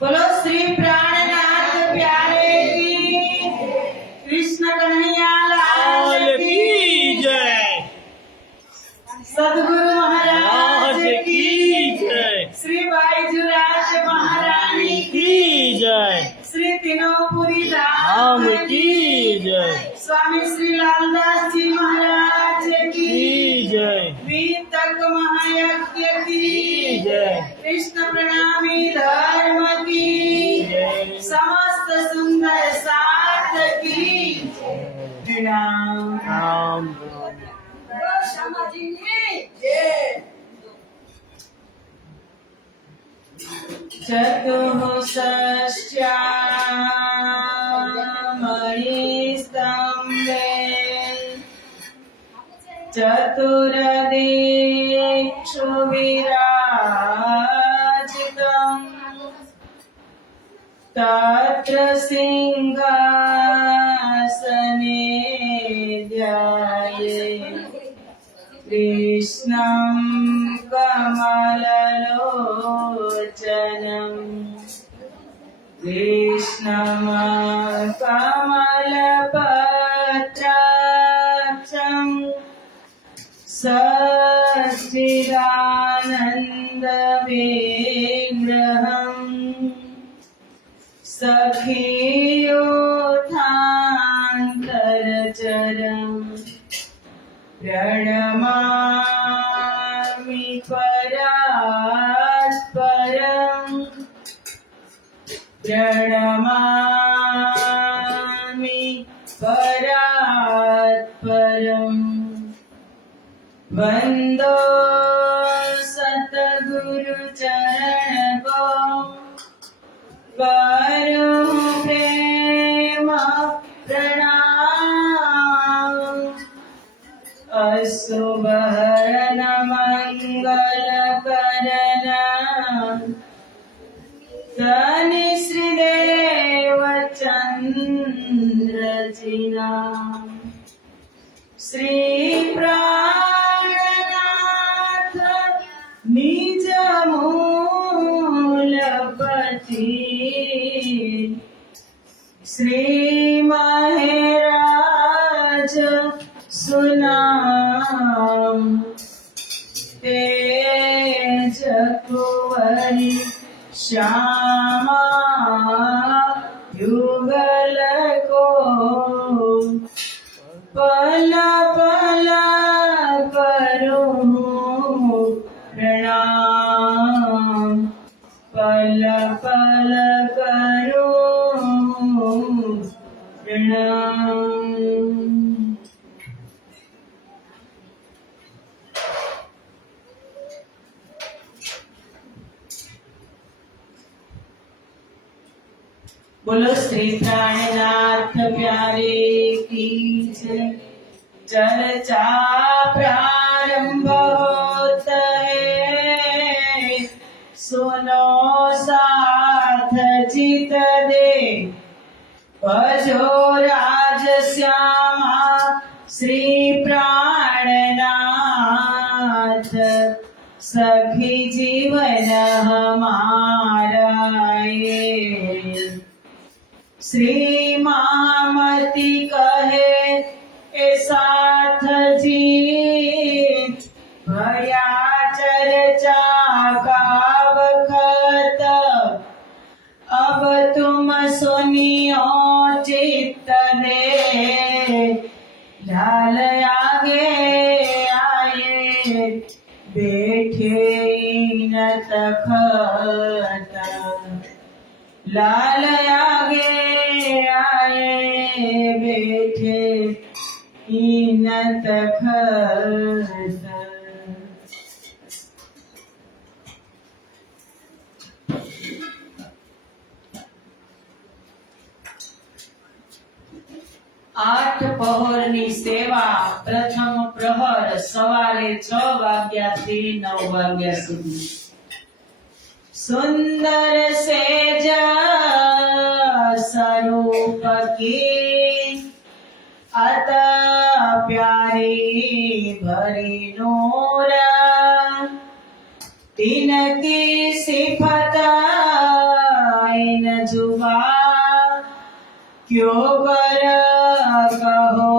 बोलो श्री प्राणनाथ प्यारे की, कृष्ण कन्हैया लाल की जय, सदगुरु महाराज की की जय, श्री बाईजुराज महारानी की जय, श्री तीनोपुरी राम धाम की जय, स्वामी श्री लालदास जी महाराज की की जय, वीतक महायज्ञ की जय, कृष्ण प्रणामी धर्म की जय। समस्त सुंदर साथ की प्रणाम। राम चतुःषष्ट्यामणिस्तम्भे चतुर्दिक्षु विराजितम् तत्र सिंहासने ध्याये कृष्णं कमललोचनम् कृष्णं कमलपत्राक्षम् सच्चिदानन्दविग्रहम् सखीयोऽथान्तरचरम् प्रणमामि परात्परम् प्रणमामि परात्परम् वन्दो सतगुरुचरणको करो प्रेम प्रणाम अशुभहरण मंगलकरण धनि श्रीदेव चंद्रजिना श्री प्राणनाथ निज मूलपति श्री महराज सुनाम तेज कुंवरी श्यामा युगल को पल पल करूं प्रणाम पल पल करूं प्रणाम। बोलो श्री प्राणनाथ प्यारे की जय। चर्चा प्रारंभ होता है सुनो साथ जीत दे भजो राज श्यामा श्री प्राणनाथ सखी जीवन हमारा ये श्री मामती कहे ए साथ जी भया चर्चा का वखत अब तुम सुनियो चित्त दे लाल आगे आए बैठे न तखत लाल आगे आए बैठे न तखत। आठ पहरनी सेवा प्रथम प्रहर सवारे 6 વાગ્યાથી 9 વાગ્યા સુધી सुंदर सेज स्वरूप की अत प्यारी भरी नूर तिनकी सिफत क्यों कर कहो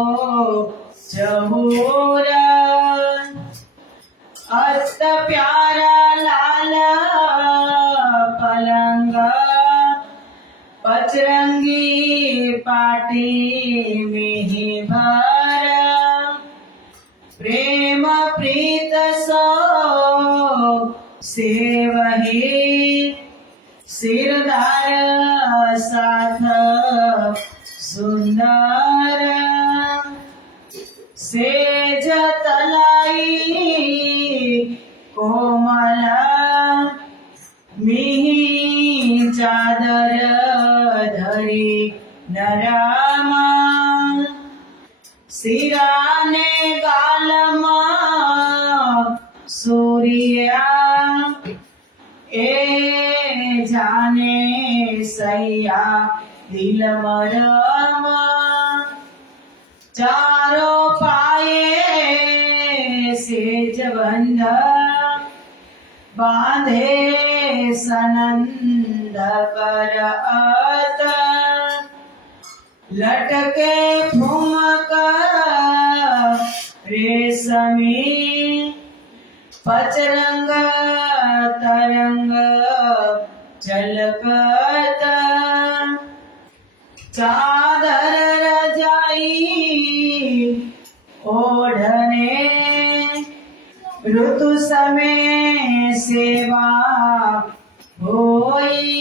चहूरा अस्त प्यारा लाल पलंग पचरंगी पाटी में ही भर प्रेम प्रीत सो से वही सिरदार साथ सुंदर सेज तलाई कोमल मिही चादर धरी नरमा सिराने गालमा सूर्या ए जाने सैया दिल मरमा चारो पाए सेज बंध बांधे सनंद कर अत लटके फुमक रेशमी पचरंग तरंग चलकत चादर रजाई ओढ़ने ऋतु समय सेवा होई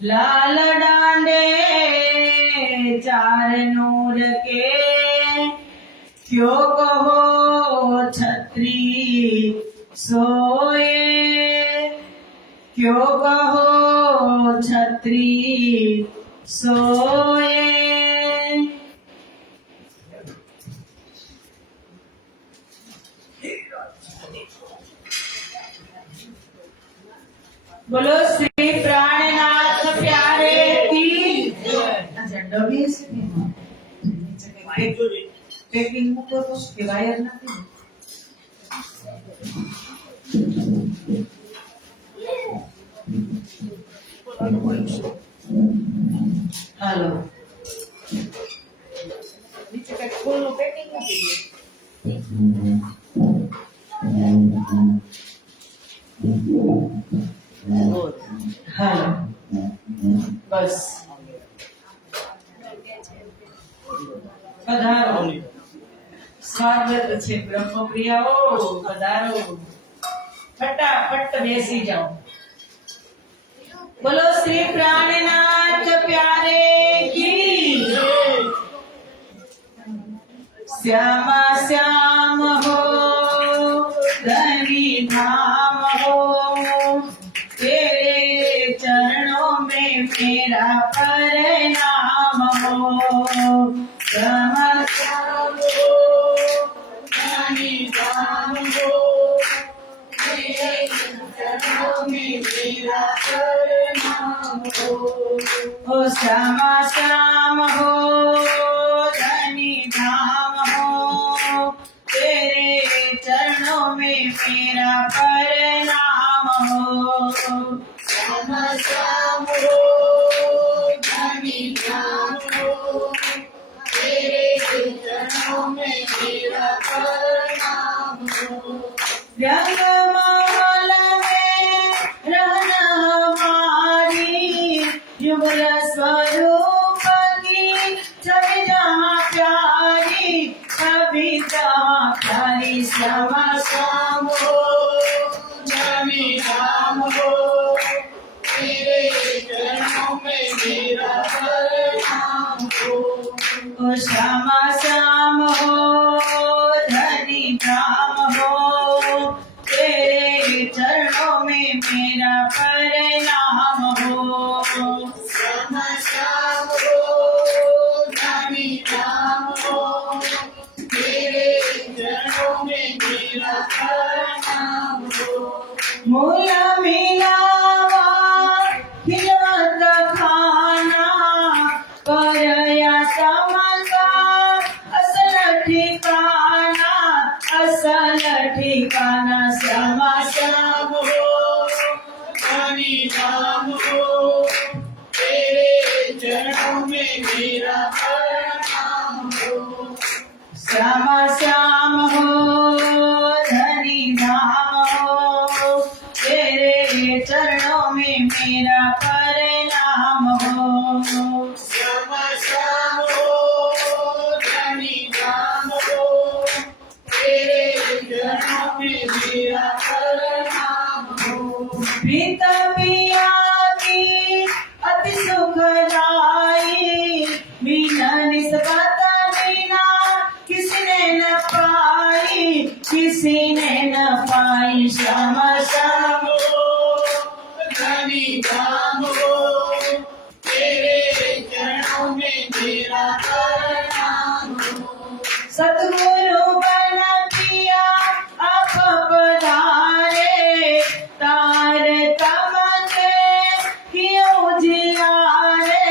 लाल डांडे चार नूर के क्यों कहो छत्री सोए क्यों कहो छत्री सोए। बोलो श्री प्राणनाथ प्यारे की झंडो भी पेकिंग મૂકો તો કે વાયર નથી હાલો નીચે કઈ ફૂલનું પેકિંગ મૂકી દો હાલો બસ પધારો સ્વાગત છે બ્રહ્મપ્રિયાઓ પધારો ફટાફટ બેસી જાઓ। बोलो श्री प्राणनाथ प्यारे की श्यामा श्याम हो धनी धाम हो तेरे चरणों में मेरा प्रणाम हो श्यामा श्याम हो धनी धाम हो तेरे चरणों में मेरा ओ श्यामा श्याम हो धनी धाम हो तेरे चरणों में मेरा प्रणाम हो श्यामा श्याम हो धनी धाम हो तेरे चरणों में मेरा प्रणाम हो। व्यंग महल में रहना हमारी युगल स्वरूप की छवि जहाँ प्यारी छवि जहाँ प्यारी श्यामा श्याम हो धनी धाम हो तेरे चरणों में मेरा प्रणाम हो ओ श्यामा श्याम हो धनी धाम हो तेरे चरणों में मेरा प्रणाम हो श्यामा श्याम हो धनी धाम हो तेरे चरणों में मेरा प्रणाम हो। मूल मिलावा खिलवत खाना करया चमका असल ठिकाना श्यामा श्याम हो धनी धाम हो तेरे चरणों में मेरा प्रणाम हो। श्यामा श्याम हो धनी धाम हो, तेरे चरणों में मेरा प्रणाम हो। श्याम श्याम हो धनी धाम हो, तेरे चरणों में मेरा प्रणाम हो। प्रीत पिया की अति सुखदाई, बिना निस्बत बिना किसी ने न पाई, किसी ने न पाई। श्यामा श्याम हो धनी धाम हो, तेरे चरणों में मेरा प्रणाम हो। सतगुरु बन पिया आप पधारे, तार तमके किए उजियारे।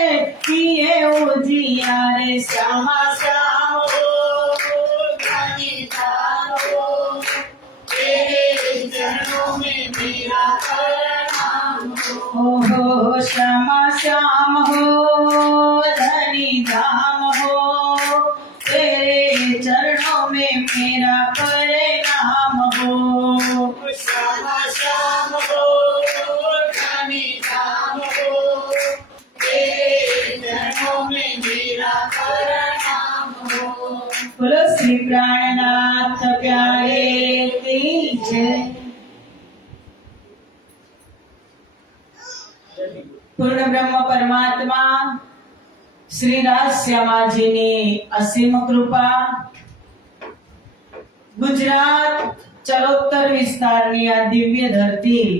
श्यामा श्याम हो धनी धाम हो, तेरे चरणों में मेरा प्रणाम हो। हो श्यामा श्याम हो धनी धाम हो, तेरे चरणों में मेरा प्रणाम हो। श्याम श्याम हो धनी धाम हो, तेरे चरणों में मेरा प्रणाम हो। बोलो श्री प्राणनाथ प्यारे की जय। પૂર્ણ બ્રહ્મ પરમાત્મા શ્રી રાસશ્યામાજીની અસીમ કૃપા, ગુજરાત ચરોતર વિસ્તારની આ દિવ્ય ધરતી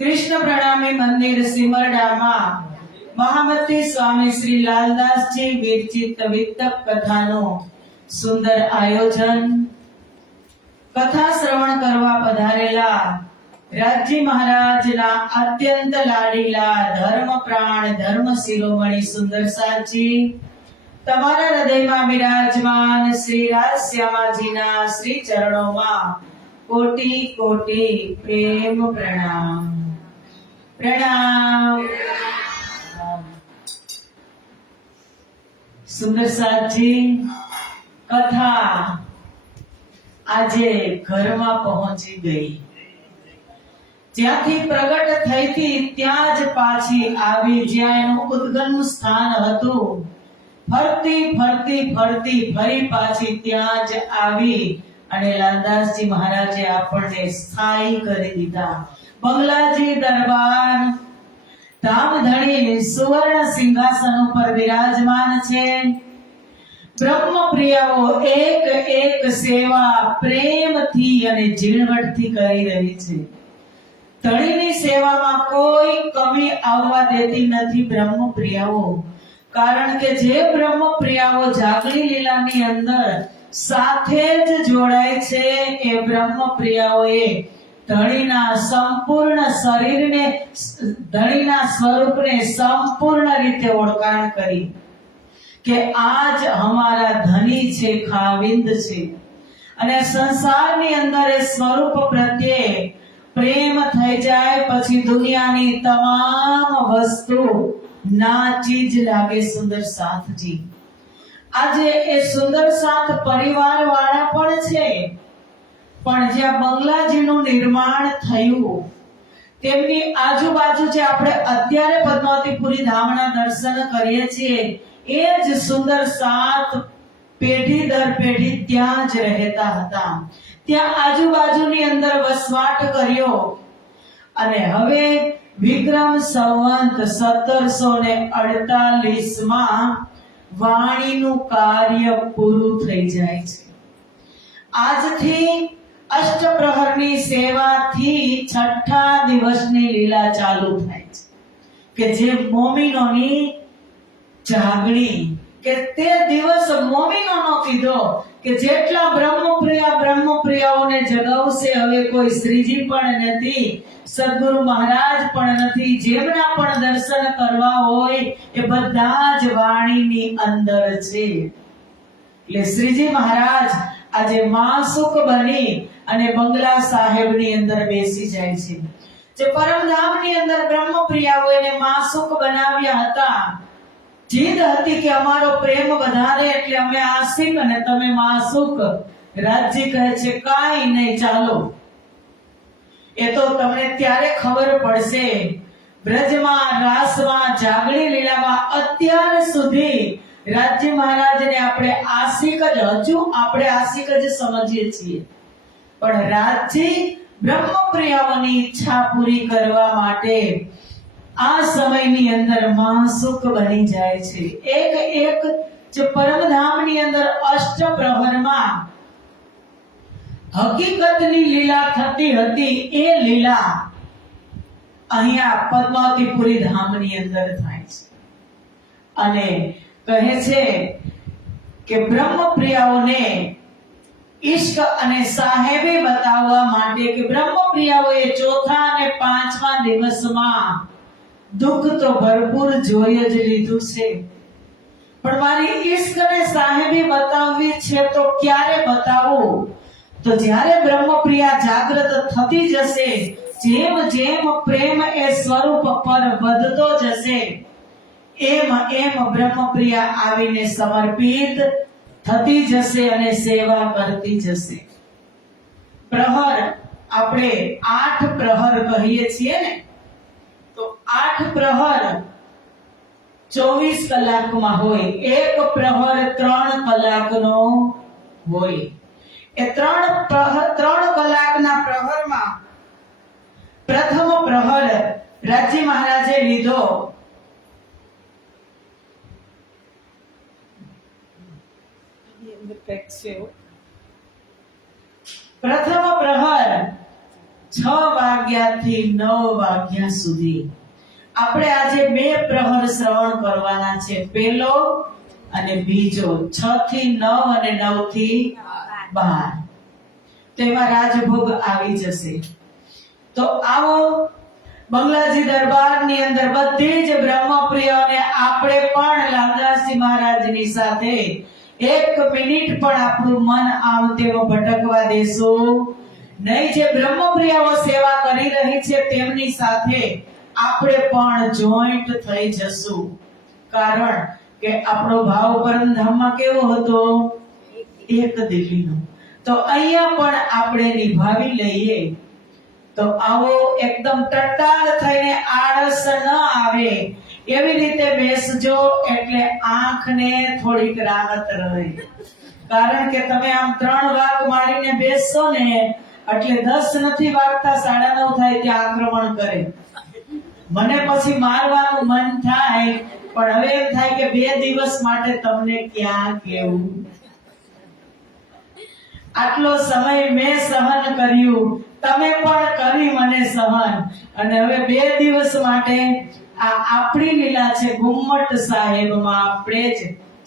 કૃષ્ણ પ્રણામી મંદિર સિમરડામાં મહામતી સ્વામી શ્રી લાલદાસજી વિરચિત વિતક કથાનું સુંદર આયોજન, કથા શ્રવણ કરવા પધારેલા રાજજી મહારાજના અત્યંત લાડીલા ધર્મ પ્રાણ ધર્મ શિરોમણી સુંદર સાચી, તમારા હૃદયમાં બિરાજમાન શ્રી રાસશ્યામાજીના શ્રી ચરણોમાં કોટી કોટી પ્રેમ પ્રણામ પ્રણામ। સુંદર સાચી કથા આજે ઘરમાં પહોંચી ગઈ, જ્યાંથી પ્રગટ થઈ હતી ત્યાં જ પાછી આવી, જ્યાં એનું ઉદ્ગમ સ્થાન હતું, ફરતી ફરતી ફરતી ફરી પાછી ત્યાં જ આવી અને લાલદાસજી મહારાજે આપણને સ્થાયી કરી દીધા। બંગલાજી દરબાર ધામધણી સુવર્ણ સિંહાસન ઉપર બિરાજમાન છે। બ્રહ્મ પ્રિયાઓ એક એક સેવા પ્રેમથી અને ઝીણવટથી કરી રહી છે। ધણીની સેવામાં કોઈ કમી આવવા દેતી નથી બ્રહ્મ પ્રિયાઓ, કારણ કે જે બ્રહ્મ પ્રિયાઓ જાગણી લીલાની અંદર સાથે જ જોડાય છે એ બ્રહ્મ પ્રિયાઓએ ધણીના સંપૂર્ણ શરીરને, ધણીના સ્વરૂપને સંપૂર્ણ રીતે ઓળખાણ કરી કે આજ હમારા ધણી છે, ખાવિંદ છે। અને સંસારની અંદર એ સ્વરૂપ પ્રત્યે પ્રેમ થઈ જાય પછી દુનિયાની તમામ વસ્તુ નાચી જ લાગે। સુંદર સાથજી આજે એ સુંદર સાથ પરિવાર વાળા પણ છે, પણ જ્યાં બંગલાજીનું નિર્માણ થયું તેમની આજુબાજુ જે આપણે અત્યારે પદ્માવતીપુરી ધામના દર્શન કરીએ છીએ એ જ સુંદર સાત પેઢી દર પેઢી ત્યાં જ રહેતા હતા। ત્યાં આજુબાજુની અંદર વસવાટ કર્યો અને હવે વિક્રમ સંવંત 1748 માં વાણીનું કાર્ય પૂરું થઈ જાય છે। આજથી અષ્ટપ્રહરની સેવાથી છઠ્ઠા દિવસની લીલા ચાલુ થાય છે કે જે મોમીનોની જાગણી કે તે દિવસ મોમીનોનો કીધો કે જેટલા બ્રહ્મપ્રિયાઓને જગાવશે હવે કોઈ શ્રીજી પણ નથી, સદગુરુ મહારાજ પણ નથી, જેમના પણ દર્શન કરવા હોય એ બધા જ વાણીની અંદર છે। એટલે શ્રીજી મહારાજ આજે માસુક બની અને બંગલા સાહેબની અંદર બેસી જાય છે। જે પરમધામની અંદર બ્રહ્મપ્રિયાઓ એને માસુક બનાવ્યા હતા. જીદ હતી કે અમારો પ્રેમ વધારે એટલે અમે આશિક અને તમે માસુક. રાજજી કહે છે કાંઈ નહીં, ચાલો. એ તો તમને ત્યારે ખબર પડશે. બ્રજમાં, રાસમાં, જાગણી લીલામાં અત્યાર સુધી રાજજી મહારાજને આપણે આશિક જ, હજુ આપણે આશિક જ સમજીએ છીએ. પણ રાજજી બ્રહ્મપ્રિયાઓની ઈચ્છા પૂરી કરવા માટે આ સમયની અંદર માસુક બની જાય છે. એક એક જે પરમધામની અંદર અષ્ટપ્રહરમાં હકીકતની લીલા થતી હતી એ લીલા અહીંયા પદ્માવતીપુરી ધામની અંદર થાય છે. અને કહે છે કે બ્રહ્મપ્રિયાઓને ઈશ્ક અને સાહેબે બતાવવા માટે કે બ્રહ્મપ્રિયાઓએ ચોથા અને પાંચમા દિવસમાં દુઃખ તો ભરપૂર જોઈ જ લીધું છે, પણ મારી ઈશ્ક અને સાહેબે બતાવવી છે તો ક્યારે બતાવું? તો જ્યારે બ્રહ્મપ્રિયા જાગૃત થતી જશે, જેમ જેમ પ્રેમ એ સ્વરૂપ પર વધતો જશે, એમ એમ બ્રહ્મપ્રિયા આવીને સમર્પિત થતી જશે અને સેવા કરતી જશે. પ્રહર આપણે 8 પ્રહર કહીએ છીએ ને, તો 8 પ્રહર 24 કલાકમાં હોય. એક પ્રહર 3 કલાકનો હોય. એ 3 કલાકના પ્રહરમાં પ્રથમ પ્રહર રાજજી મહારાજે લીધો. પ્રથમ પ્રહર 6 વાગ્યાથી 9 વાગ્યા સુધી. આપણે આજે 2 પ્રહર શ્રવણ કરવાના છે, પહેલો અને બીજો. 6 થી 9 અને 9 થી 12. તેમાં રાજભોગ આવી જશે. તો આવો બંગલાજી દરબારની અંદર બધી જ બ્રહ્મપ્રિયોને આપણે પણ લાલદાસજી મહારાજની સાથે 1 મિનિટ પણ આપણું મન આમ તેમ ભટકવા દેશું નહીં. જે બ્રહ્મપ્રિયાઓ સેવા કરી રહી છે તેમની સાથે આપણે પણ જોઈન્ટ થઈ જશું. કારણ કે આપણો ભાવ પરમધામમાં કેવો હતો? એક દિલીનો. તો અહીંયા પણ આપણે નિભાવી લઈએ. તો આવો એકદમ ટટાર થઈને આળસ ન આવે એવી રીતે બેસજો, એટલે આંખને થોડીક રાહત રહે. કારણ કે તમે આમ 3 વાગ મારીને બેસશો ને એટલે 10 નથી વાગતા 9:30 થાય ત્યાં આક્રમણ કરે. મને પછી મારવાનું મન થાય, પણ હવે એમ થાય કે 2 દિવસ માટે તમને ક્યાં કેવું. આટલો સમય મેં સહન કર્યું, તમે પણ કરી મને સહન, અને હવે 2 દિવસ માટે આ આપણી લીલા છે ગુમ્મટ સાહેબમાં આપણે જ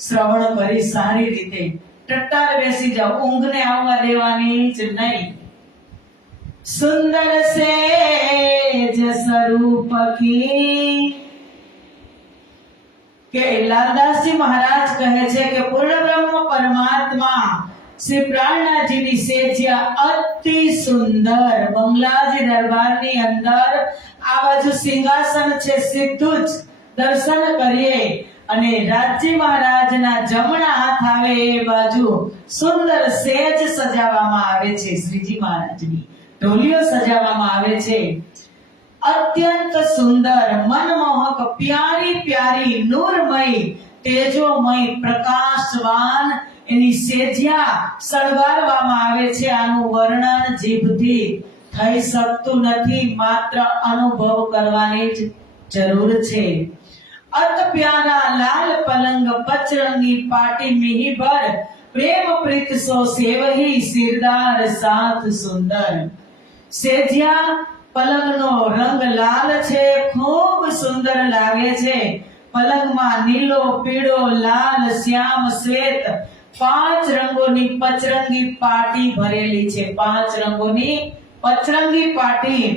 શ્રવણ કરી સારી રીતે. ટટ્ટાર બેસી જાઓ, ઊંઘને આવવા દેવાની જ નહીં. સુંદર સેજ સ્વરૂપ કી કે લાલદાસજી મહારાજ કહે છે કે પૂર્ણ બ્રહ્મ પરમાત્મા શ્રી પ્રાણનાથજીની સેજ્યા અતિ સુંદર. બંગલાજી દરબારની અંદર આ બાજુ સિંહાસન છે, સીધું જ દર્શન કરીએ અને રાજજી મહારાજના જમણા હાથ આવે એ બાજુ સુંદર સેજ સજાવવામાં આવે છે. શ્રીજી મહારાજની ઢોલીઓ સજાવવામાં આવે છે. અત્યંત સુંદર, મનમોહક, પ્યારી પ્યારી, નૂરમય, તેજોમય, પ્રકાશવાન એની સેજ્યા શણગારવામાં આવે છે. આનું વર્ણન જીભથી થઈ શકતું નથી, માત્ર અનુભવ કરવાની જ જરૂર છે. અત પ્યારા લાલ પલંગ પચરંગી પાટી મિહિભર પ્રેમ પ્રીત સો સેવહી સિરદાર સાથ સુંદર. સેજ્યા પલંગનો રંગ લાલ છે, ખૂબ સુંદર લાગે છે. પલંગમાં નીલો, પીળો, લાલ, શ્યામ, શ્વેત 5 રંગોની પચરંગી પાટી ભરેલી છે. 5 રંગોની પચરંગી પાટી.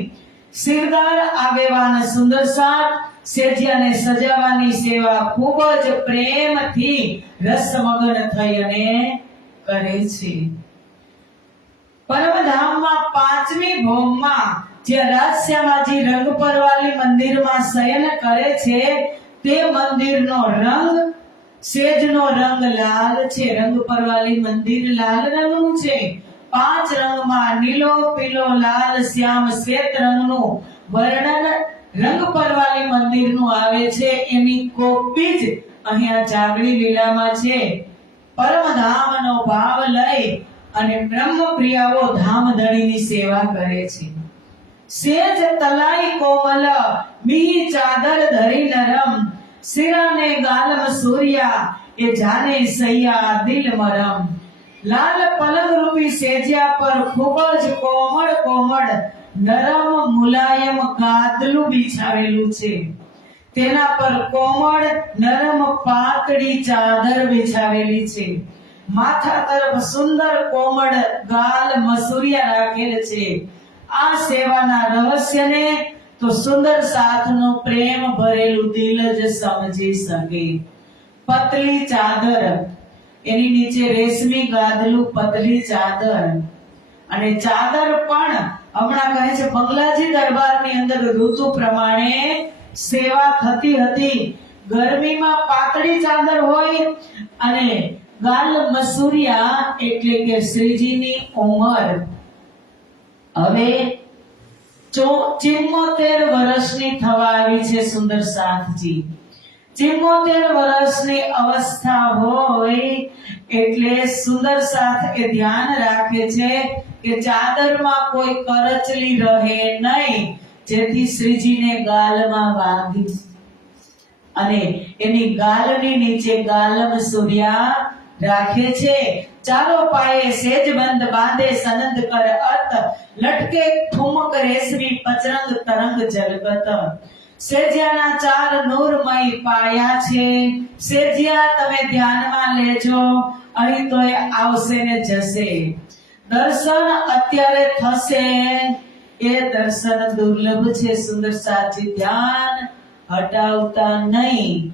સિરદાર આગેવાન સુંદર સાથ સેજ્યાને સજાવવાની સેવા ખૂબ જ પ્રેમથી રસમગન થઈ અને કરે છે. પરમધામમાં 5મી ભોમમાં જે રાજશ્યામાજી રંગ પરવાલી મંદિરમાં શયન કરે છે તે મંદિરનો રંગ સેજનો રંગ લાલ છે. રંગ પરવાલી મંદિર લાલ રંગનું છે. 5 રંગમાં નીલો, પીળો, લાલ, શ્યામ, શ્વેત રંગનું વર્ણન રંગ પરવાલી મંદિરનું આવે છે. એની કોપી જ અહીંયા જાગડી લીલામાં છે. પરમધામનો ભાવ લઈ અને બ્રહ્મપ્રિયાઓ ધામધણીની સેવા કરે છે. સેજ તલાઈ કોમલ મિહી ચાદર ધરી નરમ, શિરાને ગાલમ સૂર્યા એ જાને સૈયા દિલ મરમ. લાલ પલંગ રૂપી સેજિયા પર ખૂબ જ કોમળ કોમળ નરમ મુલાયમ ગાદલું બિછાવેલું છે. તેના પર કોમળ નરમ પાતળી ચાદર બિછાવેલી છે. માથા તરફ સુંદર કોમળ ગાલ મસૂરિયા રાખેલ છે. આ સેવાના રહસ્યને તો સુંદર સાથનો પ્રેમ ભરેલું દિલ જ સમજી શકે. પતલી ચાદર, એની નીચે રેશમી ગાદલું, પતલી ચાદર. અને ચાદર પણ હમણાં કહે છે બંગલાજી દરબારની અંદર ઋતુ પ્રમાણે સેવા થતી હતી. ગરમીમાં પાતળી ચાદર હોય અને ગાલ મસૂરિયા એટલે કે શ્રીજીની ઉંમર હવે 74 વર્ષની થવા આવી છે. સુંદર સાથજી 74 વર્ષની અવસ્થા હોય એટલે સુંદર સાથ એ ધ્યાન રાખે છે કે ચાદરમાં કોઈ કરચલી રહે નહીં, જેથી શ્રીજીને ગાલમાં બાંધી અને એની ગાલની નીચે ગાલમ સૂર્યા રાખે છે. ચારો પાયે સેજબંધ બાંધે સનંદ કર અત, લટકે ઠુમક રેશમી પચરંગ તરંગ જલગત. સેજિયાના 4 નૂરમય પાયા છે. સેજિયા તમે ધ્યાનમાં લેજો, અહીં તો આવશે ને જશે. દર્શન અત્યારે થશે, એ દર્શન દુર્લભ છે. સુંદર સાચી ધ્યાન હટાવતા નહીં.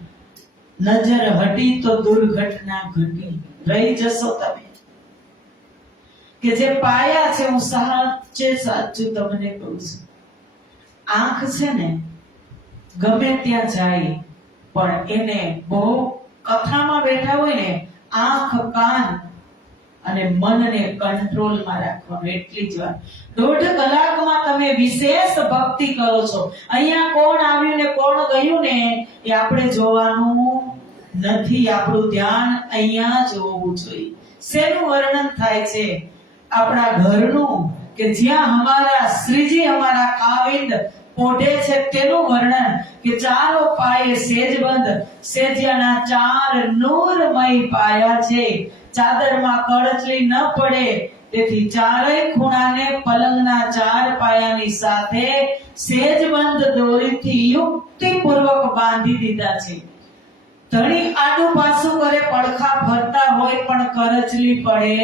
નજર હટી તો દુર્ઘટના ઘટી. રહી જશો તમે કે જે પાયા છે. હું સાચું તમને કહું છું, આંખ છે ને ગમે ત્યાં જાય પણ એને બહુ કથામાં બેઠા હોય ને આંખ, કાન અને મનને કંટ્રોલમાં રાખવાનું. એટલી જ વાર 1.5 કલાકમાં તમે વિશેષ ભક્તિ કરો છો. અહીંયા કોણ આવ્યું ને કોણ ગયું ને એ આપણે જોવાનું નથી. આપણું ધ્યાન અહીંયા જ હોવું જોઈએ. શેનું વર્ણન થાય છે? આપણા ઘરનું, કે જ્યાં અમારા શ્રીજી અમારા કાવિંદ પોઢે છે તેનું વર્ણન. કે ચારો પાયે સેજબંધ, સેજિયાના 4 નૂરમય પાયા છે. ચાદરમાં કળચલી ન પડે તેથી ચારેય ખૂણાને પલંગના 4 પાયાની સાથે સેજબંધ દોરીથી યુક્તિપૂર્વક બાંધી દીધા છે. ધણી આડું પાછું કરે, પડખા ફરતા હોય પણ કરચલી પડે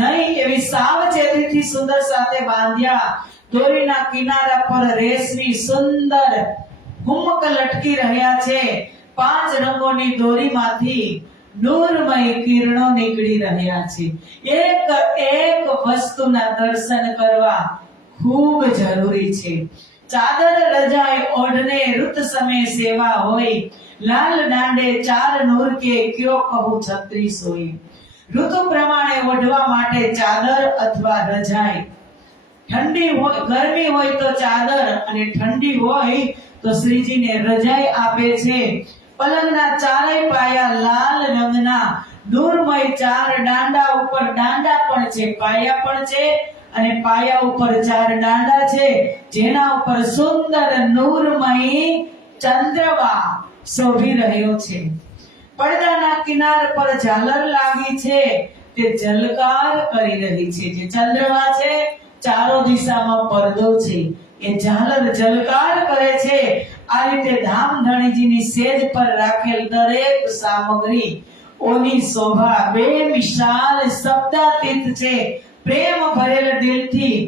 નહીં એવી સાવચેતીથી સુંદર સાથે બાંધ્યા. દોરીના કિનારા પર રેશમી સુંદર હુમક લટકી રહ્યા છે. 5 રંગોની દોરીમાંથી નૂરમય કિરણો નીકળી રહ્યા છે. એક એક વસ્તુના દર્શન કરવા ખૂબ જરૂરી છે. ચાદર રજાય ઓઢને ઋત સમય સેવા હોય, લાલ દાંડે 4 નૂર કે ક્યો કહું 36 હોય. ઋતુ પ્રમાણે ઓઢવા માટે ચાદર અથવા રજાઈ. ઠંડી હોય, ગરમી હોય તો ચાદર અને ઠંડી હોય તો શ્રીજીને રજાઈ આપે છે. પલંગના 4 પાયા લાલ રંગના નૂરમય 4 દાંડા ઉપર દાંડા પણ છે, પાયા પણ છે અને પાયા ઉપર 4 દાંડા છે, જેના ઉપર સુંદર નૂરમય ચંદ્રવા શોભી રહ્યો છે. પડદાના કિનાર પર ઝાલર લાગી છે, તે ઝલકાર કરી રહી છે. જે ચંદ્રવા છે, ચારો દિશામાં પડદો છે, એ ઝાલર ઝલકાર કરે છે. આ રીતે ધામધણીજીની સેજ પર રાખેલ દરેક સામગ્રી ઓની શોભા બેમિસાલ શબ્દાતીત છે. પ્રેમ ભરેલ દિલથી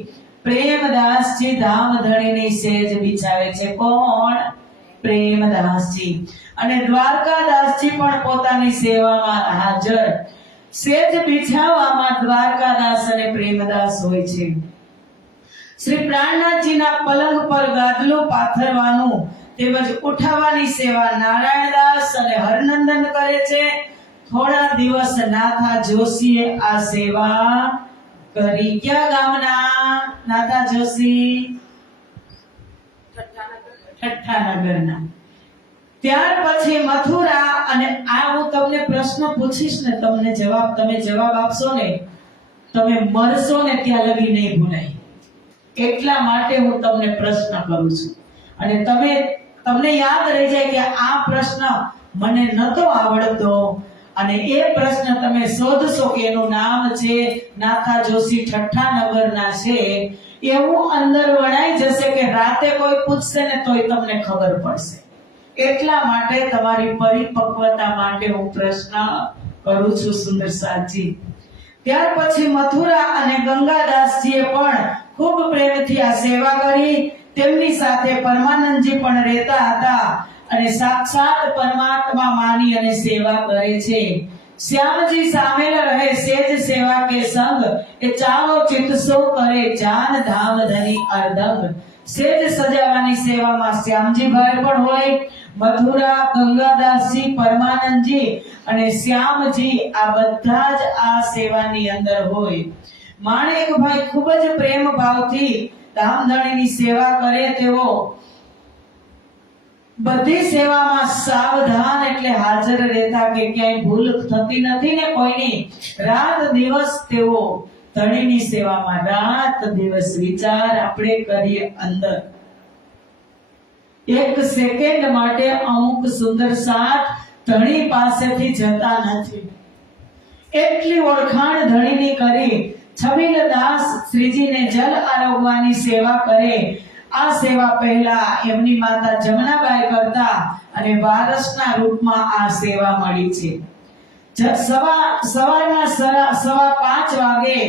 પ્રેમદાસજી ધામધણીની સેજ બિછાવે છે. કોણ? પ્રેમદાસજી. અને દ્વારકાદાસજી પણ પોતાની સેવામાં હાજર. સેજ બિછાવવામાં દ્વારકાદાસ અને પ્રેમદાસ હોય છે. શ્રી પ્રાણનાથજીના પલંગ પર ગાદલું પાથરવાનું તેમજ ઉઠાવવાની સેવા નારાયણદાસ અને હરનંદન કરે છે. થોડા દિવસ નાથા જોશીએ આ સેવા કરી. ક્યાં ગામના નાથા જોશી? ઠઠ્ઠાનગરના. ત્યાર પછી મથુરા, અને આ હું તમને પ્રશ્ન પૂછીશ ને, તમે જવાબ આપશો ને, તમે મરશો ને ત્યાં લગી નહીં ભૂલાય. એટલા માટે હું તમને પ્રશ્ન કરું છું, અને તમને યાદ રહી જાય કે આ પ્રશ્ન મને નતો આવડતો, અને એ પ્રશ્ન તમે શોધશો કે એનું નામ છે નાથા જોશી ઠઠ્ઠાનગરના છે, એવું અંદર વણાઈ જશે કે રાતે કોઈ પૂછશે ને તોય તમને ખબર પડશે. એટલા માટે તમારી પરિપક્વતા માટે હું પ્રશ્ન કરું છું સુંદર સાજી. ત્યાર પછી મથુરા અને ગંગાદાસજીએ પણ ખૂબ પ્રેમથી આ સેવા કરી. તેમની સાથે પરમાનંદજી પણ રહેતા હતા અને સાક્ષાત પરમાત્મા માની અને સેવા કરે છે. શ્યામજી સામેલ રહે સેજ સેવા કે સંગ, એ ચાલો ચિત્ત સો કરે જાન ધામ ધની અર્ધંગ. સેજ સજાવાની સેવામાં શ્યામજીભાઈ પણ હોય. મથુરા, ગંગાદાસજી, પરમાનંદજી અને શ્યામજી આ બધા જ આ સેવાની અંદર હોય. માણેકભાઈ ખૂબ જ પ્રેમ ભાવથી ધામધણીની સેવા કરે. તેઓ બધી સેવામાં સાવધાન એટલે હાજર રહેતા કે ક્યાંય ભૂલ થતી નથી ને કોઈની. રાત દિવસ તેઓ ધણીની સેવામાં, રાત દિવસ. વિચાર આપણે કરીએ, અંદર એક સેકન્ડ માટે અમુક સુંદર સાથ ધણી પાસેથી જતા નથી. એટલી ઓળખાણ ધણીની કરી. છબીલદાસ શ્રીજીને જલ આરોગવાની સેવા કરે. આ સેવા પહેલા એમની માતા જમનાબાઈ કરતા, અને વારસના રૂપમાં આ સેવા મળી છે. સવારના 5:15 વાગે,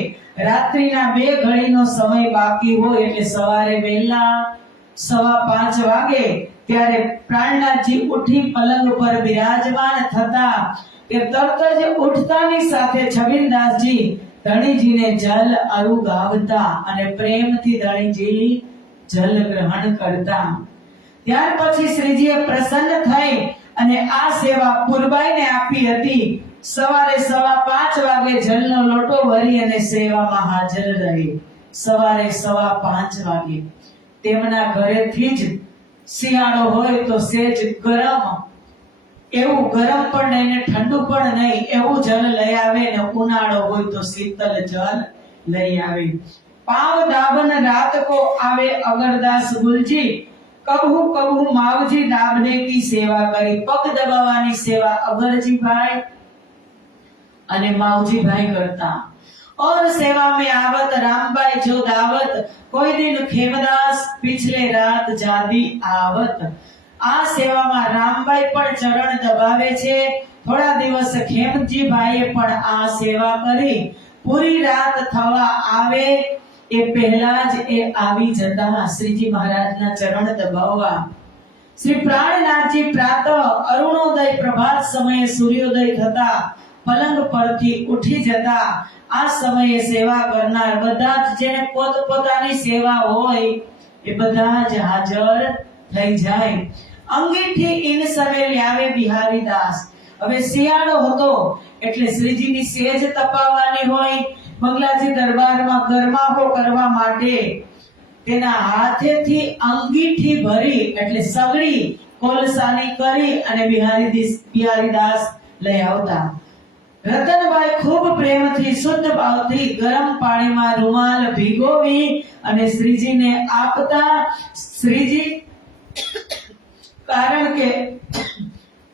રાત્રિના 2 ઘડીનો સમય બાકી હોય, એટલે સવારે વહેલા 5:15 વાગે ત્યારે પ્રાણનાથજી ઉઠી પલંગ પર બિરાજમાન થતા, કે તરત જ ઉઠતાની સાથે છબીલદાસજી ધણીજીને જલ અરુગાવતા અને પ્રેમથી ધણીજી જલ ગ્રહણ કરતા. ત્યાર પછી શ્રીજીએ પ્રસન્ન થઈ અને આ સેવા પૂર્બાઈને આપી હતી. સવારે 5:15 વાગે જલનો લોટો ભરી અને સેવામાં હાજર રહી. સવારે 5:15 વાગે તેમના ઘરેથી જ શિયાળો હોય તો સેજ ગરમ, એવું ગરમ પણ નહીં ને ઠંડુ પણ નહીં, એવું જલ લઈ આવે, ને ઉનાળો હોય તો શીતલ જલ લઈ આવે. पाव दाबन रात को आवे अगरदास गुलजी, कबहू कबहू मावजी दाबने की सेवा करी. पग दबावવાની સેવા अगरजीभाई અને मावजीभाई करता. और सेवा में आवत रामबाई जो दावत, कोई दिन खेमदास पिछले रात जादी आवत. આ સેવામાં રામબાઈ પણ ચરણ દબાવે છે. થોડા દિવસ ખેમજીભાઈએ પણ આ સેવા કરી. પૂરી રાત થવા આવે એ પહેલા જ એ આવી જતા શ્રીજી મહારાજના ચરણ દબાવવા. શ્રી પ્રાણનાથજી પ્રાતઃ અરુણોદય પ્રભાત સમયે સૂર્યોદય થતા પલંગ પરથી ઉઠી જતા. આ સમયે સેવા કરનાર બધા જ જેને પોતપોતાની સેવા હોય એ બધા જ હાજર થઈ જાય. અંગીઠી ઈન સમય લાવે બિહારીદાસ. હવે શિયાળો હતો એટલે શ્રીજીની સેજ તપાવવાની હોય. બંગલાજી દરબારમાં ગરમાવો કરવા માટે તેના હાથેથી અંગીઠી ભરી એટલે સગડી કોલસાની કરી અને બિહારીદાસ લઈ આવતા. રતનભાઈ ખૂબ પ્રેમથી શુદ્ધ ભાવથી ગરમ પાણીમાં રૂમાલ ભીગોવી અને શ્રીજીને આપતા. શ્રીજી કારણ કે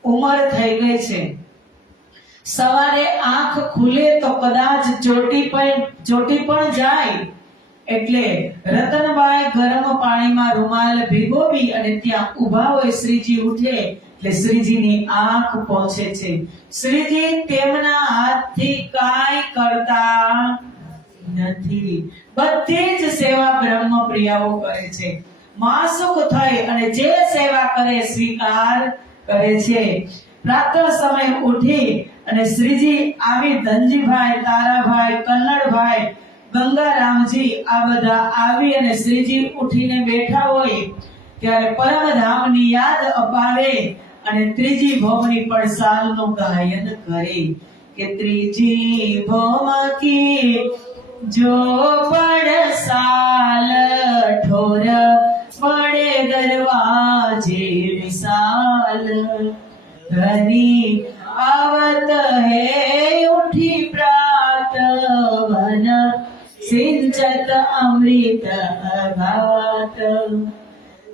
ઉંમર થઈ ગઈ છે, સવારે આંખ ખુલે તો કદાચ ચોટી પણ જાય, એટલે રતનબાઈ ગરમ પાણીમાં રૂમાલ ભીગોવી અને ત્યાં ઊભા હોય. શ્રીજી ઉઠે એટલે શ્રીજીની આંખ પહોંચે છે. શ્રીજી તેમના હાથથી કાંઈ કરતા નથી. બધી જ સેવા બ્રહ્મપ્રિયાઓ કરે છે. માસુક થઈ અને જે સેવા કરે સ્વીકાર કરે છે. પ્રાતઃ સમય ઉઠી અને શ્રીજી આવી ધનજીભાઈ, તારાભાઈ, કન્નડભાઈ, ગંગારામજી આ બધા આવી અને શ્રીજી ઉઠીને બેઠા હોય ત્યારે પરમધામની યાદ અપાવે અને ત્રીજી ભૌમની પડસાલનું ગાયન કરે કે ત્રીજી ભૌમ કી જો પડસાલ ઠોર પડે દરવાજે વિશાલ ધની आवत है उठी प्रात वन सिंचत अमृत भात।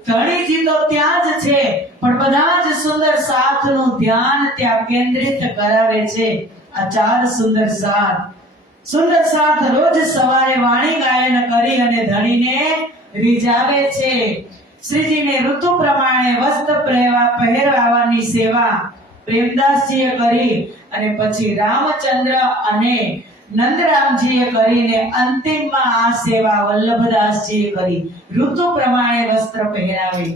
ધણીજી તો ત્યાં જ છે પણ બધા જ સુંદર સાથનું ધ્યાન ત્યાં કેન્દ્રિત કરાવે છે। આ ચાર સુંદર સાથ રોજ સવારે વાણી ગાયન કરી અને ધણીને રીઝાવે છે। શ્રીજીને ઋતુ પ્રમાણે વસ્ત્ર પહેરાવવાની સેવા પ્રેમદાસજીએ કરી અને પછી રામચંદ્ર અને નંદરામજીએ કરીને અંતિમમાં આ સેવા વલ્લભદાસજીએ કરી। ઋતુ પ્રમાણે વસ્ત્ર પહેરાવે।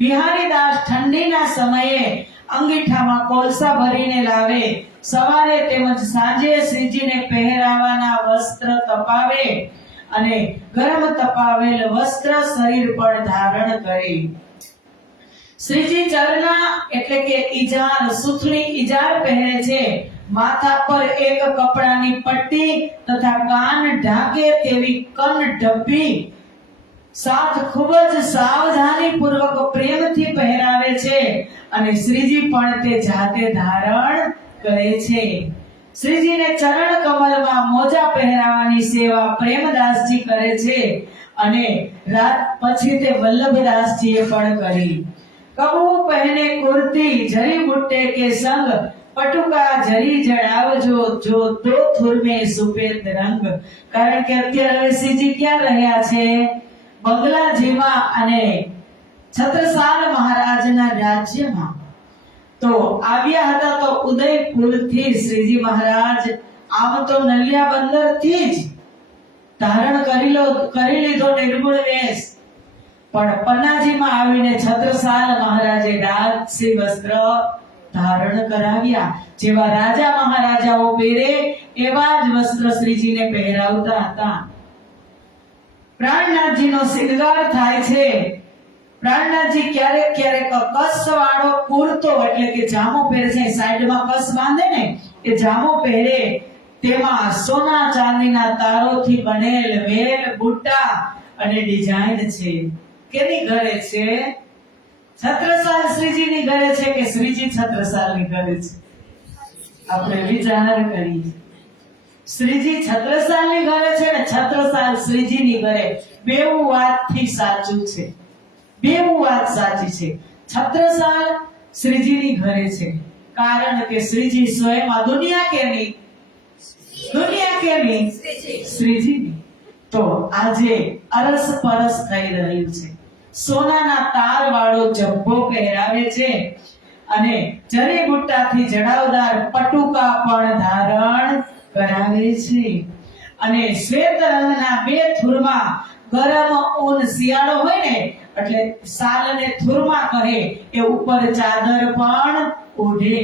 બિહારીદાસ ઠંડીના સમયે અંગીઠામાં કોલસા ભરીને લાવે, સવારે તેમજ સાંજે શ્રીજીને પહેરાવાના વસ્ત્ર તપાવે અને ગરમ તપાવેલ વસ્ત્ર શરીર પર ધારણ કરે। શ્રીજી ચરના એટલે કે ઈજાર સુથણી ઈજાર પહેરે છે। માથા પર એક કપડાની પટ્ટી તથા કાન ઢાંકે તેવી કન ઢબ્બી સાથ ખૂબ જ સાવધાની પૂર્વક પ્રેમથી પહેરાવે છે અને શ્રીજી પણ તે જાતે ધારણ કરે છે। શ્રીજીને ચરણ કમલમાં મોજા પહેરાવવાની સેવા પ્રેમદાસજી કરે છે અને રાત પછી તે વલ્લભદાસજીએ પણ કરી। कबू पहने कुर्ती जरी बुट्टे के संग पटुका जरी जड़ावजो जो दो थुर में सुपेद रंग। कारण કે અત્યારે શ્રીજી ક્યાં રહ્યા છે? બંગલાજીમાં અને છત્રસાલ મહારાજના રાજ્યમાં। તો આવ્યા હતા તો ઉદયપુર થી શ્રીજી મહારાજ આમ તો નલિયા બંદર થી જ ધારણ કરી લીધો નિર્ગુણ વેશ, પણ પન્નાજીમાં આવીને છત્રસાલ મહારાજે રાજસી વસ્ત્ર ધારણ કરાવ્યા। જેવા રાજા મહારાજાઓ પહેરે એવા જ વસ્ત્ર શ્રીજીને પહેરાવતા હતા। પ્રાણનાથજીનો શૃંગાર થાય છે। પ્રાણનાથજી ક્યારેક કસવાળો કુર્તો એટલે કે જામો પહેરે છે, સાઈડમાં કસ બાંધે ને એ જામો પહેરે, તેમાં સોના ચાંદીના તારોથી બનેલ વેલ બુટ્ટા અને ડિઝાઇન છે। કેની ઘરે છે? છત્રસાલ શ્રીજીની ઘરે છે કે શ્રીજી છત્રસાલની ઘરે છે? આપણે વિચાર કરીએ। શ્રીજી છત્રસાલની ઘરે છે ને છત્રસાલ શ્રીજીની ઘરે। બેવું વાતથી સાચું છે, બેવું વાત સાચી છે। છત્રસાલ શ્રીજીની ઘરે છે કારણ કે શ્રીજી સ્વયં આ દુનિયા કેની? શ્રીજીની। તો આજે અરસ પરસ થઈ રહ્યું છે। સોનાના તાર વાળો જબ્બો પહેરાવે છે અને જરી બુટ્ટાથી જડાવદાર પટુકા પણ ધારણ કરાવે છે અને શ્વેત રંગના બે થુરમાં ગરમ ઊન શિયાળો હોય ને એટલે સાલને થુરમાં કહે એ ઉપર ચાદર પણ ઓઢે।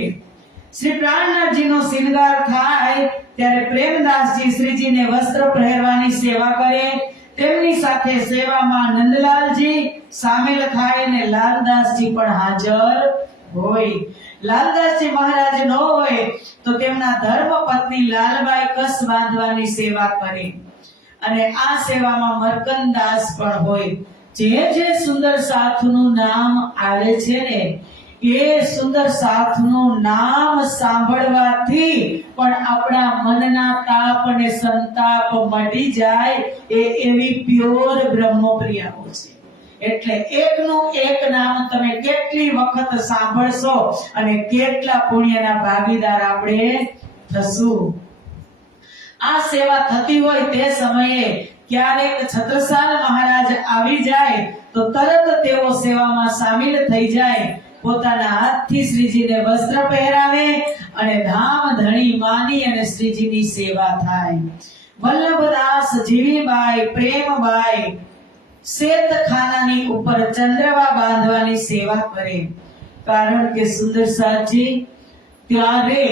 શ્રી પ્રાણનાથજીનો શૃંગાર થાય ત્યારે પ્રેમદાસજી શ્રીજીને વસ્ત્ર પહેરવાની સેવા કરે। તેમની સાથે સેવામાં નંદલાલજી સામેલ થાય અને લાલદાસજી પણ હાજર હોય। લાલદાસજી મહારાજ ન હોય તો તેમના ધર્મપત્ની લાલબાઈ કસ બાંધવાની સેવા કરે અને આ સેવામાં મરકનદાસ પણ હોય। જે સુંદર સાથનું નામ આવે છે ને એ સુંદર સાથનું નામ સાંભળવાથી પણ આપણા મનના તાપ અને સંતાપ મટી જાય એ એવી પ્યોર બ્રહ્મપ્રિયાઓ છે। એટલે એકનું એક નામ તમે કેટલી વખત સાંભળશો અને કેટલા પુણ્યના ભાગીદાર આપણે થશું। આ સેવા થતી હોય તે સમયે ક્યારેક છત્રસાલ મહારાજ આવી જાય તો તરત તેઓ સેવામાં સામેલ થઈ જાય। પોતાના હાથથી શ્રીજીને વસ્ત્ર પહેરાવે અને ધામ ધણી માની અને શ્રીજીની સેવા થાય। વલ્લભદાસ જીવીબાઈ પ્રેમબાઈ શેતખાનાની ઉપર ચંદ્રવા બાંધવાની સેવા કરે કારણ કે સુંદર સાજી ત્યારે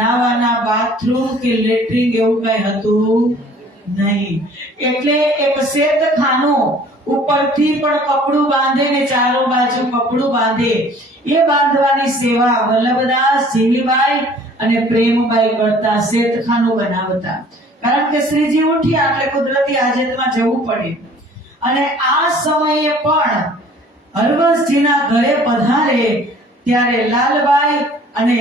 નાવાના બાથરૂમ કે લેટ્રિન એવું કઈ હતું નહીં. એટલે એક શેતખાનું ઉપરથી પણ કપડું બાંધે ને ચારો બાજુ કપડું બાંધે, એ બાંધવાની સેવા વલ્લભદાસ જીવીબાઈ અને પ્રેમબાઈ કરતા, શેતખાનું બનાવતા. કારણ કે શ્રીજી ઉઠ્યા એટલે કુદરતી હાજતમાં જવું પડે. અને આ સમયે પણ હરવંશજીના ઘરે પધારે ત્યારે લાલબાઈ અને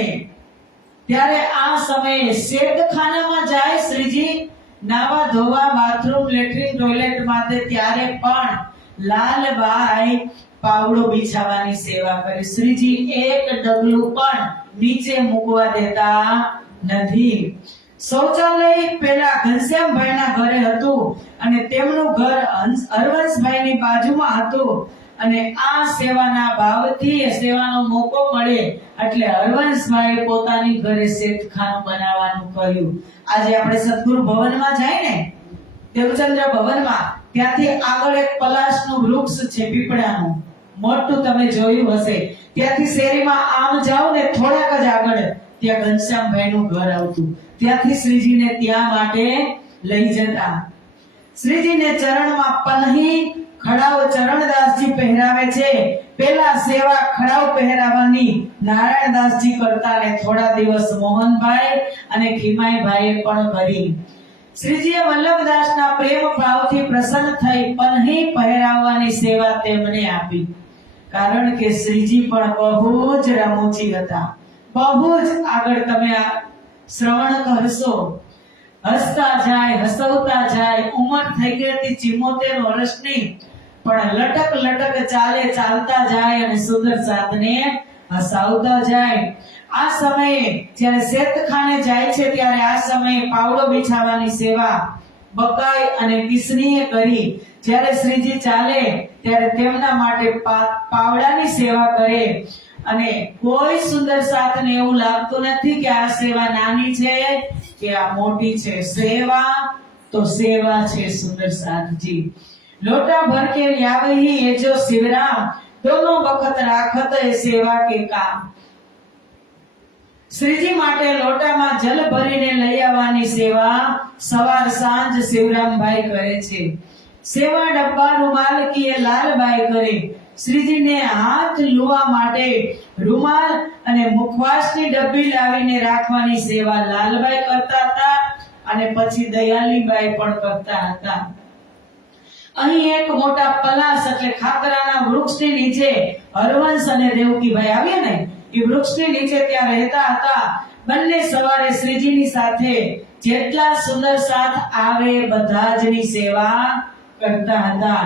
ત્યારે આ સમયે શેતખાનામાં જાય શ્રીજી નાવા ધોવા, બાથરૂમ, લેટ્રિન, ટોયલેટ માટે, ત્યારે પણ લાલબાઈ પાવડો બિછાવવાની સેવા કરે. શ્રીજી એક ડગલું પણ નીચે મૂકવા દેતા નથી. શૌચાલય પેલા ઘનશ્યામભાઈના ઘરે હતું અને તેમનું ઘર હરવંશભાઈની બાજુમાં હતું. અને આ સેવાના ભાવથી સેવાનો મોકો મળે એટલે હરવંશભાઈ પોતાની ઘરે શેતખાનું બનાવવાનું કર્યું. આજે આપણે સદગુરુ ભવનમાં જાય ને, દેવચંદ્ર ભવનમાં, ત્યાંથી આગળ એક પલાશનું વૃક્ષ છે, પીપળાનું મોટું, તમે જોયું હશે. ત્યાંથી શેરીમાં આમ જાવ ને થોડાક જ આગળ ત્યાં ઘનશ્યામભાઈનું ઘર આવતું. ત્યાંથી શ્રીજીને ત્યાં માટે લઈ જતા. શ્રીજીને ચરણમાં પન્હી ખડાવ ચરણદાસજી પહેરાવે છે. પેલા સેવા ખડાવ પહેરાવાની નારાયણદાસજી કરતા ને થોડા દિવસ મોહનભાઈ અને ખીમાઈભાઈએ પણ કરી. શ્રીજીએ વલ્લભદાસના પ્રેમ ભાવથી પ્રસન્ન થઈ પન્હી પહેરાવવાની સેવા તેમને આપી. કારણ કે શ્રીજી પણ બહુ જ રમૂજી હતા, બહુ જ. આગળ તમે આ શ્રવણ કરશો, હસતા જાય, હસવતા જાય. ઉંમર થઈ ગઈ હતી 74 વર્ષની, પણ લટક લટક ચાલે, ચાલતા જાય અને સુંદર સાથને હસાવતા જાય. આ સમયે જ્યારે શેતખાને જાય છે ત્યારે આ સમયે પાવડો બિછાવવાની સેવા બકાઈ અને કિસનીએ કરી. જ્યારે શ્રીજી ચાલે ત્યારે તેમના માટે પાવડાની સેવા કરે. અને કોઈ સુંદર સાથને એવું લાગતું નથી કે આ સેવા નાની છે કે આ મોટી છે. સેવા તો સેવા છે સુંદર સાથજી. लोटा भर के ल्यावही ये जो शिवराम, दोनों वक्त राखत ए सेवा के काम. श्रीजी માટે લોટામાં જલ ભરીને લઈ આવવાની સેવા સવાર સાંજ શિવરામભાઈ કરે છે. સેવા ડબ્બા રૂમાલ કી લાલબાઈ કરે. શ્રીજીને હાથ લુવા માટે રૂમાલ અને મુખવાસની ડબ્બી લાવીને રાખવાની સેવા લાલબાઈ કરતા હતા અને પછી દયાલીબાઈ પણ કરતા હતા. અહીં એક મોટા પલાસ એટલે ખાકરાના વૃક્ષની નીચે હરવંશ અને દેવકીભાઈ આવ્યા ને, એ વૃક્ષની નીચે ત્યાં રહેતા હતા. બંને સવારે શ્રીજીની સાથે જેટલા સુંદર સાથ આવે બધા જની સેવા કરતા હતા.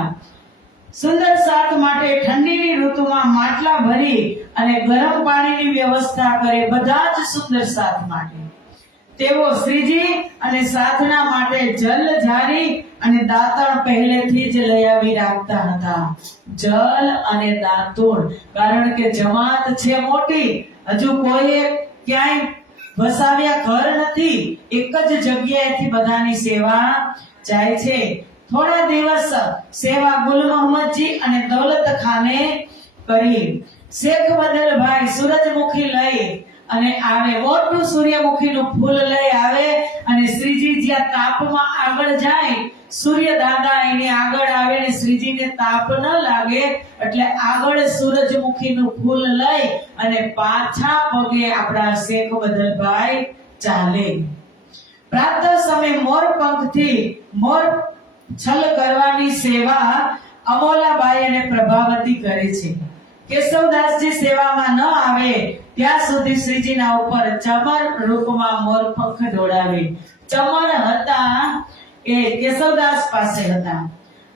સુંદર સાથ માટે ઠંડીની ઋતુમાં માટલા ભરી અને ગરમ પાણીની વ્યવસ્થા કરે. બધા જ સુંદર સાથ માટે તેઓ શ્રીજી અને સાધના માટે જલ જારી અને દાંતણ પહેલેથી જ લઈ આવી રાખતા હતા. જલ અને દાંતણ, કારણ કે જમાત છે મોટી, હજુ કોઈ ક્યાંય વસાવ્યા ઘર નથી, એક જ જગ્યાએથી બધાની સેવા જાય છે. થોડા દિવસ સેવા ગુલ મોહમ્મદજી અને દૌલત ખાને કરી. શેખ બદલભાઈ સૂરજમુખી લઈ અને આવે, મોટું સૂર્યમુખીનું ફૂલ લઈ આવે અને શ્રીજી જ્યાં તાપમાં આગળ જાય, સૂર્ય દાદા એની આગળ આવે ને શ્રીજીને તાપ ન લાગે એટલે આગળ સૂરજમુખીનું ફૂલ લઈ અને પાછા પગે આપણા શેખ બદલભાઈ ચાલે. પ્રાતઃ સમય મોર પંખથી મોર છલ કરવાની સેવા અમોલાબાઈ અને પ્રભાવતી કરે છે. કેશવદાસજી સેવામાં ન આવે ત્યાં સુધી શ્રીજીના ઉપર ચમર રૂપમાં મોર પંખ દોડાવે. ચમર હતા એ કેશવદાસ પાસે હતા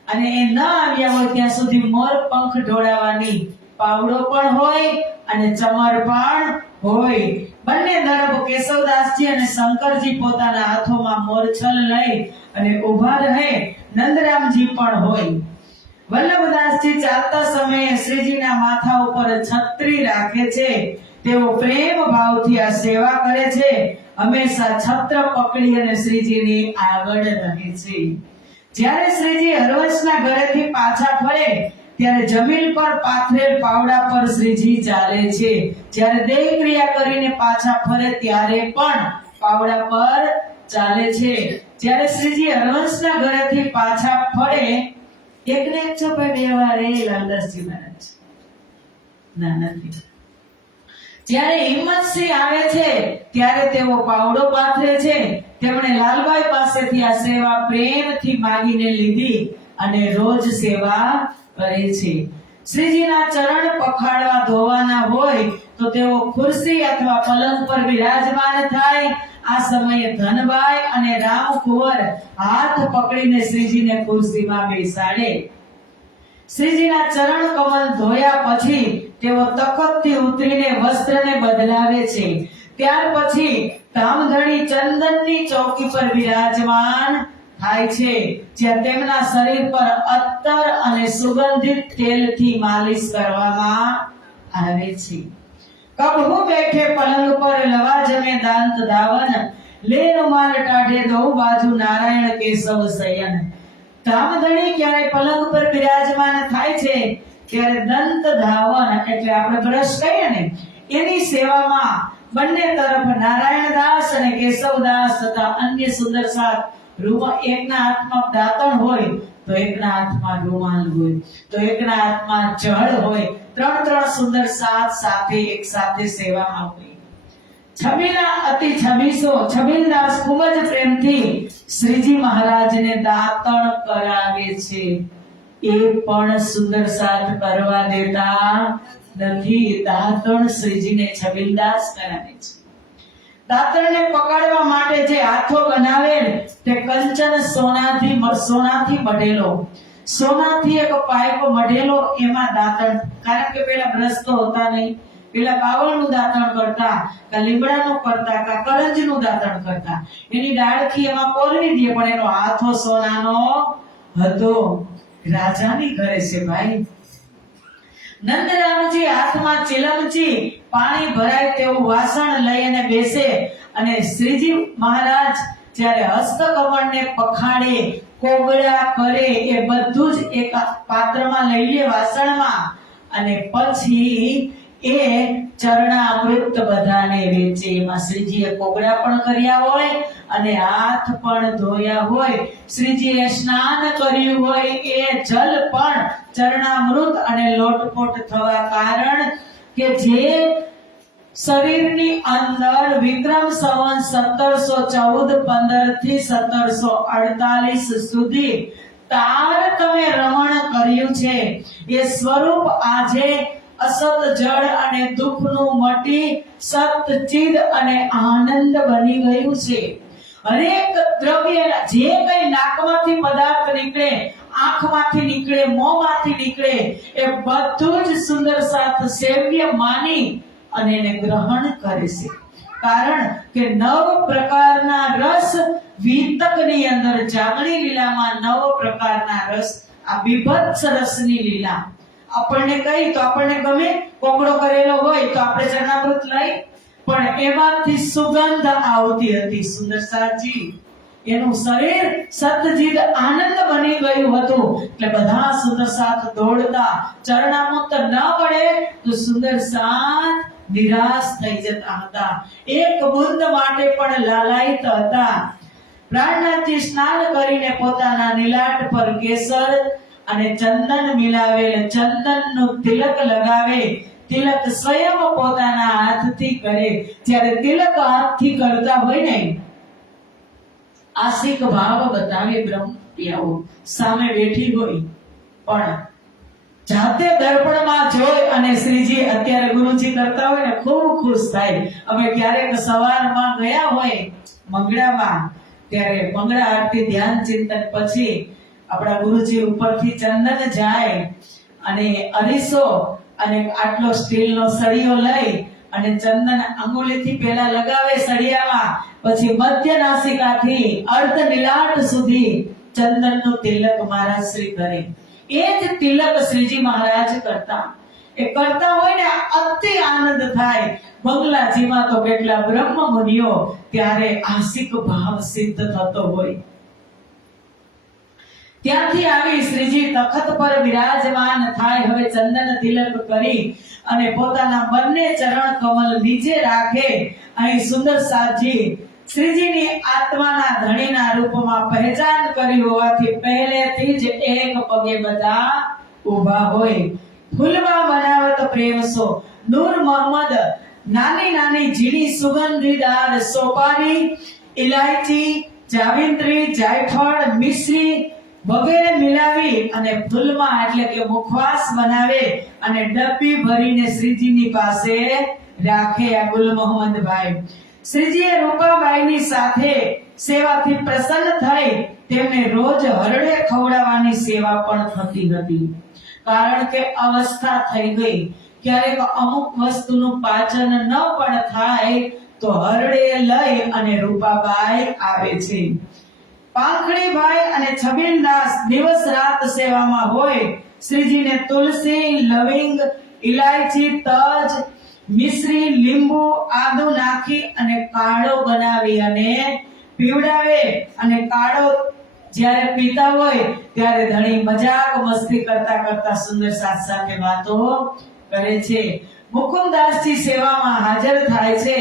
અને એ ન આવ્યા હોય ત્યાં સુધી મોર પંખ ઢોળાવવાની પાવડો પણ હોય અને ચમર પણ હોય. બંને તરફ કેશવદાસજી અને શંકરજી પોતાના હાથોમાં મોરછલ લઈ અને ઊભા રહે. નંદરામજી પણ હોય. વલ્લભદાસજી ચાલતા સમયે શ્રીજીના માથા ઉપર છત્રી રાખે છે. તેઓ પ્રેમ ભાવથી આ સેવા કરે છે. હંમેશા છત્ર પકડી અને શ્રીજીની આગળ રહે છે. જ્યારે શ્રીજી હરવંશના ઘરેથી પાછા ફરે ત્યારે જમીન પર પાથરેલ પાવડા પર શ્રીજી ચાલે છે. જ્યારે દેહ ક્રિયા કરીને પાછા ફરે ત્યારે પણ પાવડા પર ચાલે છે. જ્યારે શ્રીજી હરવંશના ઘરેથી પાછા ફરે, એકને એક ચોપાઈ બેવા રે લાલદાસજી મહારાજ ના નથી. જ્યારે હિંમતસિંહ આવે છે ત્યારે તેઓ પાવડો પાથરે છે. તેમણે લાલબાઈ પાસેથી આ સેવા પ્રેમથી માંગીને લીધી અને રોજ સેવા કરે છે. શ્રીજીના ચરણ પખાડવા ધોવાના હોય તો તેઓ ખુરશી અથવા પલંગ પર બિરાજમાન થાય. આ સમયે ધનબાઈ અને રામકુંવર હાથ પકડીને શ્રીજીને ખુરશીમાં બેસાડે. શ્રીજીના ચરણ કમલ ધોયા પછી તેઓ તખતથી ઉતરીને વસ્ત્રને બદલાવે છે. ત્યાર પછી ધામધણી ચંદનની ચોકી પર બિરાજમાન થાય છે, જ્યાં તેમના શરીર પર અત્તર અને સુગંધિત તેલથી માલિશ કરવામાં આવે છે. કબહુ બેઠે પલંગ પર લવાજમે દાંત ધાવન, લે રૂમાલ ટાઢે દો બાજુ નારાયણ કેશવ શયન. ધામધણી ક્યારે પલંગ પર બિરાજમાન થાય છે ત્યારે દંત ધાવન એટલે આપણે બ્રશ કહીએ ને એની સેવામાં બંને તરફ નારાયણદાસ અને કેશવદાસ તથા અન્ય સુંદર સાત એકના હાથમાં દાંતણ હોય તો એકના હાથમાં રૂમાલ હોય તો એકના હાથમાં જળ હોય. ત્રણ સુંદર સાત સાથે એક સાથે સેવામાં હોય. છબીલા અતિ છબીલદાસ ખૂબ જ પ્રેમથી શ્રીજી મહારાજને દાંતણ કરાવે છે. એ પણ સુંદર સાથ કરવા દેતા નથી. દાંતણ શ્રીજીને છબીલદાસ કરાવે છે. દાંતણને પકડવા માટે જે હાથો બનાવેલ તે કંચન સોનાથી મઢેલો, સોનાથી એક પાઇપ મઢેલો, એમાં દાંતણ. કારણ કે પેલા બ્રશ તો હતા નહીં, પેલા બાવળનું દાંતણ કરતા, કા લીમડાનું કરતા, કા કરંજનું દાંતણ કરતા. એની ડાળખી એમાં પોરવી દે, પણ એનો હાથો સોનાનો હતો. રાજાની ઘરે છે ભાઈ. નંદરામજી હાથમાં ચિલમચી પાણી ભરાય તેવું વાસણ લઈને બેસે અને શ્રીજી મહારાજ જ્યારે હસ્તકમળને પખાડે, કોગળા કરે, એ બધું જ એક પાત્રમાં લઈ લે, વાસણમાં, અને પછી એ ચરણામૃત બધાને વેચે. એમાં શ્રીજીએ કોગળા પણ કર્યા હોય અને હાથ પણ ધોયા હોય. શ્રીજીએ સ્નાન કર્યું હોય એ જલ પણ ચરણામૃત અને લોટપોટ થવા કારણ કે જે શરીરની અંદર વિક્રમ સંવત 1714-15 થી 1748 સુધી તારતમ્ય રમણ કર્યું છે. એ સ્વરૂપ આજે અસત જળ અને દુઃખનું મટી સત ચિદ અને આનંદ બની ગયું છે. હરેક દ્રવ્ય જે કઈ નાકમાંથી પદાર્થ નીકળે, આંખમાંથી નીકળે, મોંમાંથી નીકળે, એ બધું જ સુંદર સાથ સેવ્ય માની અને એને ગ્રહણ કરે છે. કારણ કે 9 પ્રકારના રસ વિતકની અંદર, જાગણી લીલામાં 9 પ્રકારના રસ, આ વિભત્સ રસની લીલા. આપણને કહી તો આપણને ગમે, કોગળો કરેલો હોય તો આપણે ચરણામૃત લઈ, પણ એમાંથી સુગંધ આવતી હતી. સુંદર સાજી એનું શરીર સતજીદ આનંદ બની ગયું હતું. એટલે બધા સુંદર સાથ દોડતા, ચરણામૃત ન પડે તો સુંદર સાથ નિરાશ થઈ જતા હતા. એક બુંદ માટે પણ લાલાયિત હતા. પ્રાણનાથજી સ્નાન કરીને પોતાના નીલાટ પર કેસર અને ચંદન મિલાવેલ ચંદનનું તિલક લગાવે. તિલક સ્વયં પોતાના હાથથી કરે. જ્યારે તિલક હાથથી કરતા હોય ને, આશિક ભાવ બતાવે. બ્રહ્મપિયાઓ સામે બેઠી હોય પણ જાતે દર્પણમાં જોઈ અને શ્રીજી અત્યારે ગુરુજી કરતા હોય ને ખૂબ ખુશ થાય. અમે ક્યારેક સવારમાં ગયા હોય મંગળામાં, ત્યારે મંગળા આરતી ધ્યાન ચિંતન પછી આપણા ગુરુજી ઉપરથી ચંદન જાય અને અરીસો અને આટલો સ્ટીલનો સળિયો લઈ અને ચંદન અંગુલીથી પહેલા લગાવે સળિયામાં, પછી મધ્ય નાસિકાથી અર્ધ નીલાટ સુધી ચંદનનું તિલક મહારાજ શ્રી કરે. એ જ તિલક શ્રીજી મહારાજ કરતા. એ કરતા હોય ને અતિ આનંદ થાય. બંગલાજીમાં તો કેટલા બ્રહ્મ મુનિઓ, ત્યારે આશિક ભાવ સિદ્ધ થતો હોય. ત્યાંથી આવી શ્રીજી તખત પર બિરાજમાન થાય. હવે ચંદન તિલક કરી અને પોતાના બંને ચરણ કમલ નીચે રાખે. અહીં સુંદર સાજી શ્રીજીની આત્માના ધણીના રૂપમાં પહેચાન કરી હોવાથી પહેલેથી જ એક પગે બધા ઊભા હોય. ફૂલવા બનાવત પ્રેમસો નૂર મોહમ્મદ નાની નાની ઝીણી સુગંધીદાર સોપારી, ઇલાયચી, જાવિત્રી, જાયફળ, મિશ્રી વગેરે મિલાવી અને ફૂલમાં એટલે કે મુખવાસ બનાવે અને ડબ્બી ભરીને શ્રીજીની પાસે રાખે. આ ગુલ મોહમ્મદભાઈ શ્રીજીએ રૂપાબાઈની સાથે સેવાથી પ્રસન્ન થઈ તેમને રોજ હરડે ખવડાવવાની સેવા પણ થતી હતી. કારણ કે અવસ્થા થઈ ગઈ, ક્યારેક અમુક વસ્તુનું પાચન ન પણ થાય તો હરડે લઈ અને રૂપાબાઈ આવે છે. પાંખડીભાઈ અને છબીલદાસ દિવસ રાત સેવામાં હોય. શ્રીજીને તુલસી, લવિંગ, ઇલાયચી, તજ, મિશ્રી, લીંબુ, આદુ નાખી અને કાળો બનાવી અને પીવડાવે. અને કાળો જ્યારે પીતા હોય ત્યારે ધણી મજાક મસ્તી કરતા કરતા સુંદર સાથ સાથે વાતો કરે છે. મુકુંદાસજી સેવામાં હાજર થાય છે.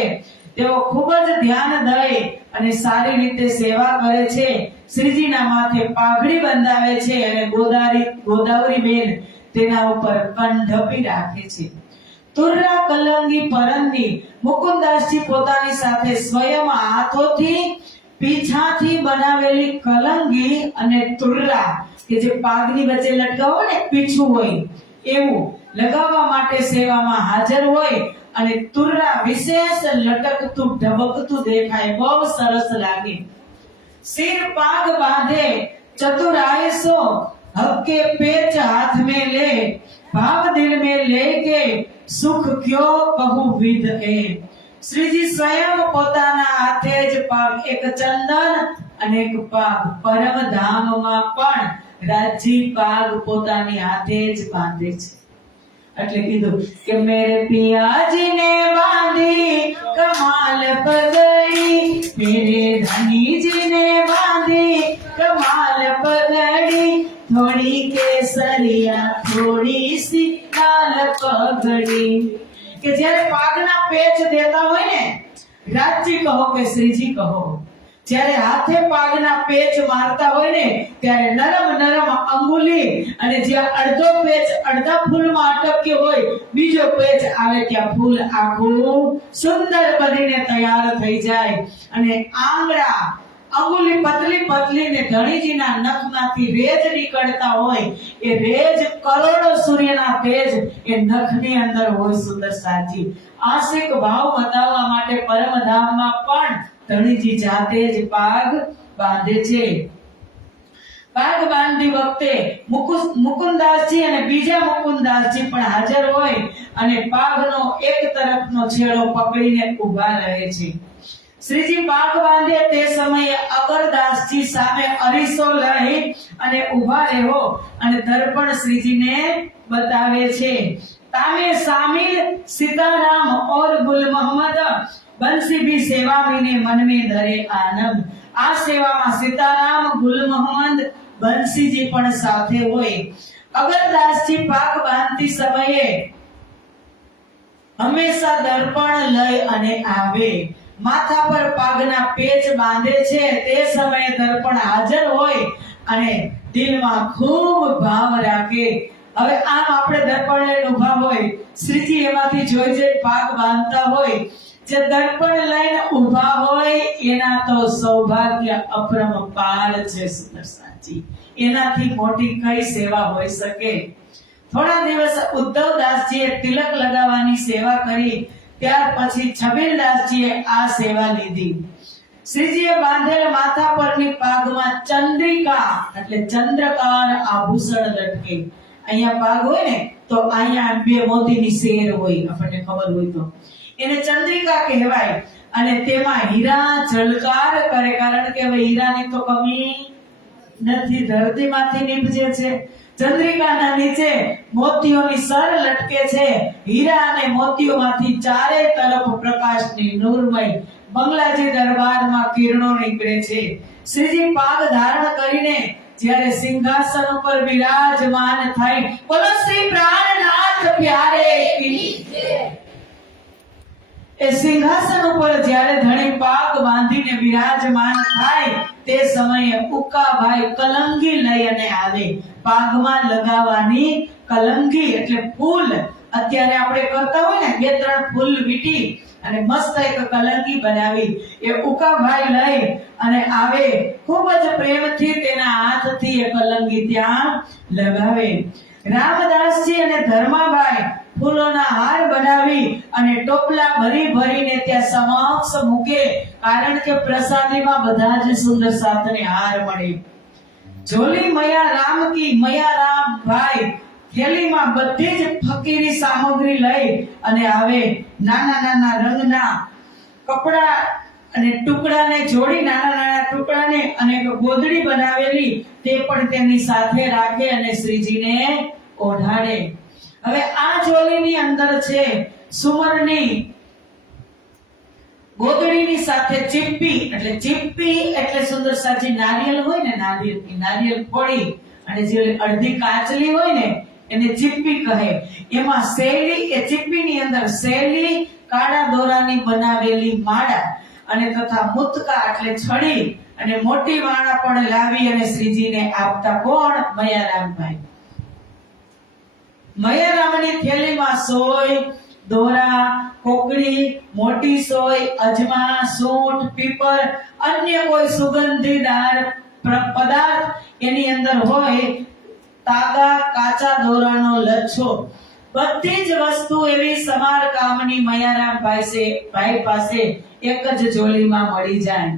તેઓ ખૂબ જ ધ્યાન દઈ અને સારી રીતે સેવા કરે છે. શ્રીજીના માથે પાઘડી બંધાવે છે અને ગોદાવરી બેન તેના ઉપર કંઠપી રાખે છે. તુર્રા કલંગી પરંદી મુકુંદાસજી પોતાની સાથે સ્વયં હાથોથી પીછાથી બનાવેલી કલંગી અને તુર્રા કે જે પાઘડી વચ્ચે લટકાવો ને પીછું હોય એવું લગાવવા માટે સેવામાં હાજર હોય. અને તુર્રા વિશેષ લટકતું ઢબકતું દેખાય, બહુ સરસ લાગે. सिर पाग बांधे चतुराई सो हक्के पेच हाथ में ले भाव दिल में लेके सुख क्यों कहूं विध है. श्रीजी स्वयं પોતાના હાથે જ પાગ, એક ચંદન અને એક પાગ, પરમ ધામમાં પણ રાજી પાગ પોતાની હાથે જ બાંધે છે. એટલે કીધું કે મેરે પિયાજી ને બાંધી કમાલ પગડી, મેરે ધનીજી ને બાંધી કમાલ પગડી, થોડી કેસરિયા થોડી સી લાલ પગડી. કે જ્યારે પાગના પેચ દેતા હોય ને, રાજજી કહો કે શ્રીજી કહો, જ્યારે હાથે પાગના પેચ મારતા હોય ને ત્યારે નરમ નરમ અંગુલી અને જ્યાં અડધો પેચ અડધા ફૂલમાં અટક્યો હોય, બીજો પેચ આવે ત્યાં ફૂલ આખું સુંદર બનીને તૈયાર થઈ જાય. અને આંગળા અંગુલી પતલી પતલી ને ધણીજીના નખમાંથી રેજ નીકળતા હોય, એ રેજ કરોડો સૂર્યના તેજ એ નખની અંદર હોય. સુંદર સાચી આશિક ભાવ બતાવવા માટે પરમધામમાં પણ ધણીજી જાતે જ પાગ બાંધે છે. પાગ બાંધતી વખતે મુકુંદાસજી અને બીજા મુકુંદાસજી પણ હાજર હોય અને પાગનો એક તરફનો છેડો પકડીને ઊભા રહે છે. શ્રીજી પાગ બાંધે તે સમયે અગરદાસજી સામે અરીસો લઈ અને ઊભા રહો અને દર્પણ શ્રીજીને બતાવે છે. तामे शामिल सीताराम और गुल मोहम्मद बंसी भी सेवा में मन में धरे आनंद. आ सेवा में सीताराम, गुल मोहम्मद, बंसी जी पण साथे होय. अगरदास जी पाक बांधती समये हमेशा दर्पण लई अने आवे. माथा पर पागना पेच बांधे छे ते समये दर्पण हाजर होय अने दिलमां खूब भाव राखे. હવે આમ આપણે દર્પણ લઈને ઊભા હોય, શ્રીજી એમાંથી જોઈ જોઈ પાક બાંધતા હોય. જે દર્પણ લઈને ઊભા હોય એના તો સૌભાગ્ય અપરંપાર છે. સુંદર સાચી એનાથી મોટી કઈ સેવા હોઈ શકે. થોડા દિવસ ઉદ્ધવદાસજીએ તિલક લગાવવાની સેવા કરી. ત્યાર પછી છબીલદાસજીએ આ સેવા લીધી. શ્રીજીએ બાંધેલ માથા પરની પાગમાં ચંદ્રિકા એટલે ચંદ્રકાર આભૂષણ લટકે. અહીંયા પાગ હોય ને તો અહીંયા બે મોતીની શેર હોય, આપણને ખબર હોય તો એને ચંદ્રિકા કહેવાય. અને તેમાં હીરા ઝળકાર કરે, કારણ કે હવે હીરાની તો કમી નથી, ધરતીમાંથી નીપજે છે. ચંદ્રિકાના નીચે મોતીઓની સર લટકે છે. હીરા અને મોતીઓમાંથી ચારે તરફ પ્રકાશની નૂરમય બંગલાજી દરબારમાં કિરણો નીકળે છે. શ્રીજી પાગ ધારણ કરીને જ્યારે સિંહાસન ઉપર વિરાજમાન થાય, બોલો શ્રી પ્રાણનાથ પ્યારે કી જય. એ સિંહાસન ઉપર જ્યારે ધણી પાગ બાંધીને વિરાજમાન થાય તે સમયે ઉકાભાઈ કલંગી લઈ અને આવે. પાગમાં લગાવવાની કલંગી એટલે ફૂલ. અત્યારે આપણે કરતા હોય ને 2-3 ફૂલ વીટી અને મસ્ત એક કલંગી બનાવી એ ઉકાભાઈ લઈ અને આવે. ખૂબ જ પ્રેમથી તેના હાથથી એ કલંગી ત્યાં લગાવે. રામદાસજી અને ધર્માભાઈ ફૂલોના હાર બનાવી અને ટોપલા ભરી ભરીને ત્યાં સમક્ષ મૂકે, કારણ કે પ્રસાદીમાં બધા જ સુંદર સાથને હાર મળે. જોલી મયા રામ કી મયા રામ ભાઈ થેલીમાં બધી જ ફકીરી સામગ્રી લઈ અને આવે. નાના નાના રંગના કપડા અને ટુકડાને જોડી નાના ટુકડાને અને ગોદડી બનાવેલી તે પણ તેની સાથે રાખે અને શ્રીજીને ઓઢાડે. હવે આ જોલીની અંદર છે સુમરની ગોદડીની સાથે ચીપ્પી એટલે સુંદર સાજી નારિયેળ હોય ને, નારિયેળ ફોડી અને જે અડધી કાચલી હોય ને એને ચીપ્પી કહે. એમાં શેલી, એ ચીપ્પીની અંદર શેલી કાળા દોરાની બનાવેલી માળા અને તથા મુતકા એટલે છડી અને મોટી માળા પણ લાવી અને શ્રીજીને આપતા. કોણ? મયારામભાઈ. મયારામની થેલીમાં સોય, દોરા, કોકડી, મોટી સોય, અજમા, સૂંઠ, પીપર, અન્ય કોઈ સુગંધીદાર પદાર્થ એની અંદર હોય. તાગા, કાચા દોરાનો લચ્છો, બધી જ વસ્તુ એવી સમારકામની મયારામભાઈ પાસે એક જ જોલીમાં મળી જાય.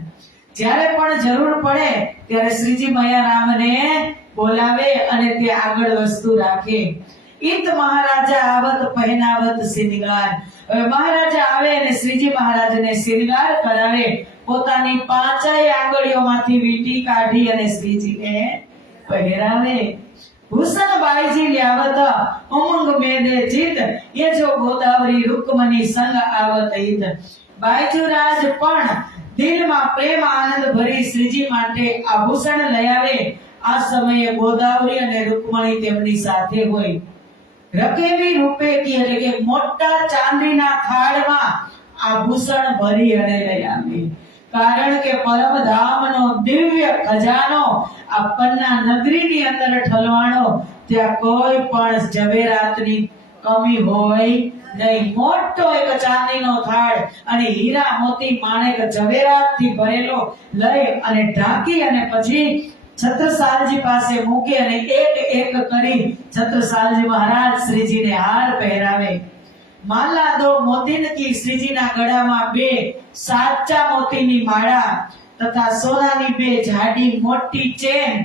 જ્યારે પણ જરૂર પડે ત્યારે શ્રીજી મયારામને બોલાવે અને તે આગળ વસ્તુ રાખે. ઈત મહારાજા આવત પહેનાવત શ્રીનિગાર. હવે મહારાજા આવે અને શ્રીજી મહારાજને શ્રીનિગાર કરાવે. પોતાની 5 આંગળીઓમાંથી વીંટી કાઢી અને શ્રીજીને પહેરાવે. ભૂષણ બાઈજી લ્યાવત ઉમંગ મેદે ચિત એ જો ગોદાવરી રૂકમની સંગ આવત ઈદ. બાઈજુરાજ પણ દિલમાં પ્રેમ આનંદ ભરી શ્રીજી માટે આભૂષણ લઈ આવે. આ સમયે ગોદાવરી અને રૂકમણી તેમની સાથે હોય. રકેવી રૂપે કી એટલે કે મોટા ચાંદીના થાળમાં આભૂષણ ભરી અને લઈ આવે. કારણ કે પરમધામનો દિવ્ય ખજાનો આ પન્ના નગરીની અંદર ઠલવાણો, ત્યાં કોઈ પણ ઝવેરાતની કમી હોય નહીં. મોટો એક ચાંદીનો થાળ અને હીરા મોતી માણેક ઝવેરાતથી ભરેલો લઈ અને ઢાંકી અને પછી છત્રસાલજી પાસે મૂકી અને એક એક કરી છત્રસાલજી મહારાજ શ્રીજીને હાર પહેરાવે. માલા દો મોતીન કી શ્રીજીના ગળામાં 2 સાચા મોતીની માળા તથા સોનાની 2 જાડી મોટી ચેન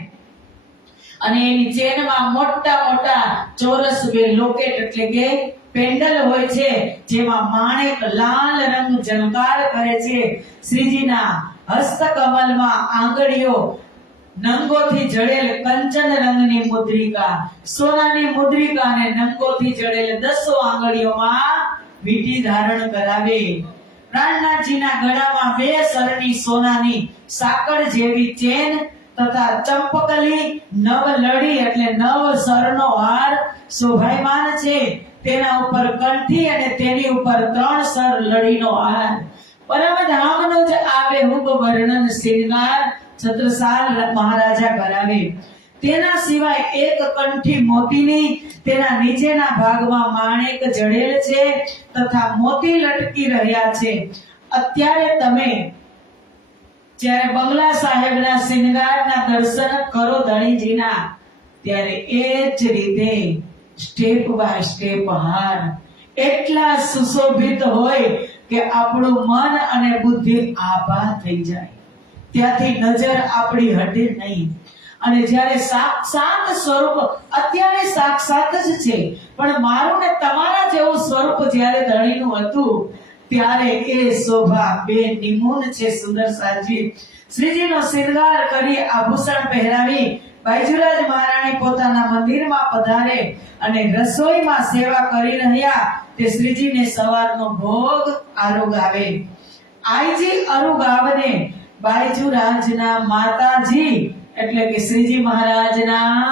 અને એની ચેનમાં મોટા મોટા ચોરસ 2 લોકેટ એટલે કે પેન્ડલ હોય છે, જેમાં માણેક લાલ રંગ ઝળકાર કરે છે. શ્રીજીના હસ્તકમલમાં આંગળીઓ નંગોથી જડેલ કંચન રંગની મુદ્રિકા, સોનાની મુદ્રિકા અને નંગોથી જડેલ 10 આંગળીઓમાં વીંટી ધારણ કરાવે. પ્રાણનાથજીના ગળામાં 2 સરની સોનાની સાકળ જેવી ચેન તથા ચંપકલી નવલડી એટલે 9 સરનો હાર શોભાયમાન છે. તેના ઉપર કંઠી અને તેની ઉપર 3 સર લડીનો હાર. પરમધામનો જ આબેહૂબ વર્ણન શ્રીનાથ છત્રસાલ મહારાજા કરાવે. તેના સિવાય એક કંઠી મોતીની, તેના નીચેના ભાગમાં માણેક જડેલ છે તથા મોતી લટકી રહ્યા છે. અત્યારે તમે જ્યારે બંગલા સાહેબના શ્રીનગારના દર્શન કરો ધણીજીના, ત્યારે એ જ રીતે સ્ટેપ બાય સ્ટેપ હાર એટલા સુશોભિત હોય કે આપણું મન અને બુદ્ધિ આભા થઈ જાય. ત્યાંથી નજર આપણી હટે નહીં. અને જ્યારે સાક્ષાત સ્વરૂપ, અત્યારે સાક્ષાત જ છે, પણ મારું ને તમારા જેવું સ્વરૂપ જ્યારે ધણીનું હતું ત્યારે એ શોભા 2 નિમૂન છે. સુદર્શનજી શ્રીજીનો શૃંગાર કરી આભૂષણ પહેરાવી બાઈજુરાજ મહારાણી પોતાના મંદિરમાં પધારે અને રસોઈમાં સેવા કરી રહ્યા તે શ્રીજીને સવારનો ભોગ આરોગાવે. આઈજી અરુગાવને બાઈજુરાજના માતાજી એટલે કે શ્રીજી મહારાજના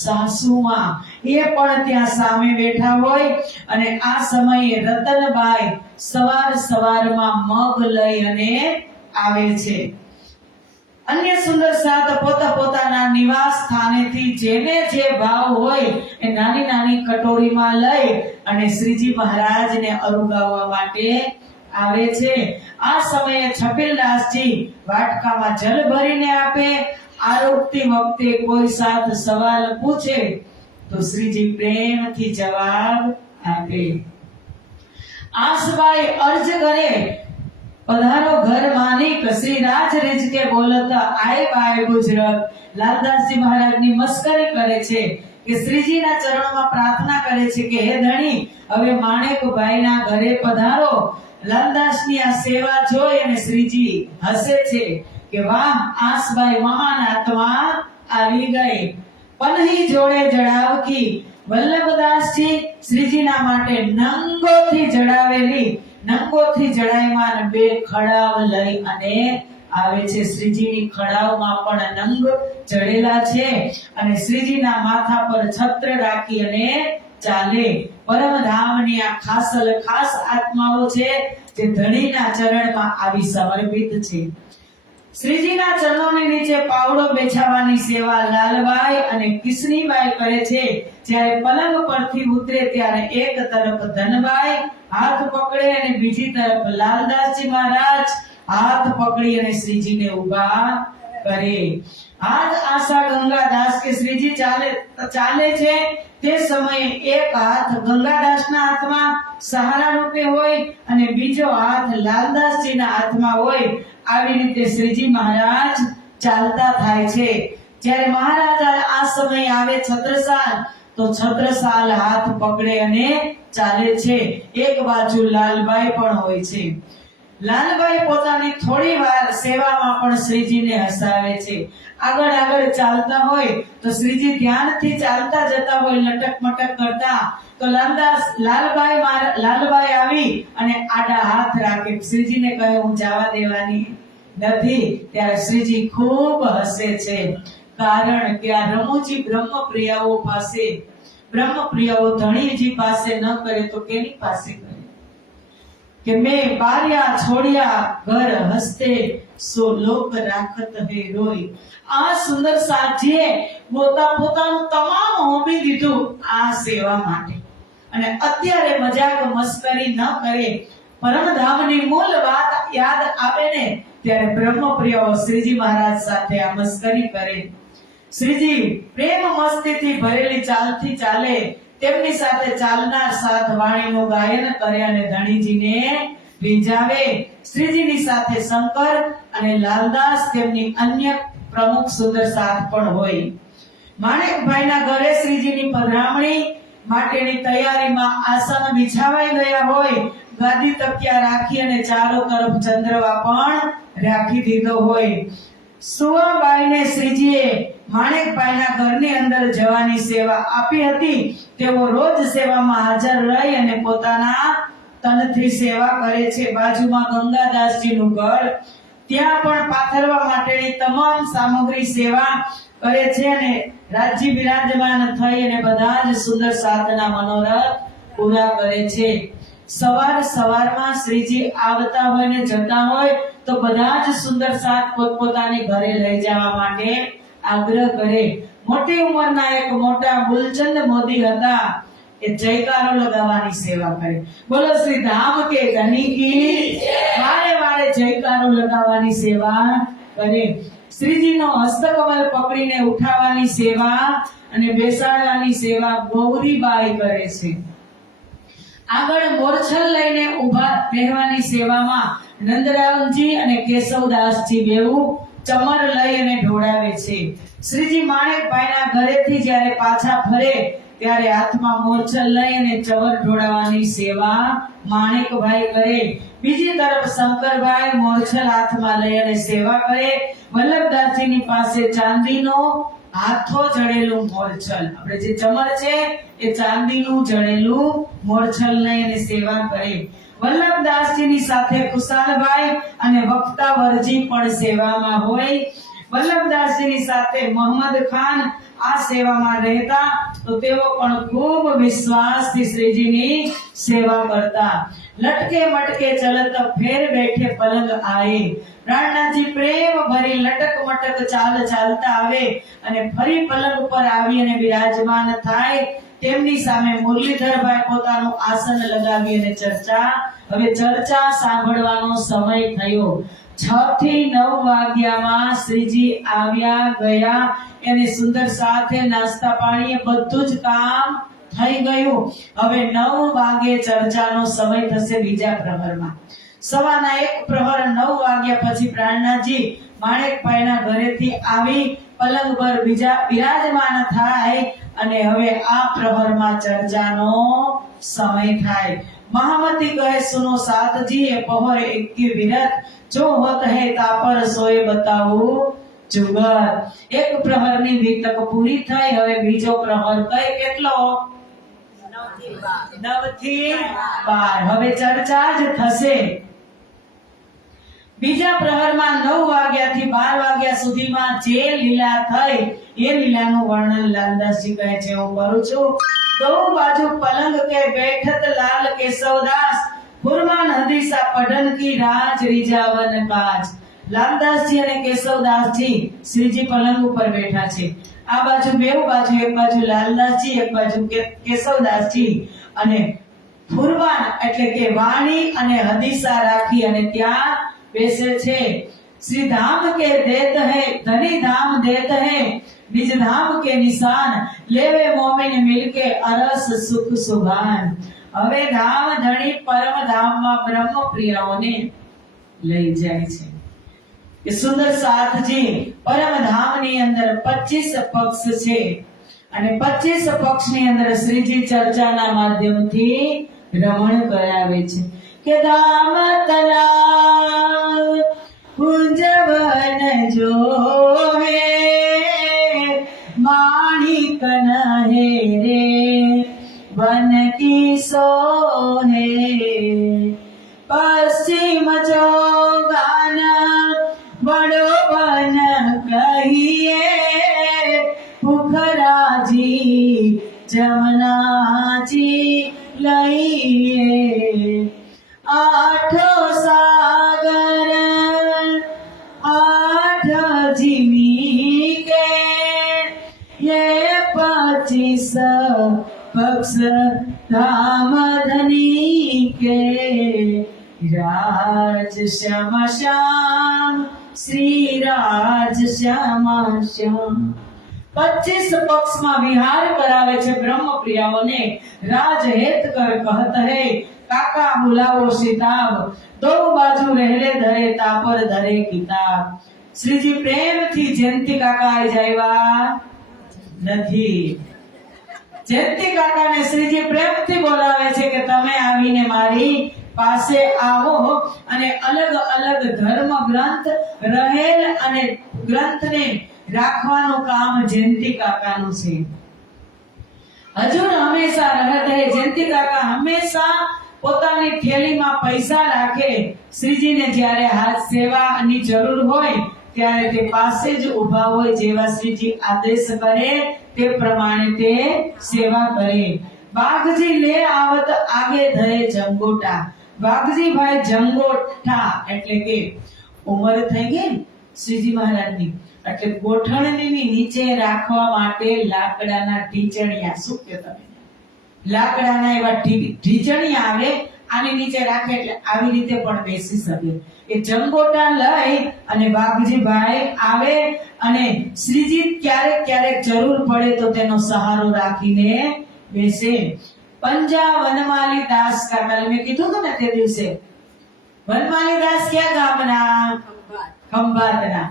સાસુમાં એ પણ ત્યાં સામે બેઠા હોય અને આ સમયે રતનબાઈ સવારમાં મગ લઈ અને આવે છે. અન્ય સુંદર સાત પોતાના નિવાસ સ્થાનેથી જેને જે ભાવ હોય એ નાની નાની કટોરીમાં લઈ અને શ્રીજી મહારાજને અરુગાવવા માટે આવે છે. આ સમયે છપીલદાસજી વાટકામાં જલ ભરીને આપે. આરોગતી વખતે કોઈ સાથ સવાલ પૂછે તો શ્રીજી પ્રેમથી જવાબ આપે. આસબાઈ અર્જ કરે, પધારો ઘર માલિક. શ્રી રાજ રીજ કે બોલતા આય બાય ગુજરાત. લાલદાસજી મહારાજની મસ્કરી કરે છે કે શ્રીજીના ચરણોમાં પ્રાર્થના કરે છે કે હે ધણી, હવે માણેકભાઈના ઘરે પધારો. લાલદાસની આ સેવા જોઈ અને શ્રીજી હસે છે કે વાહ, આસબાઈ મહાન આત્મા આવી ગઈ. પનહી જોડે જડાવકી વલ્લભદાસજી શ્રીજીના માટે નંગોથી જડાયમાન બે ખડાવ લઈ અને આવે છે. શ્રીજીની ખડાવમાં પણ નંગ જડેલા છે અને શ્રીજીના માથા પર છત્ર રાખી અને ચાલે. પરમધામની આ ખાસ આત્માઓ છે જે ધણીના ચરણમાં આવી સમર્પિત છે. શ્રીજીના ચરણોની નીચે પાવડો બેછાવવાની સેવા લાલબાઈ અને કિશનીબાઈ કરે છે. જ્યારે પલંગ પરથી ઉતરે ત્યારે એક તરફ ધનબાઈ હાથ પકડે અને બીજી તરફ લાલદાસજી મહારાજ હાથ પકડી અને શ્રીજીને ઊભા કરે. હાથ આશા ગંગાદાસ કે શ્રીજી ચાલે છે તે સમયે એક હાથ ગંગાદાસના હાથમાં સહારા રૂપે હોય અને બીજો હાથ લાલદાસજીના હાથમાં હોય. આવી રીતે શ્રીજી મહારાજ ચાલતા થાય છે. જ્યારે મહારાજ આ સમય આવે છત્રસાલ, તો છત્રસાલ હાથ પકડે અને ચાલે છે. એક બાજુ લાલબાઈ પણ હોય છે. લાલબાઈ પોતાની થોડી વાર સેવામાં પણ શ્રીજીને હસાવે છે. આગળ ચાલતા હોય તો શ્રીજી ધ્યાનથી ચાલતા જતા હોય લટક મટક કરતા, તો લાલબાઈ આવી અને આડા હાથ રાખે. શ્રીજીને કહે હું જવા દેવાની નથી. ત્યારે શ્રીજી ખૂબ હસે છે, કારણ કે આ રમૂજી બ્રહ્મપ્રિયાઓ ધણીજી પાસે ન કરે તો કેની પાસે કરે? કે મેં બાર્યા છોડ્યા ઘર હસતે સો લોક રાખત હે રોય. આ સુંદર સાજીએ પોતાનું તમામ હોમી દીધું આ સેવા માટે અને અત્યારે મજાક મસ્કરી ન કરે. પરમધામની મૂળ વાત યાદ આવે ને ત્યારે બ્રહ્મપ્રિયાઓ શ્રીજી મહારાજ સાથે આ મસ્કરી કરે. શ્રીજી પ્રેમ મસ્તીથી ભરેલી ચાલથી ચાલે. તેમની સાથે ચાલનાર સાથ વાણીનું ગાયન કરે અને ધણીજીને રીઝાવે. શ્રીજીની સાથે શંકર અને લાલદાસ તેમની અન્ય પ્રમુખ સુંદર સાથ પણ હોય. માણેકભાઈના ઘરે શ્રીજીની પધરામણી માટેની તૈયારીમાં આસન બિછાવાઈ ગયા હોય. ગાદી તકિયા રાખી અને ચારો તરફ ચંદ્રવા પણ રાખી દીધો હોય. સુવાબાઈને શ્રીજીએ માણેકભાઈના ઘરની અંદર જવાની સેવા આપી હતી. તેઓ રોજ સેવામાં હાજર રહી અને પોતાના તનથી સેવા કરે છે. બાજુમાં ગંગાદાસજીનું ઘર, ત્યાં પણ પાથરવા માટેની તમામ સામગ્રી સેવા કરે છે અને રાજજી બિરાજમાન થઈ અને બધા જ સુંદર સાધના મનોરથ પૂરા કરે છે. સવારમાં શ્રીજી આવતા હોય ને જતા હોય તો બધા જ સુંદર સાથ પોતપોતાની ઘરે લઈ જવા માટે આગ્રહ કરે. મોટી ઉંમરના એક મોટા મૂલચંદ મોદી હતા. એ જયકારો લગાવવાની સેવા કરે. બોલો શ્રી ધામ કે ધણી કી વારે વારે જયકારો લગાવવાની સેવા કરે. શ્રીજીનો હસ્તકમલ પકડીને ઉઠાવવાની સેવા અને બેસાડવાની સેવા ગૌરીબાઈ કરે છે. આગળ મોરછલ લઈને ઊભા રહેવાની સેવામાં નંદરામજી અને કેશવદાસજી બેઉ ચમર લઈ અને ઢોળાવે છે. શ્રીજી માણેકભાઈના ઘરેથી જ્યારે પાછા ફરે ત્યારે હાથમાં મોરછલ લઈ અને ચમર ઢોળાવવાની સેવા માણેકભાઈ કરે. બીજી તરફ શંકરભાઈ મોરછલ હાથમાં લઈ અને સેવા કરે. વલ્લભદાસજીની પાસે ચાંદીનો હાથો જડેલું મોરછલ, આપણે જે ચમર છે એ ચાંદીનું જડેલું મોરછલ લઈ અને સેવા કરે. વલ્લભદાસજીની સાથે કુશાલભાઈ અને વક્તાવરજી પણ સેવામાં હોય. વલ્લભદાસજીની સાથે મોહમ્મદ ખાન આ સેવામાં રહેતા તો તેઓ પણ ખૂબ વિશ્વાસથી શ્રીજીની સેવા કરતા. લટકે મટકે ચલત ફેર બેઠે પલંગ આए. પ્રાણનાથજી પ્રેમ ભરી લટક મટક ચાલ ચાલતા આવે અને ફરી પલંગ ઉપર આવી અને બિરાજમાન થાય. તેમની સામે મુરલીધરભાઈ પોતાનું આસન લગાવી અને હવે ચર્ચા સાંભળવાનો સમય થયો. 6 થી 9 વાગ્યામાં શ્રીજી આવ્યા ગયા. એને સુંદર સાથે નાસ્તા પાણી બધું જ કામ થઈ ગયું. હવે 9 વાગે ચર્ચાનો સમય થશે બીજા પ્રહરમાં. સવારના 1 પ્રહર 9 વાગ્યા પછી પ્રાણનાથજી માણેકભાઈના ઘરેથી આવી પલંગ પર બિરાજમાન થાય અને હવે આ પ્રહરમાં ચર્ચાનો સમય થાય. महामती कहे सुनो साथ जी ये पहर एक की विरत जो होत है तापर सोए बताओ जुगर. एक प्रहर ની વિતક પૂરી થઈ. હવે બીજો પ્રહર કઈ કેટલો 9 થી 12. હવે ચર્ચા જ થશે. બીજા પ્રહરમાં 9 વાગ્યાથી 12 વાગ્યા સુધીમાં જે લીલા થઈ એ લીલાનું વર્ણન લાલદાસજી કહે છે. હું કરું છું. दो बाजू पलंग के बैठत लाल केशवदास फुरमान हदीसा पढ़न की राज रिजावन काज. लालदासजी અને કેશવદાસજી શ્રીજી પલંગ ઉપર બેઠા છે. આ બાજુ બેવ બાજુ, એક બાજુ લાલદાસજી, એક બાજુ કેશવદાસજી અને ફુરમાન એટલે કે વાણી અને હદીસા રાખી અને ત્યાં બેસે છે. श्री धाम के देत है धनी धाम देत है निज धाम के निशान लेवे मोमिन मिलके अरस सुख सुभान. હવે ધામ ધણી પરમ ધામમાં બ્રહ્મ પ્રિયાઓને લઈ જાય છે. એ સુંદર સાથજી પરમ ધામની અંદર 25 પક્ષ છે અને 25 પક્ષની અંદર શ્રીજી ચર્ચાના માધ્યમથી રમણ કરાવે છે કે ધામ તલા कुंजवन जो है माणिक नहे रे वन की सो है. पश्चिम जो गान बड़ो वन कहिए पुखराजी जमनाजी लइए. आठो सागर जीवी के ये 25 पक्ष धाम धनी के राज श्याम श्याम श्री राज श्याम श्याम. 25 पक्ष में विहार करावे छे ब्रह्म प्रियाओने. राज हेत कर कहत है काका बुलावो सीताब. दो बाजू रहले धरे तापर धरे किताब. શ્રીજી પ્રેમથી જયંતિ કાકા આવી જાયવા નથી. જયંતિ કાકાને શ્રીજી પ્રેમથી બોલાવે છે કે તમે આવીને મારી પાસે આવો અને અલગ અલગ ધર્મ ગ્રંથ રહેલ અને ગ્રંથને રાખવાનું કામ જયંતિ કાકાનું છે. હજુર હંમેશા રહત હે. જયંતિ કાકા હંમેશા પોતાની થેલીમાં પૈસા રાખે. શ્રીજીને જ્યારે હાથ સેવાની જરૂર હોય ત્યારે તે પાસે જ ઊભા હોય. જેવા શ્રીજી આદેશ કરે તે પ્રમાણે તે સેવા કરે. બાગજી લે આવત આગે ધરે જંગોટા. બાગજીભાઈ જંગોઠા એટલે કે ઉંમર થઈ ગઈ શ્રીજી મહારાજની એટલે ગોઠણની નીચે રાખવા માટે લાકડાના ઢીચણિયા. શું કે તમે લાકડાના એવા ઢીચણિયા આવે આની નીચે રાખે એટલે આવી રીતે પણ બેસી શકે. એ જંગોટા લઈ અને વાઘજીભાઈ આવે અને શ્રીજી ક્યારેક ક્યારેક જરૂર પડે તો તેનો સહારો રાખીને બેસે. પંજા વનમાલી દાસ કાકા મેં કીધું હતું ને તે દિવસે વનમાલી દાસ ક્યાં ગામના? ખંભાતના.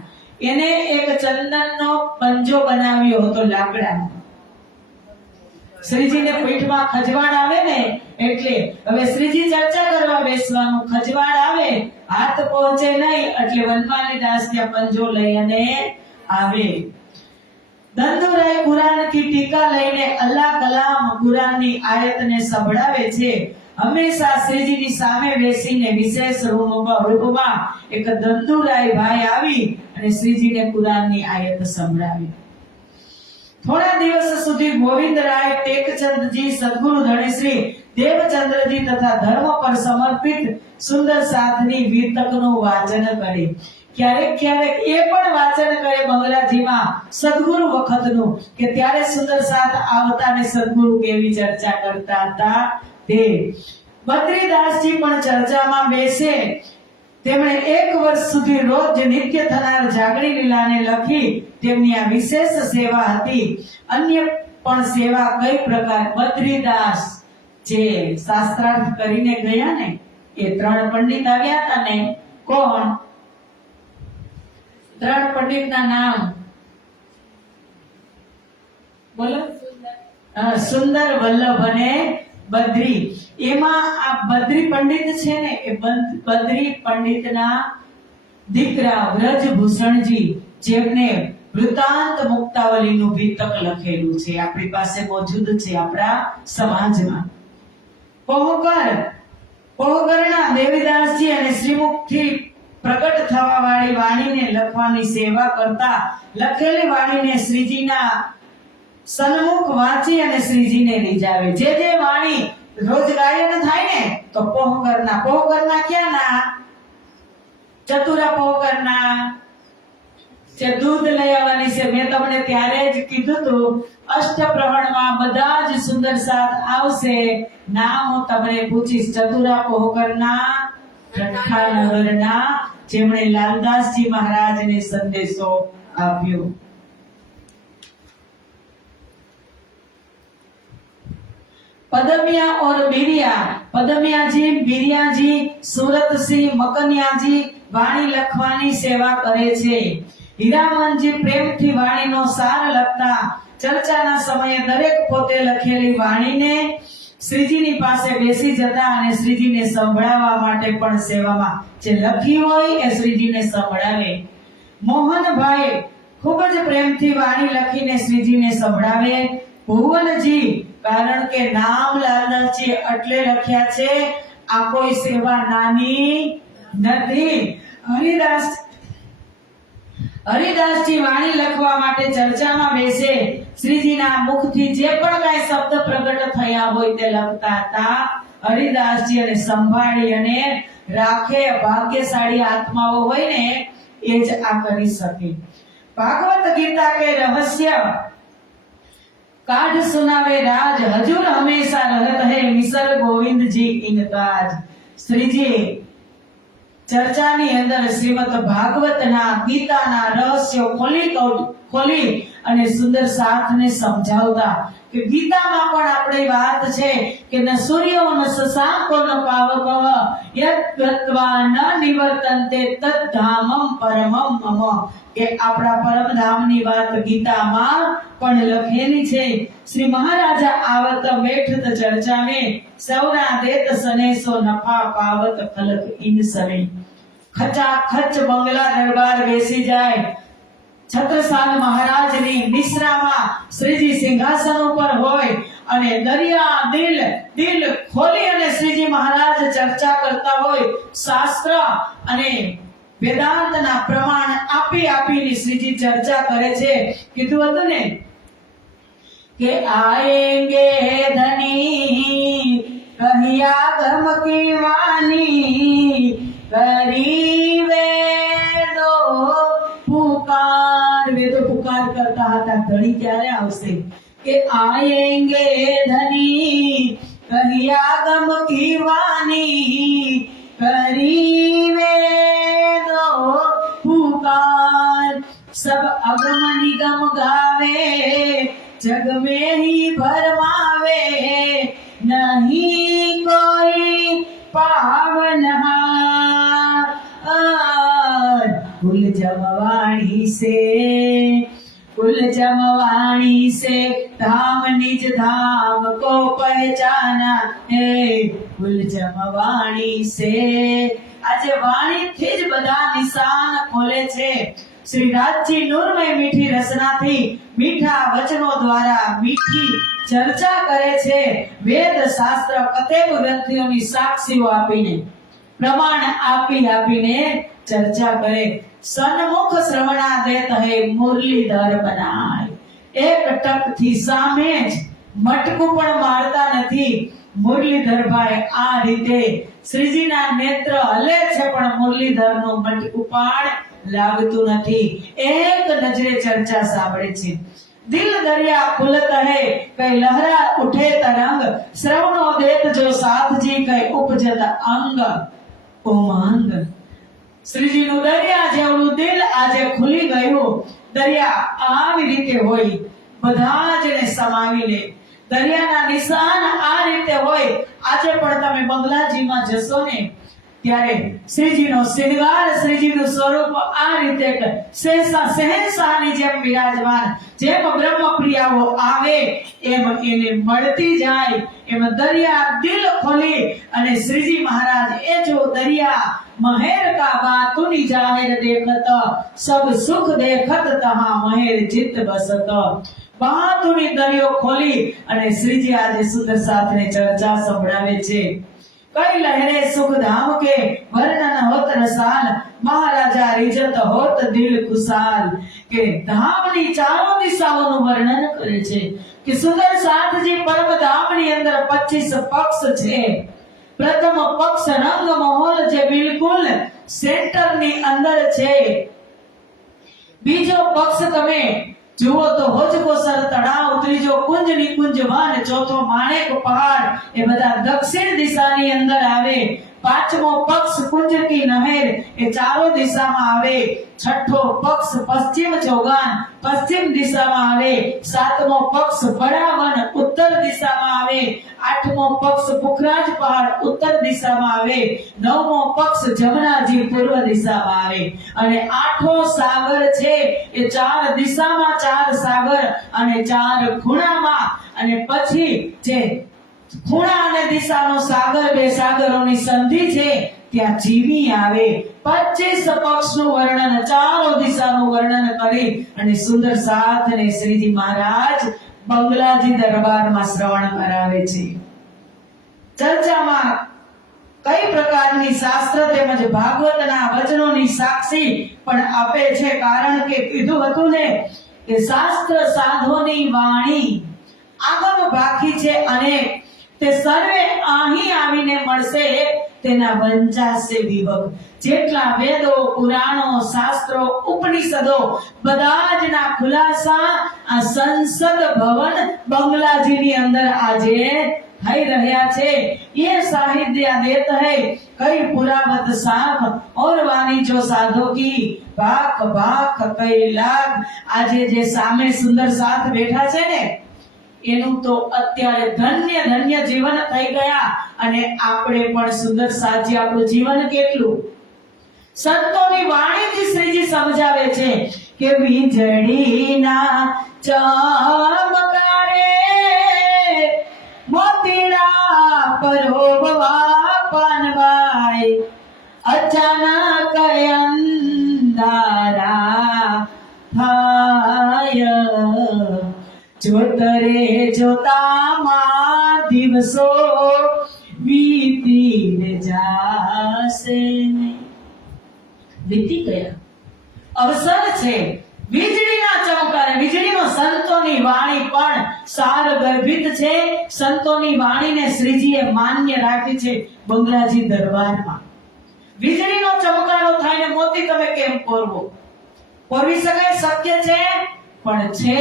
એને એક ચંદનનો પંજો બનાવ્યો હતો લાકડાનો. શ્રીજીને પીઠમાં ખજવાડ આવે ને એટલે હવે શ્રીજી ચર્ચા કરવા બેસવાનું. ખજવાડ આવે હાથ પહોંચે નહીં એટલે વનમાલી દાસ ત્યાં પંજો લઈ અને આવે. દંદુરાય કુરાન की ટીકા લઈને અલ્લાહ કલામ કુરાનની આયતને સંભળાવે છે. હંમેશા શ્રીજીની સામે બેસીને વિશેષ રૂપમાં એક દંદુરાય ભાઈ આવી અને શ્રીજીને કુરાનની આયત સંભળાવી. થોડા દિવસ સુધી ગોવિંદરાય ટેકચંદજી સદગુરુ ધણીશ્રી દેવચંદ્રજી તથા ધર્મ પર સમર્પિત સુંદર સાથની વિતકનું વાંચન કરે. ક્યારેક ક્યારેક એ પણ વાંચન કરે બંગલાજીમાં સદગુરુ વખતનું કે ત્યારે સુંદર સાથ આવતા ને સદગુરુ કેવી ચર્ચા કરતા હતા તે. બદ્રીદાસજી પણ ચર્ચામાં બેસે. તેમણે 1 વર્ષ સુધી રોજ નિત્ય થનાર જાગણી લીલાને લખી તેમની આ વિશેષ સેવા હતી. અન્ય પણ સેવા કઈ પ્રકાર. બદ્રીદાસ જે શાસ્ત્રાર્થ કરીને ગયા ને એ 3 પંડિત આવ્યા હતા ને. કોણ 3 પંડિતના નામ બોલો. સુંદર, વલ્લભ અને બદ્રી. એમાં આ બદ્રી પંડિત છે ને એ બદ્રી પંડિતના દીકરા વ્રજભૂષણજી જેમને વૃતાંત મુક્તાવલીનું વિતક લખેલું છે, આપણી પાસે મોજૂદ છે આપણા સમાજમાં. પોહકરના દેવીદાસજી અને શ્રીમુખથી પ્રગટ થવા વાળી વાણીને લખવાની સેવા કરતા લખેલી વાણીને શ્રીજીના સન્મુખ વાંચી અને શ્રીજીને રીઝાવે. જે વાણી રોજ ગાયન થાય ને તો પોહકરના ક્યાં ના ચતુરા પોહકરના જે દૂધ લઈ આવવાની છે. મેં તમને ત્યારે જ કીધું હતું અષ્ટપ્રહણમાં બધા જ સુંદર સાથ આવશે. નામ હું તમને પૂછીશ. ચતુરા પોહકરના રઠાનગરના જેમણે લાલદાસજી મહારાજને સંદેશો આપ્યો. पदमिया और बिरिया. पदमियाजी, बिरियाजी, सूरतसी, मकनियाजी वाणी लखवानी सेवा करे छे. हीरामनजी प्रेमथी वाणीनो सार लखता चर्चाना समये दरेक पोते लखेली वाणीने श्रीजीनी પાસે બેસી જતા અને શ્રીજીને સંભળાવવા માટે પણ સેવામાં જે લખી હોય એ શ્રીજીને સંભળાવે. મોહનભાઈ ખૂબ જ પ્રેમથી વાણી લખીને શ્રીજીને સંભળાવે. ભુવનજી કારણ કે નામ લાલદાસજી એટલે લખ્યા છે, આ કોઈ સેવા નાની નથી. હરિદાસજી વાણી લખવા માટે ચર્ચામાં બેસે. શ્રીજીના મુખથી જે પણ કાંઈ શબ્દ પ્રગટ થયા હોય તે લખતા હતા. હરિદાસજી અને સંભાળી અને રાખે. ભાગ્યશાળી આત્માઓ હોય ને એ જ આ કરી શકે. ભાગવત ગીતા કે રહસ્ય काढ़ सुनावे राज हजूर हमेशा रहत है मिसर गोविंद जी इनकाज. श्रीजी ચર્ચાની અંદર શ્રીમદ ભાગવતના ગીતાના રહસ્યો ખોલી અને સુંદર સાથને સમજાવતા કે ગીતામાં પણ આપણી વાત છે કે ન સૂર્યો ન શશાંકો ન પાવકઃ યત ગત્વા ન નિવર્તન્તે તદ્ધામં પરમં મમ. કે આપણા પરમધામની વાત ગીતામાં પણ લખેલી છે. શ્રી મહારાજા આવત બેઠત ચર્ચા में સૌના દેત સનેસો નફા પાવત ખલક ઇન સરે. ખચા ખચ બંગલા દરબાર બેસી જાય. છત્રસાલ મહારાજની નિશ્રામાં શ્રીજી સિંહાસન ઉપર હોય અને દરિયા દિલ ખોલી અને શ્રીજી મહારાજ ચર્ચા કરતા હોય. શાસ્ત્ર અને વેદાંતના પ્રમાણ આપીને શ્રીજી ચર્ચા કરે છે. કીધું હતું ને કે આયેંગે ધની કહિયા ગમ કી વાણી કરી વેદો પુકાર. વેદો પુકાર કરતા હતા ધણી ક્યારે આવશે કે આયેંગે ધની કહિયા ગમ કી વાણી કરી વેદો पुकार. सब अगम निगम गावे जग में ही भरमावे नहीं कोई पावनहार. कुल जमवाणी से धाम निज धाम को पहचाना है. कुल जमवाणी से આજે વાણીથી જ બધા નિશાન ખોલે છે. શ્રી રાજજી નૂરમય મીઠી રસનાથી મીઠા વચનો દ્વારા મીઠી ચર્ચા કરે છે. વેદ શાસ્ત્ર કતેબ ગ્રંથોની સાક્ષીઓ આપીને પ્રમાણ આપીને ચર્ચા કરે. સન્મુખ શ્રવણા દેત હે મુરલીધર બનાય. એક ટકથી સામે જ મટકું પણ મારતા નથી. મુરલીધરભાઈ આ રીતે શ્રીજીના નેત્ર હલે છે પણ મુરલીધરનું મટકું પણ લાગતું નથી. એક નજરે ચર્ચા સાંભળે છે. દિલ દરિયા ખુલત હૈ કઈ લહરા ઉઠે તરંગ, શ્રવણો દેત જો સાથજી કઈ ઉપજત અંગ ઉમંગ. શ્રીજીનું દરિયા જેવડું દિલ આજે ખુલી ગયું. દરિયા આવી રીતે હોય, બધા જને સમાવી લે. દરિયાના નિશાન આ રીતે હોય. આજે પણ તમે બંગલાજીમાં જશો ને ત્યારે શ્રીજીનો શૃંગાર, શ્રીજીનું સ્વરૂપ આ રીતે શહેનશાહની જેમ બિરાજમાન, જેમ બ્રહ્મપ્રિયાઓ આવે એમ એને મળતી જાય. એમ દરિયા દિલ ખોલી અને શ્રીજી મહારાજ એ જો દરિયા મહેર કા બાતુની જાહેર દેખત, સબ સુખ દેખત તહા મહેર ચિત્ત બસત. બાતુની દરિયો ખોલી અને શ્રીજી આજે સુંદર સાથને ચર્ચા સંભળાવે છે. કઈ લહેરે સુખ ધામ કે વર્ણન હોત રસાલ, મહારાજા રીજત હોત દિલ ખુશાલ. કે ધામની ચારો દિશાઓનું વર્ણન કરે છે કે સુંદર સાથજી પરમ ધામની અંદર 25 પક્ષ છે. પ્રથમ પક્ષ રંગ મહોલ જે બિલકુલ સેન્ટરની અંદર છે. બીજો પક્ષ તમે જુઓ તો હોજકોસર તળાવ, ત્રીજો કુંજ નિકુંજ વન, ચોથો માણેક પહાડ, એ બધા દક્ષિણ દિશાની અંદર આવે. પાંચમો પક્ષ કુંજ કી નહેર, એ ચારો દિશામાં આવે. છઠ્ઠો પક્ષ પશ્ચિમ ચોગાન, પશ્ચિમ દિશામાં આવે. સાતમો પક્ષ બડાવન, ઉત્તર દિશામાં આવે. આઠમો પક્ષ પુખરાજ પહાડ, ઉત્તર દિશામાં આવે. નવમો પક્ષ જમનાજી, પૂર્વ દિશામાં આવે. અને આઠો સાગર છે એ ચાર દિશામાં, ચાર સાગર અને ચાર ખૂણામાં. અને પછી જે ખૂણા અને દિશાનો સાગર, બે સાગરોની સંધિ છે ત્યાં જીવી આવે. 25 પક્ષનું વર્ણન, ચારો દિશાનું વર્ણન કરી અને સુંદર સાથને શ્રીજી મહારાજ બંગલાજી દરબારમાં શ્રવણ કરાવે છે. ચર્ચામાં કઈ પ્રકારની શાસ્ત્ર તેમજ ભાગવતના વચનોની સાક્ષી પણ આપે છે. કારણ કે કીધું હતું ને કે શાસ્ત્ર સાધોની વાણી આગમ બાકી છે અને તે સર્વે અહીં આવીને મળશે. તેના વંચાશે વિભવ. જેટલા વેદો, પુરાણો, શાસ્ત્રો, ઉપનિષદો બધા જ ના ખુલાસા આ સંસદ ભવન બંગલાજીની અંદર આજે થઈ રહ્યા છે. ये साहित्य देत है कई पुरावत साख और वाणी जो साधो की भाख भाख कई लाख. આજે જે સામે સુંદર સાથ બેઠા છે ને એનું તો અત્યારે ધન્ય ધન્ય જીવન થઈ ગયા. અને આપણે પણ સુંદર સાજી આપણું જીવન કેટલું સંતોની વાણીથી શ્રીજી સમજાવે છે કે વીજળીના ચમકારે મોતીડા પરોબવા પાનવાય, અચાનક અંધારા થાય. જોતરે જોતામાં દિવસો વીતી જાશે. વીતી ગયા. અવસર છે વીજળીના ચમકારે. વીજળીનો સંતોની વાણી પણ સાર ગર્ભિત છે. સંતોની વાણીને શ્રીજીએ માન્ય રાખી છે બંગલાજી દરબારમાં. વીજળીનો ચમકારો થાય ને મોતી તમે કેમ પોરવો? પોરવી શકાય? શક્ય છે પણ છે.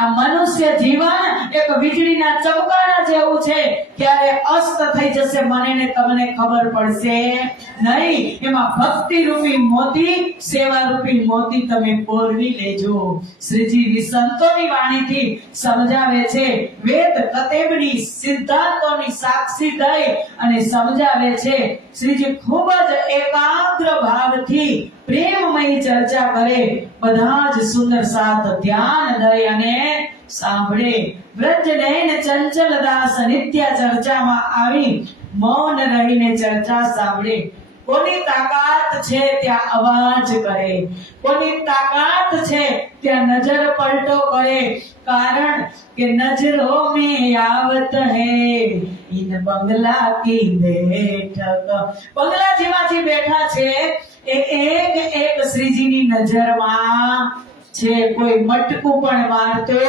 આ મનુષ્ય જીવન એક વીજળીના ચમકારા જેવું છે. ક્યારે અસ્ત થઈ જશે મને ને તમને ખબર પડશે નહીં. એમાં ભક્તિ રૂપી મોતી, સેવા રૂપી મોતી તમે પોરવી લેજો. શ્રીજી સંતોની વાણીથી સમજાવે છે. વેદ કતેબની સિદ્ધાંતોની સાક્ષી થઈ અને સમજાવે છે. શ્રીજી ખૂબ જ એકાગ્ર ભાવથી પ્રેમમય ચર્ચા કરે. બધા જ સુંદર સાથ ધ્યાન દઈ અને સાંભળે. વ્રજ નયન ચંચલ દાસ નિત્ય ચર્ચામાં આવી મૌન રહીને ચર્ચા સાંભળે. કોની તાકાત છે ત્યાં અવાજ કરે, કોની તાકાત છે ત્યાં નજર પલટો કરે. કારણ કે નજરો में आवत है इन बंगला की बैठक. બંગલા જેવા જે બેઠા છે એ એક એક શ્રીજીની નજરમાં છે, કોઈ મટકું પણ મારતો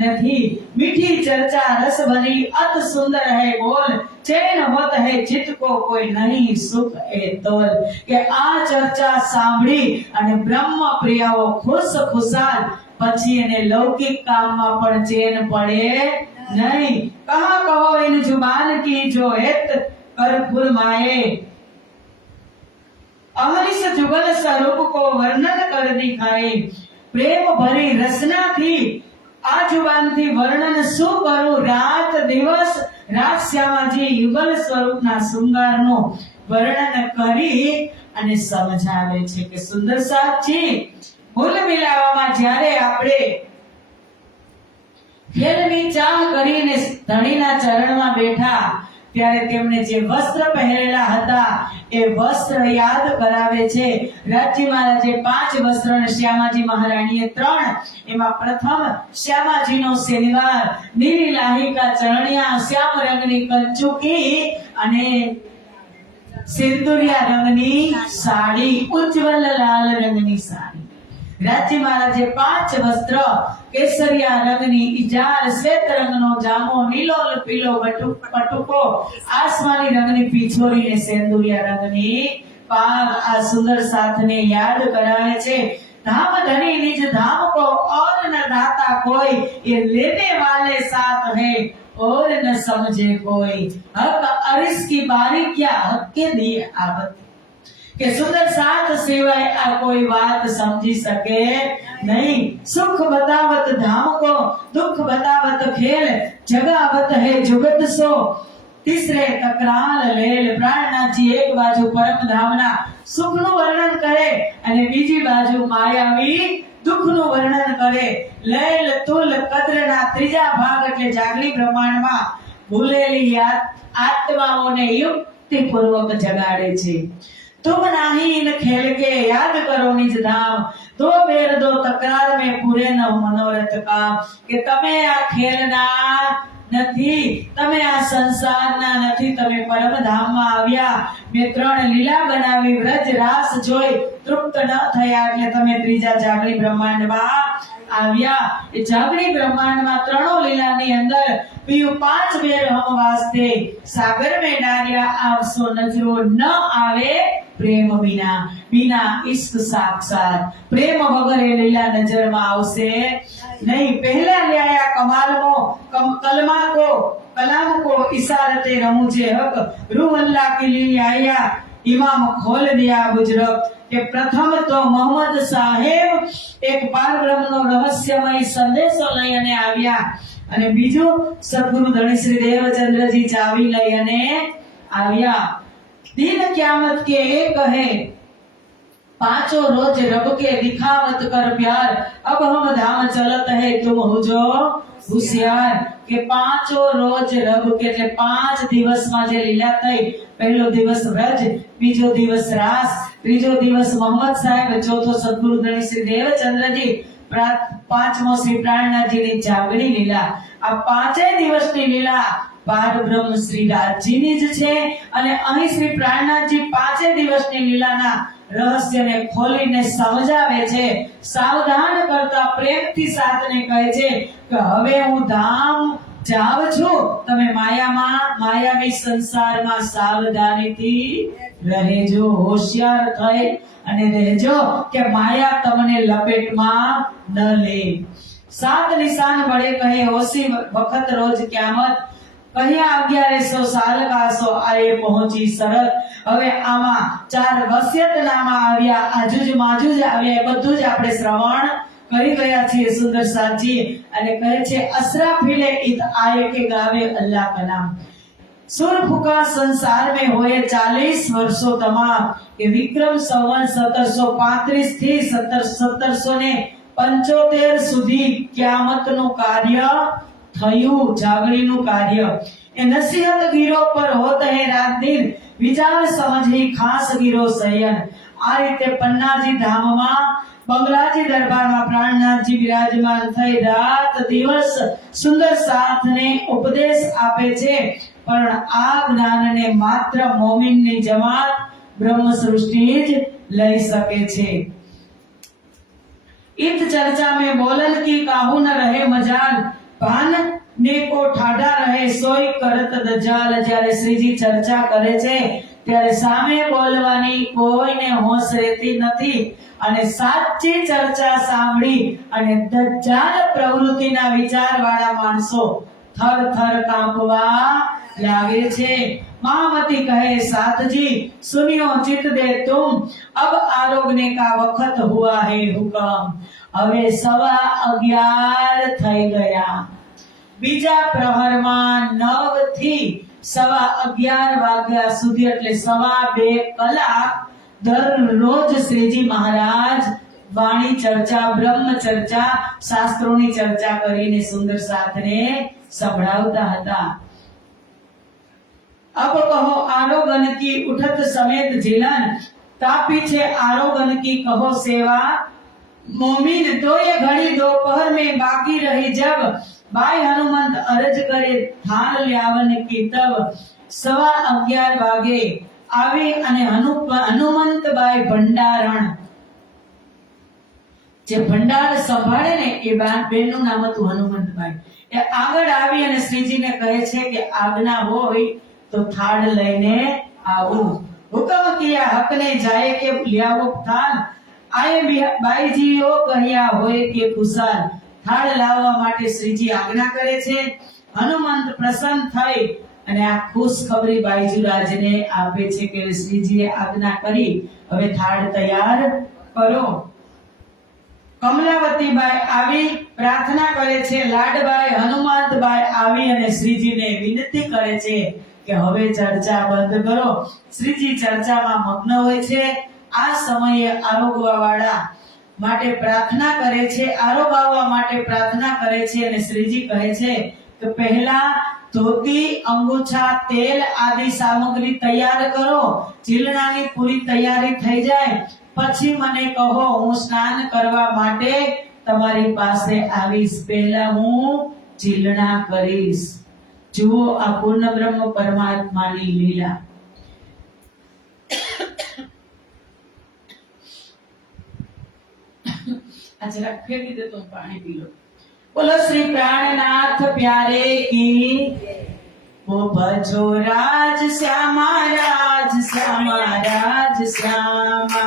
નથી। મીઠી ચર્ચા રસ ભરી અત સુંદર है बोल, चैन होत है चित को कोई नहीं सुख ए तोल। કે આ ચર્ચા સાંભળી અને બ્રહ્મ પ્રિયાઓ ખુશાલ, પછી એને લૌકિક કામમાં પણ ચેન પડે નહીં। કહા કહો इन जुबान की जो हित कर फुरमाए, अहरिस जुगल स्वरूप को वर्णन कर दिखाए। प्रेम भरी रसना थी आ जुबान थी वर्णन શું કરું, રાત દિવસ રાત શ્યામાજી યુગલ સ્વરૂપના શૃંગારનો વર્ણન કરી અને સમજાવે છે કે સુંદર સાહેબજી, ભૂલ મિલાવામાં જ્યારે આપણે ખેલની ચાહ કરીને ધણીના ચરણમાં બેઠા ત્યારે તેમણે જે વસ્ત્ર પહેરેલા હતા એ વસ્ત્ર યાદ કરાવે છે। રાજજી મહારાજે 5 વસ્ત્ર અને શ્યામાજી મહારાણીએ 3। એમાં પ્રથમ શ્યામાજીનો શેનવાર, નીલી લાહિકા ચરણિયા, શ્યામ રંગની કંચુકી અને સિંદુરિયા રંગની સાડી, ઉજ્જવલ લાલ રંગની સાડી। રાજજી મહારાજે 5 વસ્ત્ર, કેસરિયા રંગની ઇજાર, શ્વેત રંગનો જામો, નીલો પીળો પટુકો, આસમાની રંગની પીછોરી ને સેંદુરિયા રંગની પાગ આ સુંદર સાથને યાદ કરાવે છે। धाम धनी निज धाम को और न दाता कोई, ये लेने वाले साथ है और न समझे कोई। हक अरिस की बारी क्या हक के दिए आवत, કે સુંદર સાથ સિવાય આ કોઈ વાત સમજી શકે નહીં। સુખ बतावत धाम को, दुख बतावत खेल, जगावत है जुगत सो, तीसरे तकराल लेल। પ્રાણનાથજી એક બાજુ પરમ ધામના સુખનું વર્ણન કરે અને બીજી બાજુ માયાવી દુઃખનું વર્ણન કરે। લૈલ તુલ કદ્રના ત્રીજા ભાગ એટલે જાગરી બ્રહ્માંડમાં ભૂલેલી આત્માઓને યુક્તિપૂર્વક જગાડે છે। तुम नाही इन खेल के याद करो निज धाम, दो बेर दो तकरार में पूरे न मनोरथ काम। કે તમે આ ખેલના નથી, તમે આ સંસારના નથી, તમે પરમધામમાં આવ્યા। મેં 3 લીલા બનાવી, વ્રજ રાસ જોઈ તૃપ્ત ન થયા એટલે તમે ત્રીજા જાગરી બ્રહ્માંડમાં આવ્યા। એ જાગરી બ્રહ્માંડમાં 3 લીલાની અંદર પીયું 5 બેર હમ વાસ્તે, સાગર में डारिया आवसो नजरो न आवे प्रेम बिना, बिना इश्क साक्षात। प्रेम वगर ए लीला नजर में आवशे नहीं। पहला ल्याया कलाम को इशारते रमूजे हक, रूह अल्लाह की ली आया इमाम खोल दिया बुजरक। के प्रथम तो मोहम्मद साहेब एक पार ब्रह्म नो रहस्यमय संदेशो लई अने आव्या, અને બીજું સદગુરુ ધણી શ્રી દેવચંદ્રજી ચાવી લઈ અને આવ્યા। दिन क्यामत के एक है, पांचों रोज रब के दिखावत कर प्यार, अब हम धाम चलत है तुम हो जो होशियार। के 5 रोज रब के એટલે 5 દિવસમાં જે લીલા થઈ, પહેલો દિવસ વ્રજ, બીજો દિવસ રાસ, ત્રીજો દિવસ મોહમ્મદ સાહેબ, ચોથો સદગુરુ ધણી શ્રી દેવચંદ્રજી, 5મો શ્રી પ્રાણનાથજીની જાગરી લીલા। આ 5 દિવસની લીલા પાર બ્રહ્મ શ્રી રાજજીની જ છે અને અહીં શ્રી પ્રાણનાથજી 5 દિવસની લીલાના રહસ્યને ખોલીને સમજાવે છે। સાવધાન કરતા પ્રેમથી સાથને કહે છે કે હવે હું ધામ જાઉં છું, તમે માયાવી સંસારમાં સાવધાનીથી રહેજો, હોશિયાર થઈ અને રહેજો કે માયા તમને લપેટમાં ન લે। 7 નિશાન બળે કહે ઓસી વખત રોજ ક્યામત, કહ્યા 1100 સાલ કાસો આએ પહોંચી શરત। હવે આમાં 4 વસિયતનામા આવ્યા, આજુજ માજુજ આવ્યા, એ બધું જ આપણે શ્રવણ કરી ગયા છીએ સુંદર સાજી। અને કહે છે અસરાફીલે ઈદ આએ કે ગાવે અલ્લાહ का नाम, सुर फूका संसार में होए 40 वर्षों तमाम। કે વિક્રમ સંવત 1735 થી 1775 સુધી ક્યામતનું કાર્ય થયું, જાગરીનું કાર્ય। એ નસીહત ગીરો પર હોત હે રાત दिन, વિચાર સમજી ખાસ ગીરો શયન। આ રીતે પન્નાજી ધામમાં બંગલાજી દરબારમાં પ્રાણનાથજી બિરાજમાન થઈ રાત દિવસ સુંદર સાથને ઉપદેશ આપે છે। પણ આ જ્ઞાનને માત્ર મોમીનની જમાત બ્રહ્મ સૃષ્ટિ જ લઈ શકે છે। इत चर्चा में बोलन की काहू न रहे मजाल पान ने को ठाડા રહે સોય કરત દજાલ। જ્યારે શ્રીજી ચર્ચા કરે છે ત્યારે સામે બોલવાની કોઈને હોશ રહેતી નથી અને સાચી ચર્ચા સાંભળી અને દજાલ પ્રવૃત્તિના વિચારવાળા માણસો થર થર કાંપવા लागे छे। महामती कहे साथ जी सुनियो चित दे तुम अब आरोगने का वक्त हुआ है हुकम। હવે 11:15 થઈ ગયા। બીજા પ્રહરમાં 9 થી 11:15 વાગ્યા સુધી એટલે 2.25 કલાક દરરોજ શ્રીજી મહારાજ વાણી ચર્ચા બ્રહ્મ ચર્ચા શાસ્ત્રોની ચર્ચા કરીને સુંદર સાથને સંભળાવતા હતા। अब कहो आरोगन की उठत समेत झिलन तापी छे आरोगन की कहो सेवा मोमिन। तो ये घड़ी दोपहर में बाकी रही जब बाई हनुमंत अरज करे थान ल्यावन की तब 11:15 वागे आवी अने हनुमंत बाई भंडारण जे भंडार संभाळे ने ए बेनનું નામ હતું હનુમંતભાઈ। એ આગળ આવી અને શ્રીજીને કહે છે કે આજ્ઞા હોય तो थाड़ लईने आवो। हुकम किया हक ने जाए के लियावो थाल आए बाईजीओ कहिया होय के कुशल। थाड़ लाववा માટે શ્રીજી આજ્ઞા કરે છે। હનુમંત પ્રસન્ન થઈ અને આ ખુશ ખબરી બાઈજીરાજને આપે છે કે શ્રીજીએ આજ્ઞા કરી હવે થાળ તૈયાર કરો। કમલાવતીબાઈ આવી પ્રાર્થના કરે છે। લાડબાઈ હનુમંતબાઈ આવી અને શ્રીજીને વિનંતી કરે છે કે હવે ચર્ચા બંધ કરો। શ્રીજી ચર્ચામાં મગ્ન હોય છે। આ સમયે આરોગવાવાળા માટે પ્રાર્થના કરે છે આરોગવા માટે પ્રાર્થના કરે છે અને શ્રીજી કહે છે કે પહેલા ધોતી અંગૂછા તેલ આદિ સામગ્રી તૈયાર કરો। ચીલણાની પૂરી તૈયારી થઈ જાય પછી મને કહો હું સ્નાન કરવા માટે તમારી પાસે આવીશ। પહેલા હું ચીલણા કરીશ। जुओ आ पूर्ण ब्रह्म परमात्मानी लीला। जरा फेंकी दे तुम पानी पी लो। बोलो श्री प्राणनाथ प्यारे की। वो भजो राज श्यामा राज श्यामा राज श्यामा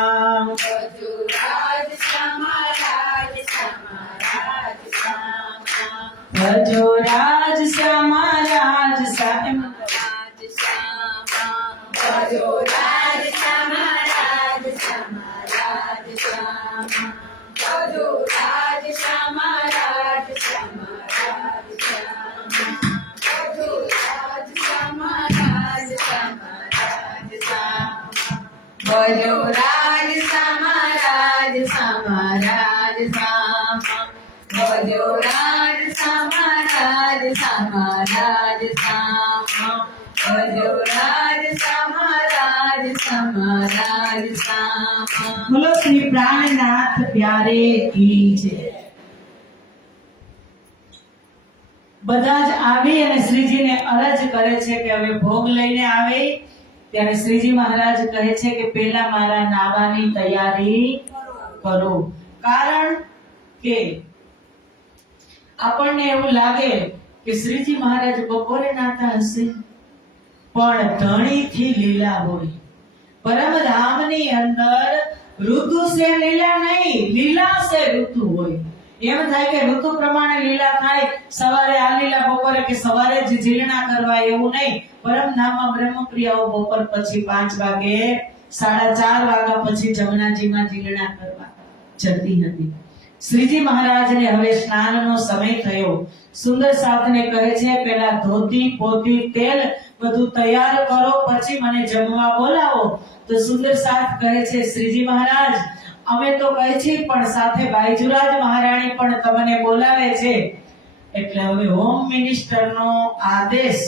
भजो राज श्यामा राज श्यामा राज श्यामा भजो राज श्यामा राज श्यामा राज श्यामा भजो राज श्यामा राज श्यामा राज श्यामा भजो राज श्यामा राज श्यामा राज श्यामा भजो राज श्यामा राज श्यामा राज श्यामा भजो राज श्यामा राज श्यामा राज श्यामा भजो राज श्यामा राज श्यामा राज श्यामा भजो राज श्यामा राज श्यामा राज श्यामा। बोलो श्री प्राणनाथ प्यारे की जय। બધા જ આવી અને શ્રીજીને અરજ કરે છે કે હવે ભોગ લઈને આવે। ત્યારે શ્રીજી મહારાજ કહે છે કે પહેલા મારા નાવાની તૈયારી કરો। કારણ કે આપણને એવું લાગે કે શ્રીજી મહારાજ બપોરે નાતા હશે પણ ધણીથી લીલા હોય। પરમધામની અંદર ઋતુ સે લીલા નહીં લીલા સે ઋતુ હોય। એમ થાય કે ઋતુ પ્રમાણે લીલા થાય સવારે આ લીલા બપોરે કે સવારે જ ઝીલણા કરવા એવું નહીં। પરમધામમાં બ્રહ્મપ્રિયાઓ બપોર પછી 5 વાગે 4:30 વાગ્યા પછી જમનાજીમાં ઝીલણા કરવા જતી હતી। શ્રીજી મહારાજને હવે સ્નાનનો સમય થયો। સુંદર સાથને કહે છે પહેલા ધોતી પોતી તેલ બધું તૈયાર કરો પછી મને જમવા બોલાવો। તો સુંદર સાથ કહે છે શ્રીજી મહારાજ અમે તો કહે છે પણ સાથે બાઈજુરાજ મહારાણી પણ તમને બોલાવે છે। એટલે હવે હોમ મિનિસ્ટરનો આદેશ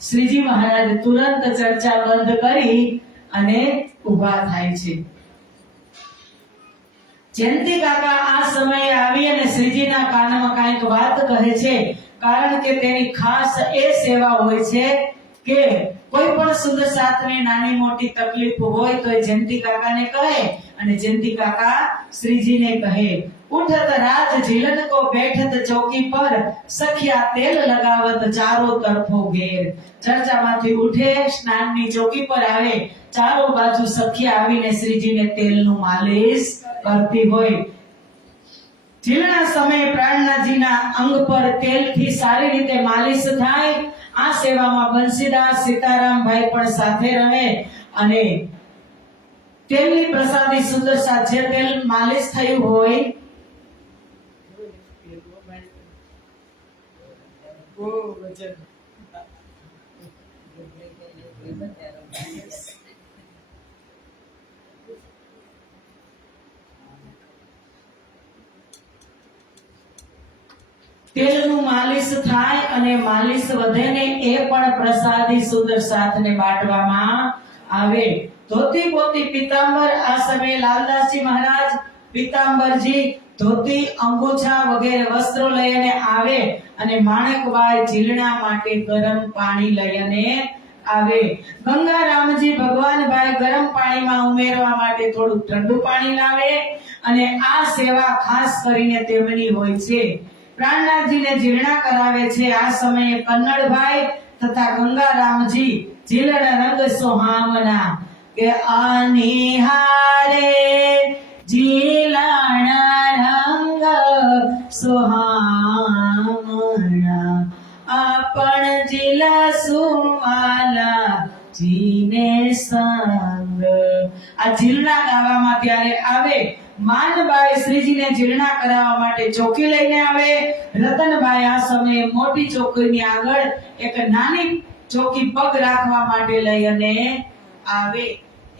શ્રીજી મહારાજ તુરંત ચર્ચા બંધ કરી અને ઊભા થાય છે। જયંતી કાકા આ સમયે આવી અને શ્રીજીના કાનમાં કાંઈક વાત કહે છે। કારણ કે તેની ખાસ એ સેવા હોય છે કે કોઈ પણ સુંદર સાથને નાની મોટી તકલીફ હોય તો એ જયંતી કાકાને કહે અને જયંતી કાકા શ્રીજીને કહે। उठत राज झिलन को बैठत चौकी पर सखिया तेल लगावत चारों तरफो घेर। ચર્ચામાંથી ઉઠે, સ્નાનની ચોકી પર આવે, ચારો બાજુ સખિયા આવીને શ્રીજીને તેલનું માલિશ કરતી હોય। ઝીલણા સમયે પ્રાણનાથજીના અંગ પર તેલથી સારી રીતે માલિશ થાય। આ સેવામાં બંસીદાસ સીતારામભાઈ પણ સાથે રહે અને તેલની પ્રસાદી સુંદર સાથ જે તેલ માલિશ થયું હોય તેલનું માલિશ થાય અને માલિશ વધે ને એ પણ પ્રસાદી સુંદર સાથને બાટવામાં આવે। ધોતી પોતી પીતાંબર આ સમયે લાલદાસજી મહારાજ પીતાંબરજી ધોતી અંગોછા વગેરે વસ્ત્રો લઈને આવે અને માણેકબાઈ ઝીલણા માટે ગરમ પાણી લઈને આવે। ગંગારામજી ભગવાનભાઈ ગરમ પાણીમાં ઉમેરવા માટે થોડું ઠંડુ પાણી લાવે અને આ સેવા ખાસ કરીને તેમની હોય છે। પ્રાણનાથજીને ઝીલણા કરાવે છે। આ સમયે કન્નડભાઈ તથા ગંગારામજી ઝીલણ રંગ સોહામના કે આનિહારે ઝીલણ રંગ સોહામના આપણ ઝીલા સુવાલા જીને સંગ। આ ઝીલણા ગાવામાં ત્યારે આવે। માનબાઈ શ્રીજીને ઝીલણા કરાવવા માટે ચોકી લઈને આવે। રતનબાઈ આ સમયે મોટી ચોકીની આગળ એક નાની ચોકી પગ રાખવા માટે લઈને આવે।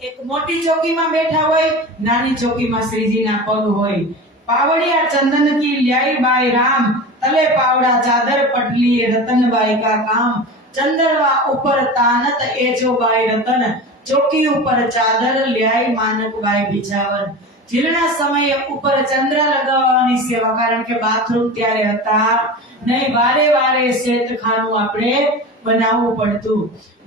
એક મોટી ચોકીમાં બેઠા હોય, નાની ચોકીમાં શ્રીજીના પગ હોય। પાવડિયા चंदन की ल्याई बाई राम तले पावड़ा चादर पटली रतनबाई का काम। चंदरवा ऊपर तानत एजो बाई रतन ચોકી ઉપર ચાદર લ્યાય માનકબાઈ બિછાવન। ઝીલણા સમયે ઉપર ચંદ્ર લગાવવાની સેવા, કારણ કે બાથરૂમ ત્યારે હતા નહીં, વારે વારે શેતખાનું આપણે બનાવવું પડતું।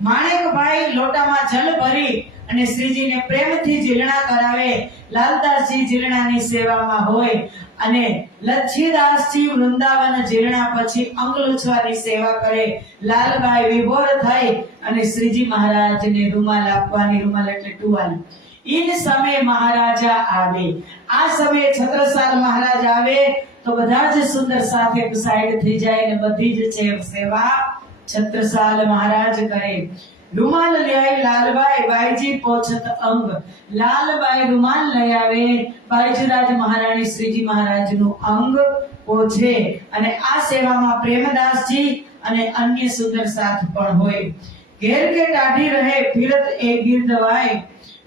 માણેકભાઈ લોટામાં જલ ભરી અને શ્રીજીને પ્રેમથી ઝીલણા કરાવે। લાલદાસજી ઝીલણાની સેવામાં હોય અને લચ્છીદાસજી વૃંદાવન ઝીલણા પછી અંગ લૂછવાની સેવા કરે। લાલબાઈ વિભોર થઈ અને શ્રીજી મહારાજને રૂમાલ આપવાની, રૂમાલ એટલે ટુવાલ। इन समय महाराजा आवे। આ સમયે છત્રસાલ મહારાજ આવે તો બધા જ સુંદર સાથે સાઈડ થઈ જાય અને બધી જ સેવા છત્રસાલ મહારાજ કરે। રૂમાલ લઈ લાલબાઈ બાઈજી પોછત અંગ। લાલબાઈ રૂમાલ લઈ આવે, બાઈજરાજ મહારાણી શ્રીજી મહારાજનું અંગ પોછે અને આ સેવામાં પ્રેમદાસજી અને અન્ય સુંદર સાથ પણ હોય। ઘેર કે ટાઢી રહે ફિરત એ ગીરદવાય।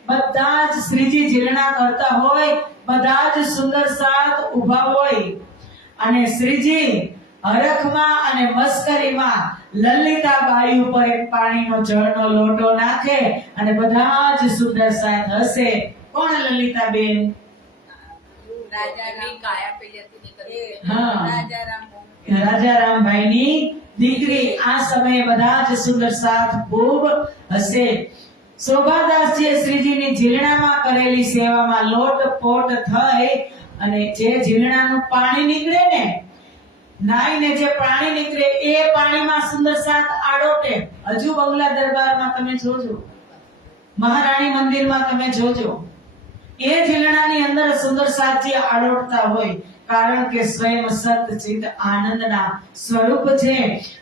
બધા જ શ્રીજી ઝીલણા કરતા હોય, બધા જ સુંદર સાથ ઊભા હોય અને શ્રીજી હરખમાં અને મસ્કરીમાં લલિતાબાઈ ઉપર એક પાણીનો જળનો લોટો નાખે અને બધા જ સુંદર સાથ હસે। કોણ લલિતાબેન? રાજારામભાઈની દીકરી। આ સમયે બધા જ સુંદર સાથ ખૂબ હસે। શોભાદાસજીએ શ્રીજીની ઝીલણામાં કરેલી સેવામાં લોટપોટ થઈ અને જે ઝીલણાનું પાણી નીકળે ને, નાઈને જે પાણી નીકળે એ પાણીમાં સુંદર સાથ આડોટે। હજુ બંગલા દરબારમાં તમે જોજો, મહારાણી મંદિરમાં તમે જોજો, એ ઝીલણાની અંદર સુંદર સાથજી આડોટતા હોય, કારણ કે સ્વયં સત ચિત આનંદના સ્વરૂપ છે।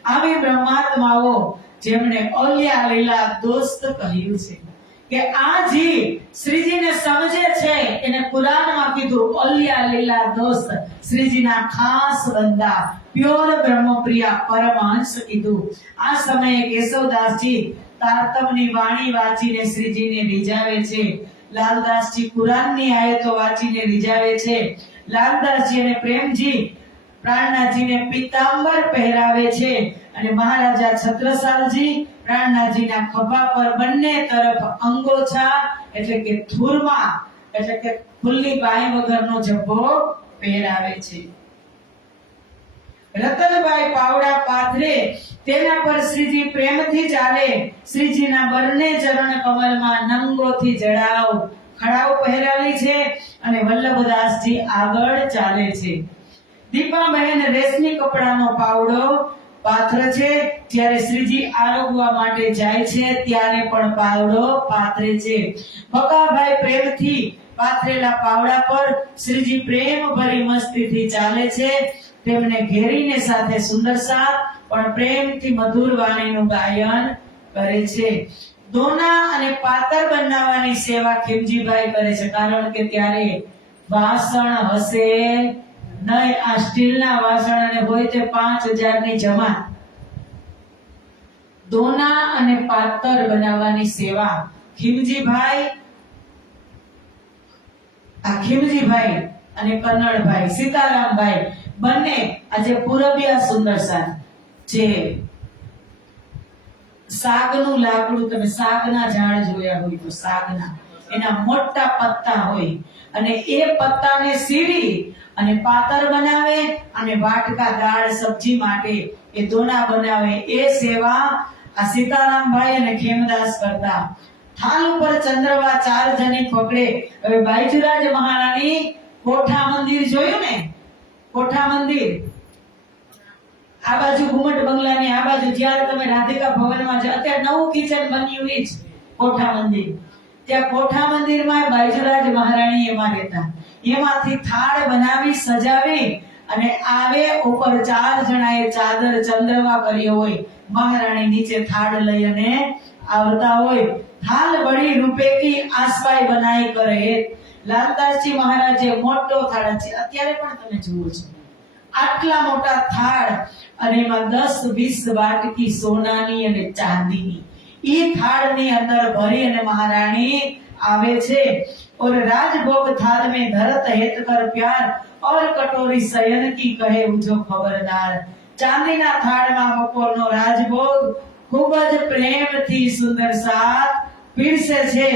આવી બ્રહ્માત્માઓ જેમણે ઓલિયા લીલા દોસ્ત કહ્યું છે કે આ જી શ્રીજીને સમજે છે એને કુરાનમાં કીધું ઓલિયા લીલા દોસ્ત, શ્રીજીના ખાસ બંદા, પ્યોર બ્રહ્મપ્રિયા પરમહંસ કીધું। આ સમયે કેશવદાસજી તારતમની વાણી વાંચીને શ્રીજીને રીઝાવે છે। લાલદાસજી કુરાનની આયતો વાંચીને રીઝાવે છે। લાલદાસજી અને પ્રેમજી પ્રાણનાથજીને પીતાંબર પહેરાવે છે અને મહારાજા છત્રસાલજી પ્રાણનાથજીના ખભા પર બંને તરફ અંગોછા એટલે કે થુરમા એટલે કે ખુલ્લી બાઈ વગરનો જબ્બો પહેરાવે છે। રતનબાઈ પાવડા પાથરે, તેના પર શ્રીજી પ્રેમથી ચાલે। શ્રીજીના બંને ચરણ કમલમાં નંગોથી જડાવ ખડાઓ પહેરાવેલી છે અને વલ્લભદાસજી આગળ ચાલે છે. દીપાબહેન રેશમી કપડાનો પાવડો પાથરે છે. જ્યારે શ્રીજી આરોગવા માટે જાય છે ત્યારે પણ પાવડો પાથરે છે. બકાભાઈ પ્રેમથી પાથરેલા પાવડા પર શ્રીજી પ્રેમ ભરી મસ્તીથી ચાલે છે. તેમને ઘેરીને સાથે સુંદર સાથ પણ પ્રેમથી મધુર વાણીનું ગાયન કરે છે. દોના અને પાતર બનાવવાની સેવા ખીમજીભાઈ કરે છે, કારણ કે ત્યારે વાસણ હશે નહીં. આ સ્ટીલના વાસણ અને હોય તે 5000 ની જમાત. દોના અને પાતર બનાવવાની સેવા ખીમજીભાઈ અને કન્નડભાઈ સીતારામભાઈ બંને આજે પૂરબિયા સુંદર સાથ જે સાગનું લાકડું, તમે સાગના ઝાડ જોયા હોય તો સાગના એના મોટા પત્તા હોય અને એ પત્તાને સીવી અને પાતર બનાવે અને વાટકા દાળ સબ્જી માટે એ દોના બનાવે. એ સેવા આ સીતારામભાઈ અને ખેમદાસ કરતા. થાલ ઉપર ચંદ્રવા 4 જણી પકડે. હવે બાઈજરાજ મહારાણી કોઠા મંદિર જોયું ને? કોઠા મંદિર આ બાજુ ઘુમટ બંગલાની આ બાજુ, જ્યારે તમે રાધિકા ભવનમાં જાઓ અત્યારે નવું કિચન બન્યું છે કોઠા મંદિર. ત્યાં કોઠા મંદિરમાં બાઈજરાજ મહારાણી એમાં રહેતા. એમાંથી થાળ બનાવી સજાવી અને આવે ઉપર 4 જણાએ ચાદર ચંદ્રવા કર્યો હોય. મહારાણી નીચે થાળ લઈ અને આવતા હોય. થાલ બડી રૂપે કી આસપાઈ બનાઈ કરે. લાલદાસજી મહારાજે મોટો થાળ છે, અત્યારે પણ તમે જુઓ છો આટલા મોટા થાળ અને એમાં 10-20 વાટકી સોનાની અને ચાંદીની. ઈ થાળની અંદર ભરી અને મહારાણી આવે છે. और राजभोग थाल में धरत हेत कर प्यार और कटोरी शयन की कहे उजो खबरदार. ચાંદીના થાળમાં બપોરનો રાજભોગ ખૂબ જ પ્રેમથી સુંદર સાથ પીરસે છે.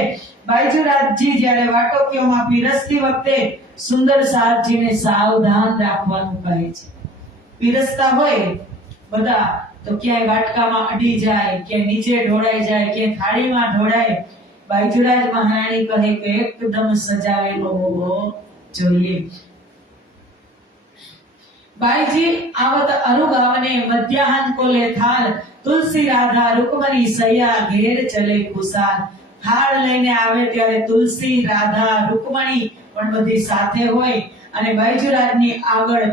બાઈજરાજજી જ્યારે વાટોકીઓમાં પીરસતી વખતે સુંદર સાથજીને સાવધાન રાખવાનું કહે છે. પીરસતા હોય બધા તો ક્યાંય વાટકામાં અડી જાય, ક્યાંય નીચે ઢોળાઈ જાય, ક્યાંય થાળીમાં ઢોળાય. બાઈજરાજ મહારાણી કહે કે એકદમ સજાવેલો હોવો જોઈએ. બાઈજી આવત અરુગાવને મધ્યાહન કોલે થાલ તુલસી રાધા રૂકમણી સૈયા ઘેર ચલે ખુશાલ. થાળ લઈને આવે ત્યારે તુલસી રાધા રૂકમણી પણ બધી સાથે હોય અને બાઈજરાજની આગળ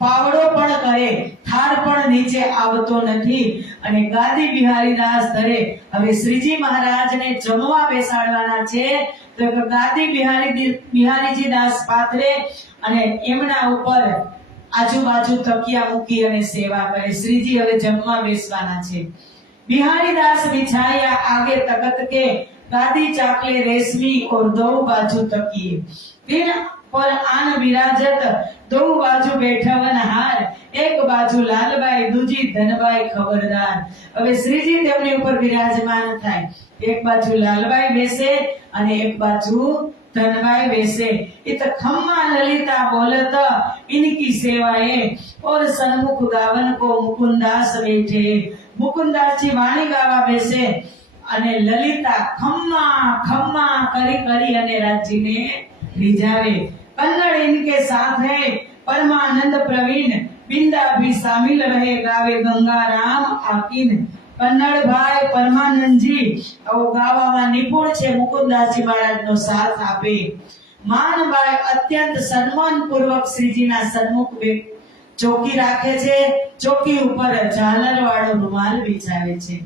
પાવડો પણ કરે. થાળ પણ નીચે આવતો નથી અને ગાદી બિહારીદાસ ધરે. હવે શ્રીજી મહારાજને જમવા બેસાડવાના છે તો ગાદી બિહારીજી દાસ પાથરે અને એમના ઉપર આજુબાજુ તકિયા મૂકી અને સેવા કરે. શ્રીજી હવે જમવા બેસવાના છે. बिहारीदास बिछाया आगे तकत के गादी चाकले रेशमी और दो बाजू तकिए फिर पर आन विराजत दो बाजू बैठवन हार एक बाजू लालबाई दूजी धनबाई खबरदार. હવે શ્રીજી તેમની ઉપર વિરાજમાન થાય. એક બાજુ લાલબાઈ બેસે અને એક બાજુ धनबाई वैसे इत खम्मा ललिता बोलत इनकी सेवाएं और सन्मुख गावन को मुकुंदास बैठे. मुकुंदास जी वाणी गावा बेसे અને લલિતા ખમ્મા ખમ્મા કરી કરી અને રાજીને રીઝાવે. કન્નડ इनके साथ है परमानंद प्रवीण बिंदा भी शामिल रहे गावे गंगाराम आकिन. કન્નડ ભાઈ પરમાનંદજી આવો ગાવામાં નિપુણ છે. મુકુંદાસજી મહારાજનો સાથ આપે. માનભાઈ અત્યંત સન્માન પૂર્વક શ્રીજીના સન્મુખ ચોકી રાખે છે. ચોકી ઉપર ઝાલર વાળો રૂમાલ બિછાવે છે.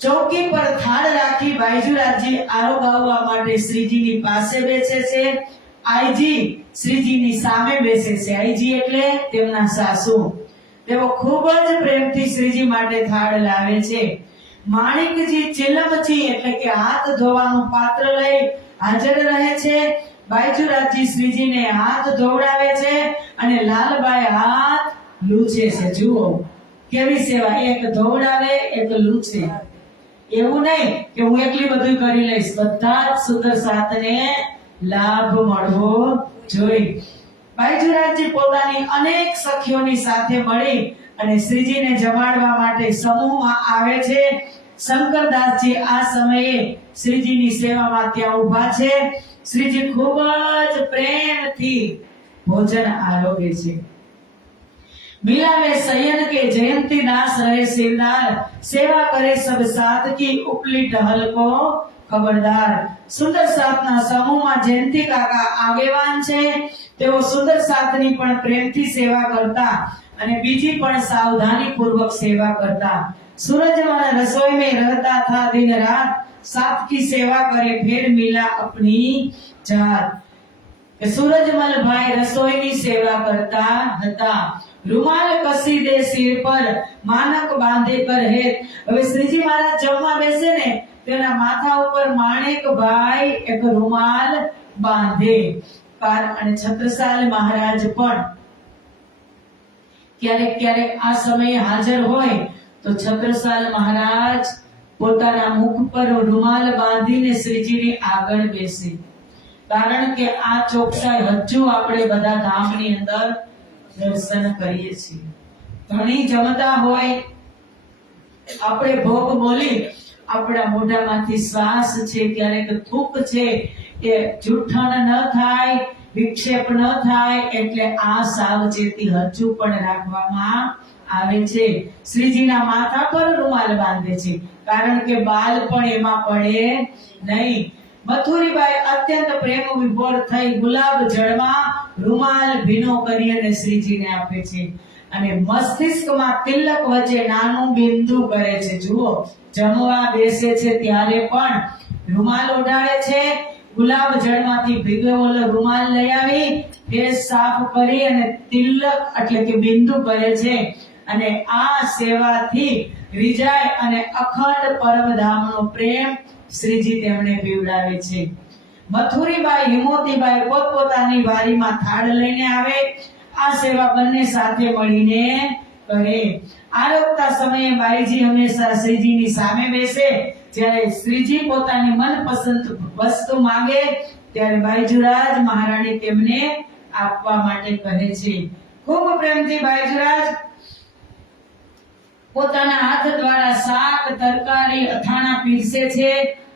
ચોકી પર થાળ રાખી બાઈજરાજજી આરોગાવવા માટે શ્રીજીની પાસે બેસે છે. આઈજી શ્રીજીની સામે બેસે છે. આઈજી એટલે તેમના સાસુ. તેઓ ખૂબ જ પ્રેમથી શ્રીજી માટે થાળ લાવે છે. માણિકજી ચિલમચી એટલે કે હાથ ધોવાનું પાત્ર લઈ હાજર રહે છે. બાઈજરાજજી શ્રીજીને હાથ ધોવડાવે છે અને લાલબાઈ હાથ લૂછે છે. જુઓ કેવી સેવા, એક ધોવડાવે એક લૂછે. એવું નહીં કે હું એકલી બધું કરી લઈશ, બધા જ સુંદર સાથને લાભ મળવો જોઈએ. બાઈજરાજજી પોતાની અનેક સખીઓની સાથે મળી અને શ્રીજીને જમાડવા માટે સમૂહમાં આવે છે. શંકરદાસજી આ સમયે શ્રીજીની સેવામાં ત્યાં ઊભા છે. શ્રીજી ખૂબ જ પ્રેમથી ભોજન આરોગે છે. મિલાવે શયન કે જયંતી દાસ રહે શિરદાર, સેવા કરે સબ સાથ કી ઉપલી ટહલ કો ખબરદાર. સુંદર સાથના સમૂહમાં જયંતી કાકા આગેવાન છે. તેઓ સુંદર સાથની પણ પ્રેમથી સેવા કરતા અને બીજી પણ સાવધાની પૂર્વક સેવા કરતા. सूरजमल रसोई में रहता था दिन रात, साथ की सेवा करे फिर मिला अपनी जात. सूरजमल भाई रसोईની સેવા કરતા હતા. રૂમાલ કસી દે સિર પર, માનક બાંધે કર હેત. હવે શ્રીજી મહારાજ જમવા બેસે ને તેના માથા ઉપર માણેક ભાઈ એક રૂમાલ બાંધે. અને છત્રસાલ મહારાજ પણ ક્યારેક ક્યારેક આ સમયે હાજર હોય તો છત્રસાલ મહારાજ પોતાના મુખ પર રૂમાલ બાંધીને શ્રીજીની આગળ બેસે. કારણ કે આ ચોકસાઈ હજુ આપણે બધા ધામની અંદર દર્શન કરીએ છીએ. ઘણી જમતા હોય આપણે ભોગ બોલી આપણા મોઢામાંથી શ્વાસ છે, ક્યારેક થૂક છે, એ જૂઠણ ન થાય, વિક્ષેપ ન થાય, એટલે આ સાવચેતી હજુ પણ રાખવામાં આવે છે. શ્રીજીના માથા પર રૂમાલ બાંધે છે કારણ કે બાલ પણ એમાં પડે નહીં. મથુરીબાઈ અત્યંત પ્રેમ વિભોર થઈ ગુલાબ જળમાં રૂમાલ ભીનો કરી અને શ્રીજીને આપે છે અને મસ્તિષ્કમાં તિલક વચ્ચે નાનું બિંદુ કરે છે. જુઓ, જમવા બેસે છે ત્યારે પણ રૂમાલ ઓઢાડે છે. ગુલાબ જળમાંથી ભીગેલો રૂમાલ લઈ આવી ફેસ સાફ કરી અને તિલક એટલે કે બિંદુ કરે છે અને આ સેવાથી રીજાય અને અખંડ પરમધામનો પ્રેમ શ્રીજી તેમને પીવડાવે છે. મથુરીબાઈ હિમોતીબાઈ પોતપોતાની વારીમાં થાળ લઈને આવે. આ સેવા બંને સાથે મળીને કરે. આરોગતા સમયે બાઈજી હંમેશા શ્રીજીની સામે બેસે. જ્યારે શ્રીજી પોતાની મનપસંદ વસ્તુ માંગે ત્યારે બાઈજુરાજ મહારાણી તેમને આપવા માટે કહે છે. ખૂબ પ્રેમથી બાઈજુરાજ પોતાના હાથ દ્વારા શાક, તરકારી, અથાણા પીરસે છે.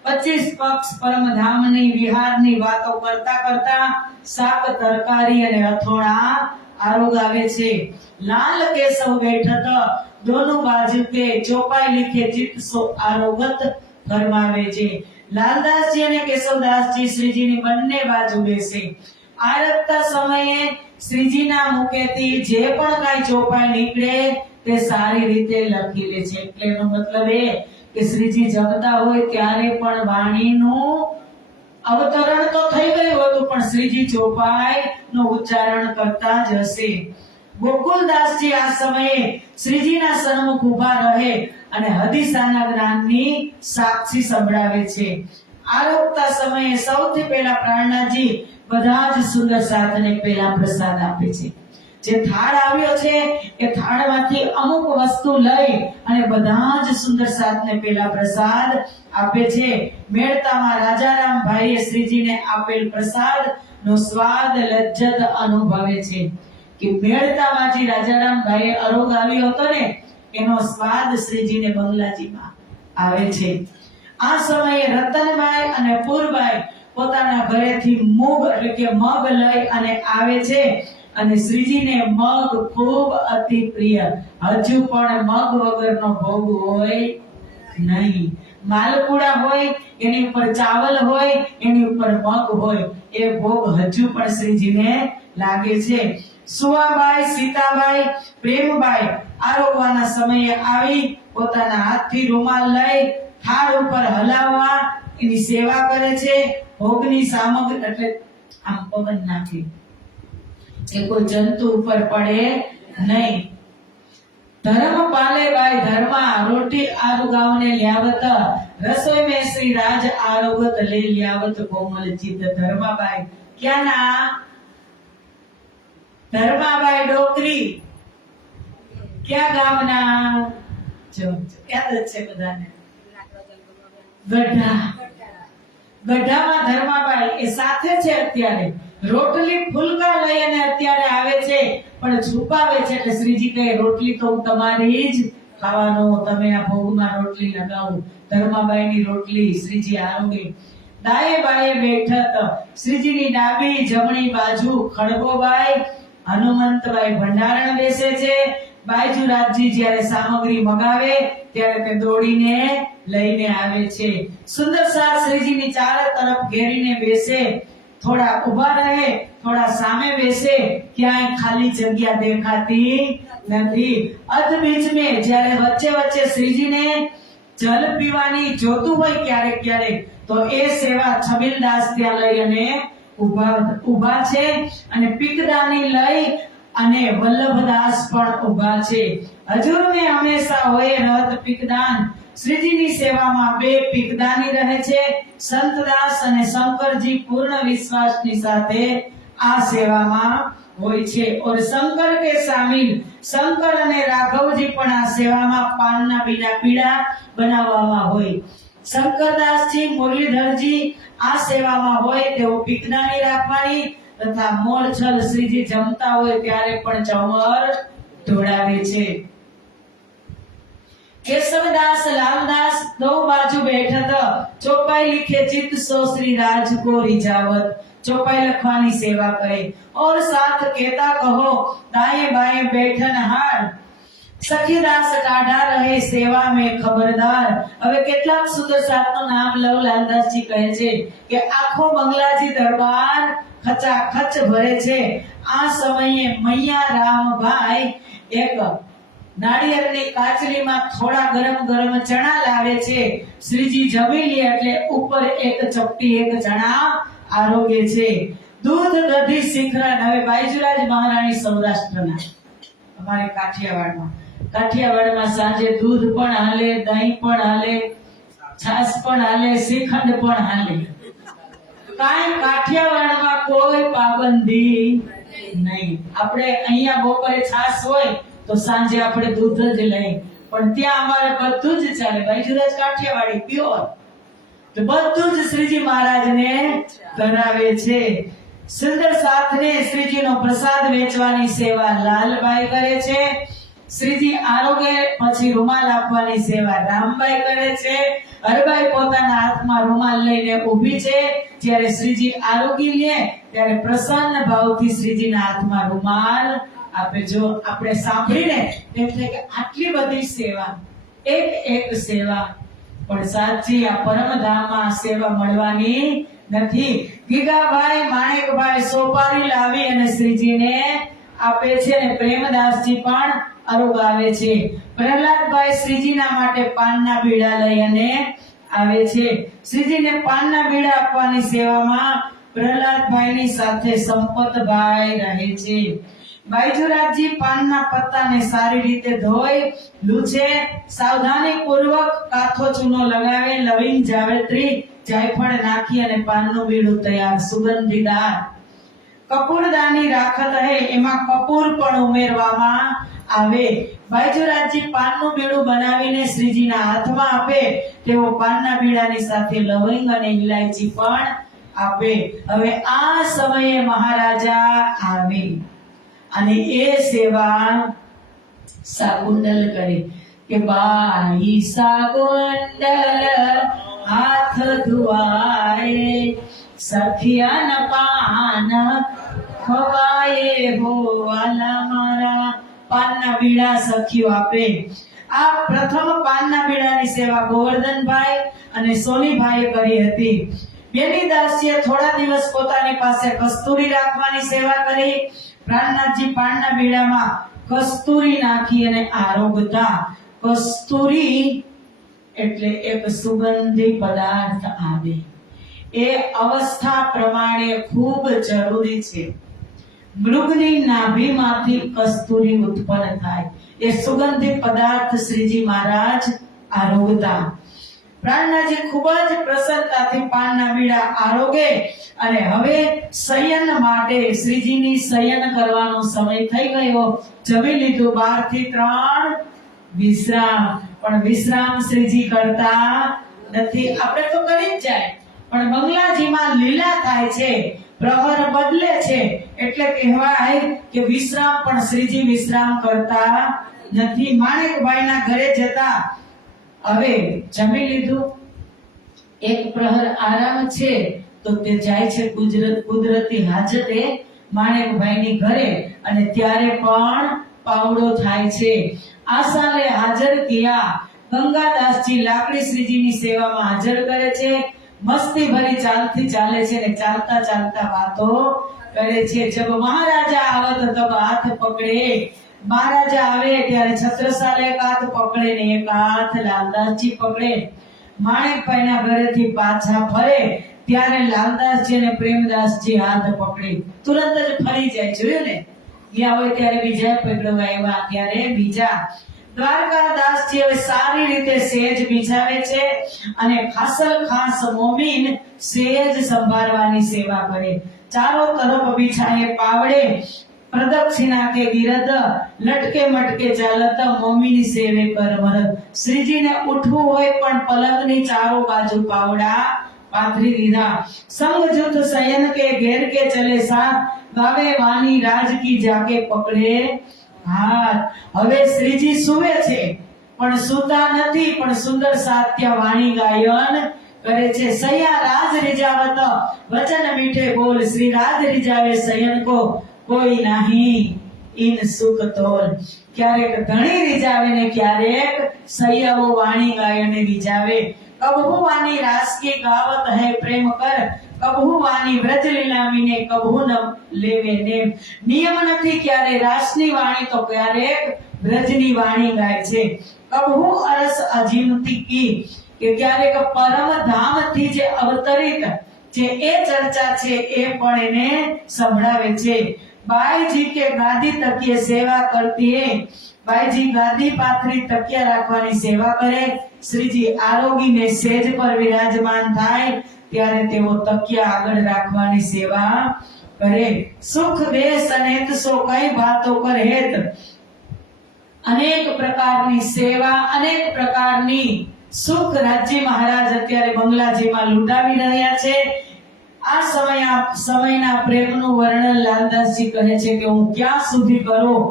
25 પક્ષ પરમધામની વિહારની વાતો કરતા કરતા શાક, તરકારી અને અથોણા આરોગાવે છે. લાલ કેશવ બેઠત दोनों बाजू पे चौपाई लिखे चित सो आरोगत फरमावे છે. લાલદાસજી અને કેશવદાસજી શ્રીજીની બંને બાજુ બેસે. આરતતા સમયે શ્રીજીના મુખેથી જે પણ કાંઈ ચોપાઈ નીકળે તે સારી રીતે લખી લે છે. એટલે એનો મતલબ એ કે શ્રીજી જમતા હોય ત્યારે પણ વાણીનું અવતરણ તો થઈ ગયું હતું પણ શ્રીજી ચોપાઈ નું ઉચ્ચારણ કરતા જ હશે. ગોકુલદાસજી આ સમયે શ્રીજીના સન્મુખ ઊભા રહે અને હદીસાના જ્ઞાનની સાક્ષી સંભળાવે છે. આરોગતા સમયે સૌથી પહેલા પ્રાણનાથજી બધા જ સુંદર સાથને પહેલા પ્રસાદ આપે છે. જે થાળ આવ્યો છે એ થાળમાંથી અમુક વસ્તુ લઈ અને બધા જ સુંદર સાથને પહેલા પ્રસાદ આપે છે. મેળતામાં રાજારામ ભાઈએ શ્રીજીને આપેલ પ્રસાદ નો સ્વાદ લજ્જત અનુભવે છે કે મેળતામાંથી રાજારામ ભાઈએ અરોગ આવ્યો હતો ને એનો સ્વાદ શ્રીજીને બંગલાજીમાં આવે છે. આ સમયે રતનબાઈ અને પૂરબાઈ પોતાના ઘરેથી મૂગ એટલે કે મગ લઈ અને આવે છે અને શ્રીજીને મગ ખૂબ અતિ પ્રિય. હજુ પણ મગ વગરનો ભોગ હોય નહીં. માલપુડા હોય એની ઉપર ચાવલ હોય એની ઉપર મગ હોય એ ભોગ હજુ પણ શ્રીજીને લાગે છે. સુવાબાઈ, સીતાબાઈ, પ્રેમબાઈ આરોગવાના સમયે આવી પોતાના હાથથી રૂમાલ લઈ થાળ ઉપર હલાવવા એની સેવા કરે છે. ભોગની સામગ્રી એટલે આમ પવન નાખી એ કોઈ જંતુ ઉપર પડે નહીં. ધર્મ પાલે બાઈ ધર્મા રોટી આરુગાવને લ્યાવત, રસોઈ में श्री राज आरोगत ले લ્યાવત कोमल चित. धर्माबाई क्या ना ધર્માબાઈ ડોકરી ક્યાં ગામના જો યાદ જ છે બધાને. ગઢામાં ધર્માબાઈ એ સાથે છે. અત્યારે રોટલી ફુલકા લઈ અને અત્યારે આવે છે પણ છુપાવે છે એટલે શ્રીજી કહે રોટલી તો હું તમારી જ ખાવાનો. તમે આ ભોગમાં રોટલી લગાવો, ધર્માબાઈની રોટલી શ્રીજી આરોગે. દાએ બાએ બેઠક, શ્રીજીની ડાબી જમણી બાજુ ખડગોબાઈ, હનુમંતબાઈ ભંડારણ બેસે છે. બાયજુરાજજી જ્યારે સામગ્રી મગાવે ત્યારે તે દોડીને લઈને આવે છે. સુંદર સાર શ્રીજીની ચારે તરફ ઘેરીને બેસે, થોડા ઊભા રહે, થોડા સામે બેસે, ક્યાંય ખાલી જગ્યા દેખાતી નથી. અધ બીચ મેં જ્યારે વચ્ચે વચ્ચે શ્રીજીને જલ પીવાની જોતું હોય ક્યારેક ક્યારેક, તો એ સેવા છબીલદાસ ત્યાં લઈ અને ઊભા છે. અને પીકદાની લઈ અને વલ્લભદાસ પણ ઊભા છે. હજુર મેં હંમેશા હોય રહત પીકદાન. શ્રીજીની સેવામાં બે પીકદાની રહે છે, સંતદાસ અને શંકરજી પૂર્ણ વિશ્વાસની સાથે આ સેવામાં હોય છે. और શંકર કે શામિલ, શંકર અને રાઘવજી પણ આ સેવામાં પાનના બીડા પીડા બનાવવામાં હોય. શંકરદાસજી, મુરલીધરજી આ સેવામાં હોય તેઓ પીકદાની રાખવાની, તથા મોલછલ શ્રીજી જમતા હોય ત્યારે પણ ચમર ઢોળાવે છે. केशवदास लालदास दो बाजू बैठत, चौपाई लिखे चित सो श्री राज को रिजावत. चौपाई लखवानी सेवा करे और साथ कहता कहो दाएं बाएं बैठन हार. सखीदास काढ़ा રહે સેવા में खबरदार. હવે કેટલાક સુંદર સાતનું નામ લવ લાલદાસજી કહે છે કે આખો બંગલાજી દરબાર ખચાખચ ભરે છે. આ સમયે મૈયા રામભાઈ એક નાળિયેરની કાચલીમાં થોડા ગરમ ગરમ ચણા લાવે છે. શ્રીજી જમી લે એટલે ઉપર એક ચપટી એક ચણા આરોગે છે. દૂધ દધી શિખરણ. હવે બાયજુરાજ મહારાણી સૌરાષ્ટ્રના, અમારે કાઠિયાવાડમાં સાંજે દૂધ પણ હાલે, દહીં પણ હાલે, છાશ પણ હાલે, શ્રીખંડ પણ હાલે. કાંઈ કાઠિયાવાડમાં કોઈ પાબંદી નહીં. આપણે અહીંયા બપોરે છાશ હોય તો સાંજે આપણે દૂધ જ લઈએ, પણ ત્યાં અમારે બધું જ ચાલે. બાયજુરાજ કાઠિયાવાડી પ્યોર, તો બધું જ શ્રીજી મહારાજને ધરાવે છે. સુંદર સાથને શ્રીજીનો પ્રસાદ વેચવાની સેવા લાલબાઈ કરે છે. શ્રીજી આરોગે પછી રૂમાલ આપવાની સેવા રામબાઈ કરે છે. હરબાઈ પોતાના હાથમાં રૂમાલ લઈને ઊભી છે. જ્યારે શ્રીજી આરોગી લે ત્યારે પ્રસન્ન ભાવથી શ્રીજીના હાથમાં રૂમાલ આપે. જો આપણે સાંભળીને એમ થાય કે આટલી બધી સેવા, એક સેવા, પણ સાચી આ પરમધામમાં સેવા મળવાની નથી. ગીગાભાઈ માણેકભાઈ સોપારી લાવી અને શ્રીજીને આપે છે. અને પ્રેમદાસજી પણ આરોગાવે છે. પ્રહલાદભાઈ શ્રીજીના માટે પાનના બીડા લઈ અને આવે છે. શ્રીજીને પાનના બીડા આપવાની સેવામાં પ્રહલાદભાઈની સાથે સંપતભાઈ રહે છે. બાયજુરાજજી પાનના પત્તાને સારી રીતે ધોઈ લૂછે, સાવધાની પૂર્વક કાથો ચૂનો લગાવે, લવિંગ જાવેત્રી જાયફળ નાખી અને પાનનું બીડું તૈયાર. સુગંધીદાર કપૂરદાની રાખત હે, એમાં કપૂર પણ ઉમેરવામાં આવે. બાયજુરાજજી પાનનું બીડું બનાવીને શ્રીજીના હાથમાં આપે. તેઓ પાનના બીડાની સાથે લવિંગ અને ઇલાયચી પણ આપે. હવે આ સમયે મહારાજા આવે અને એ સેવા સાગુંડલ કરે કે બાઈ સાગુંડલ હાથ ધુવાય, સખિયાન પાન ખવાય હો. વાલા મારા પાનના બીડા સખીઓ આપે. આ પ્રથમ પાનના બીડાની સેવા ગોવર્ધનભાઈ અને સોનીભાઈએ કરી હતી. બેનીદાસજીએ થોડા દિવસ પોતાની પાસે કસ્તુરી રાખવાની સેવા કરી. પ્રાણનાથજી પાનના બીડામાં કસ્તુરી નાખી અને આરોગતા. કસ્તુરી એટલે એક સુગંધી પદાર્થ આવે. એ અવસ્થા પ્રમાણે ખૂબ જરૂરી છે. મૃગની નાભીમાંથી કસ્તુરી ઉત્પન્ન થાય. એ સુગંધી પદાર્થ શ્રીજી મહારાજ આરોગતા. પ્રાણનાથજી ખૂબ જ પ્રસન્નતાથી પાનના બીડા આરોગે અને હવે શયન માટે શ્રીજીની શયન કરવાનો સમય થઈ ગયો. જમી લીધું, 12 થી 3 વિશ્રામ. પણ વિશ્રામ શ્રીજી કરતા નથી. આપણે તો કરી જ જાય, પણ બંગલાજીમાં લીલા થાય છે, પ્રહર બદલે છે, એટલે કહેવાય કે વિશ્રામ પણ શ્રીજી વિશ્રામ કરતા નથી. માણેકભાઈના ઘરે જતા હવે જમી લીધું, એક પ્રહર આરામ છે તો તે જાય છે કુદરતી હાજતે માણેકભાઈની ઘરે અને ત્યારે પણ પાવડો થાય છે. આશાને હાજર કિયા. ગંગાદાસજી લાકડી શ્રીજીની સેવામાં હાજર કરે છે. મસ્તી ભરી ચાલતી ચાલે છે ને ચાલતા ચાલતા વાતો કરે છે. જબ મહારાજા આવત તબ હાથ પકડે. મહારાજા આવે ત્યારે છત્રસાલ એક હાથ પકડે ને એક હાથ લાલદાસજી પકડે. માણેકભાઈના ઘરેથી પાછા ફરે ત્યારે લાલદાસજી અને પ્રેમદાસજી હાથ પકડે. તુરંત જ ફરી જાય. જોયું ને, ગયા હોય ત્યારે બીજા પકડવા આવ્યા ત્યારે બીજા. દ્વારકાદાસજી હવે સારી રીતે સેજ બિછાવે છે અને ખાસલ ખાસ મોમીન સેજ સંભાળવાની સેવા કરે. ચારો તરફ બિછાએ પાવડે પ્રદક્ષિણા કે ગિરદ લટકે મટકે ચાલત મોમીની સેવે કર મરદ. શ્રીજીને ઉઠવું હોય પણ પલંગની ચારો બાજુ પાવડા પાથરી દીધા. સંગ જૂથ શયન કે ઘેર કે ચલે સાથ ગાવે વાની રાજ કી જાકે પકડે હાથ. હવે શ્રીજી સુવે છે પણ સુતા નથી, પણ સુંદર સાત્ય વાણી ગાયન કરે છે. સૈયા રાજ રીજાવત વચન મીઠે બોલ. શ્રી રાજ રીજાવે શયન કો કોઈ નહીં ઇન સુખ તોલ. ક્યારેક ધણી રીજાવે ને ક્યારેક સૈયાઓ વાણી ગાયને રીજાવે. કબહુ વાની રાસ કી ગાવત હૈ પ્રેમ કર. કબહુ વાની વ્રજ લીલામીને કબહુ ન લેવે ને. નિયમ નથી ક્યારે રાસની વાણી તો ક્યારેક વ્રજની વાણી ગાય છે. કબહુ અરસ અજીમતી કી કે ક્યારેક પરમ ધામથી જે અવતરિત જે એ ચર્ચા છે એ પણ એને સંભળાવે છે. બાઈજી કે ગાદી તકિયે સેવા કરતી હે. બાઈજી ગાદી પાથરી તકિયા રાખવાની સેવા કરે. શ્રીજી આરોગીને સેજ પર વિરાજમાન થાય ત્યારે તેઓ તકિયા આગળ રાખવાની સેવા કરે. સુખ દેશ અનેક સો કઈ વાતો કર હેત. અનેક પ્રકારની સેવા, અનેક પ્રકારની સુખ રાજ્ય મહારાજ અત્યારે બંગલાજીમાં લૂંટાવી રહ્યા છે. આ સમયના પ્રેમનું વર્ણન લાલદાસજી કહે છે કે હું ક્યાં સુધી કરું.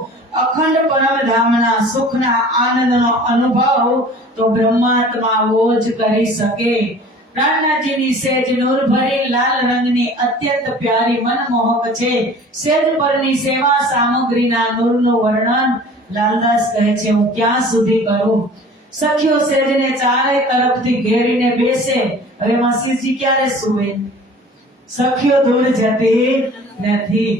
અખંડ પરમ ધામના સુખના આનંદનો અનુભવ તો બ્રહ્માત્માઓ જ કરી શકે. પ્રાણનાથજીની સેજ નૂર ભરી લાલ રંગની અત્યંત પ્યારી મનમોહક છે. સેજ પરની સેવા સામગ્રીના નૂરનું વર્ણન લાલદાસ કહે છે હું ક્યાં સુધી કરું. સખીઓ સેજને ચારે તરફથી ઘેરીને બેસે. હવે મસીજી ક્યારે સુવે? સખીઓ દૂર જતી નથી.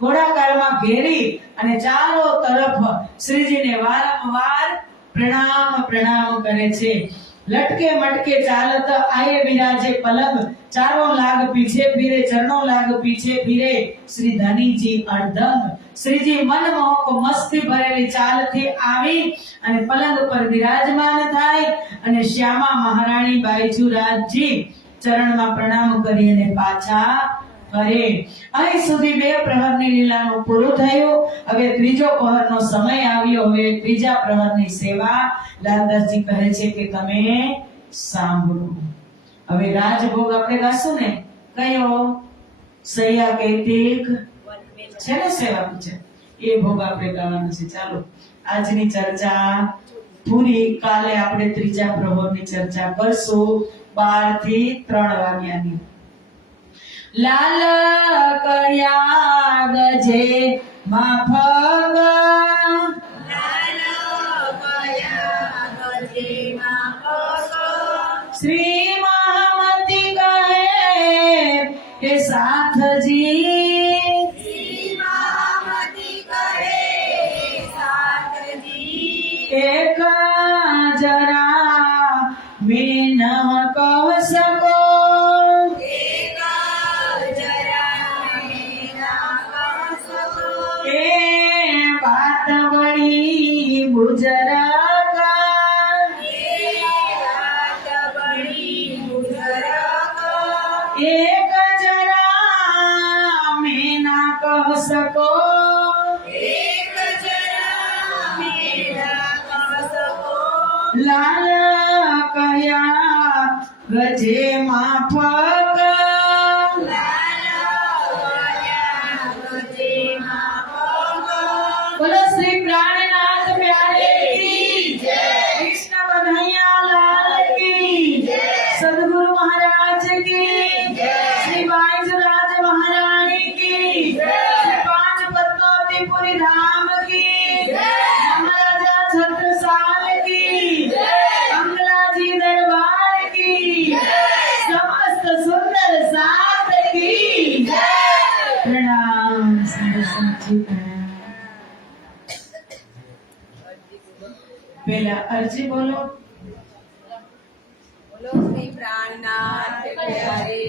ગોળાકારમાં ઘેરી અને ચારો તરફ શ્રીજીને વારંવાર પ્રણામ કરે છે. लटके मटके चालत आए विराजे पलंग, चारों लाग पीछे फिरे, चरणों लाग पीछे फिरे, श्री धनीजी अर्धंग. श्रीजी मनमोहक मस्ती भरेली चालથી આવી અને પલંગ પર વિરાજમાન થાય અને શ્યામા મહારાણી બાઈજુરાજજી ચરણમાં પ્રણામ કરી અને પાછા ફરે. અહીં સુધી બે પ્રહરની લીલાનું પૂરું થયું. હવે ત્રીજો પ્રહરનો સમય આવ્યો. હવે ત્રીજા પ્રહરની સેવા લાલદાસજી કહે છે કે તમે સાંભળો. હવે રાજભોગ આપણે ગાશું ને, કયો? સૈયા કૈતિક છે ને સેવા પૂછે એ ભોગ આપણે ગાવાનો છે. ચાલો આજની ચર્ચા પૂરી. કાલે આપણે ત્રીજા પ્રહરની ચર્ચા કરશું 12 થી 3 વાગ્યાની. લાલ કયા ગજે માફક, શ્રી મહામતી કહે કે સાથજી, એક જરા મેં ન કહી શકો, એ વાત બડી ગુજરાત, એક જરા મેં ના કહી શકો, લાલ કયા ગજે માફક, પેલા અરજી બોલો. બોલો શ્રી પ્રાણનાથ પ્યારે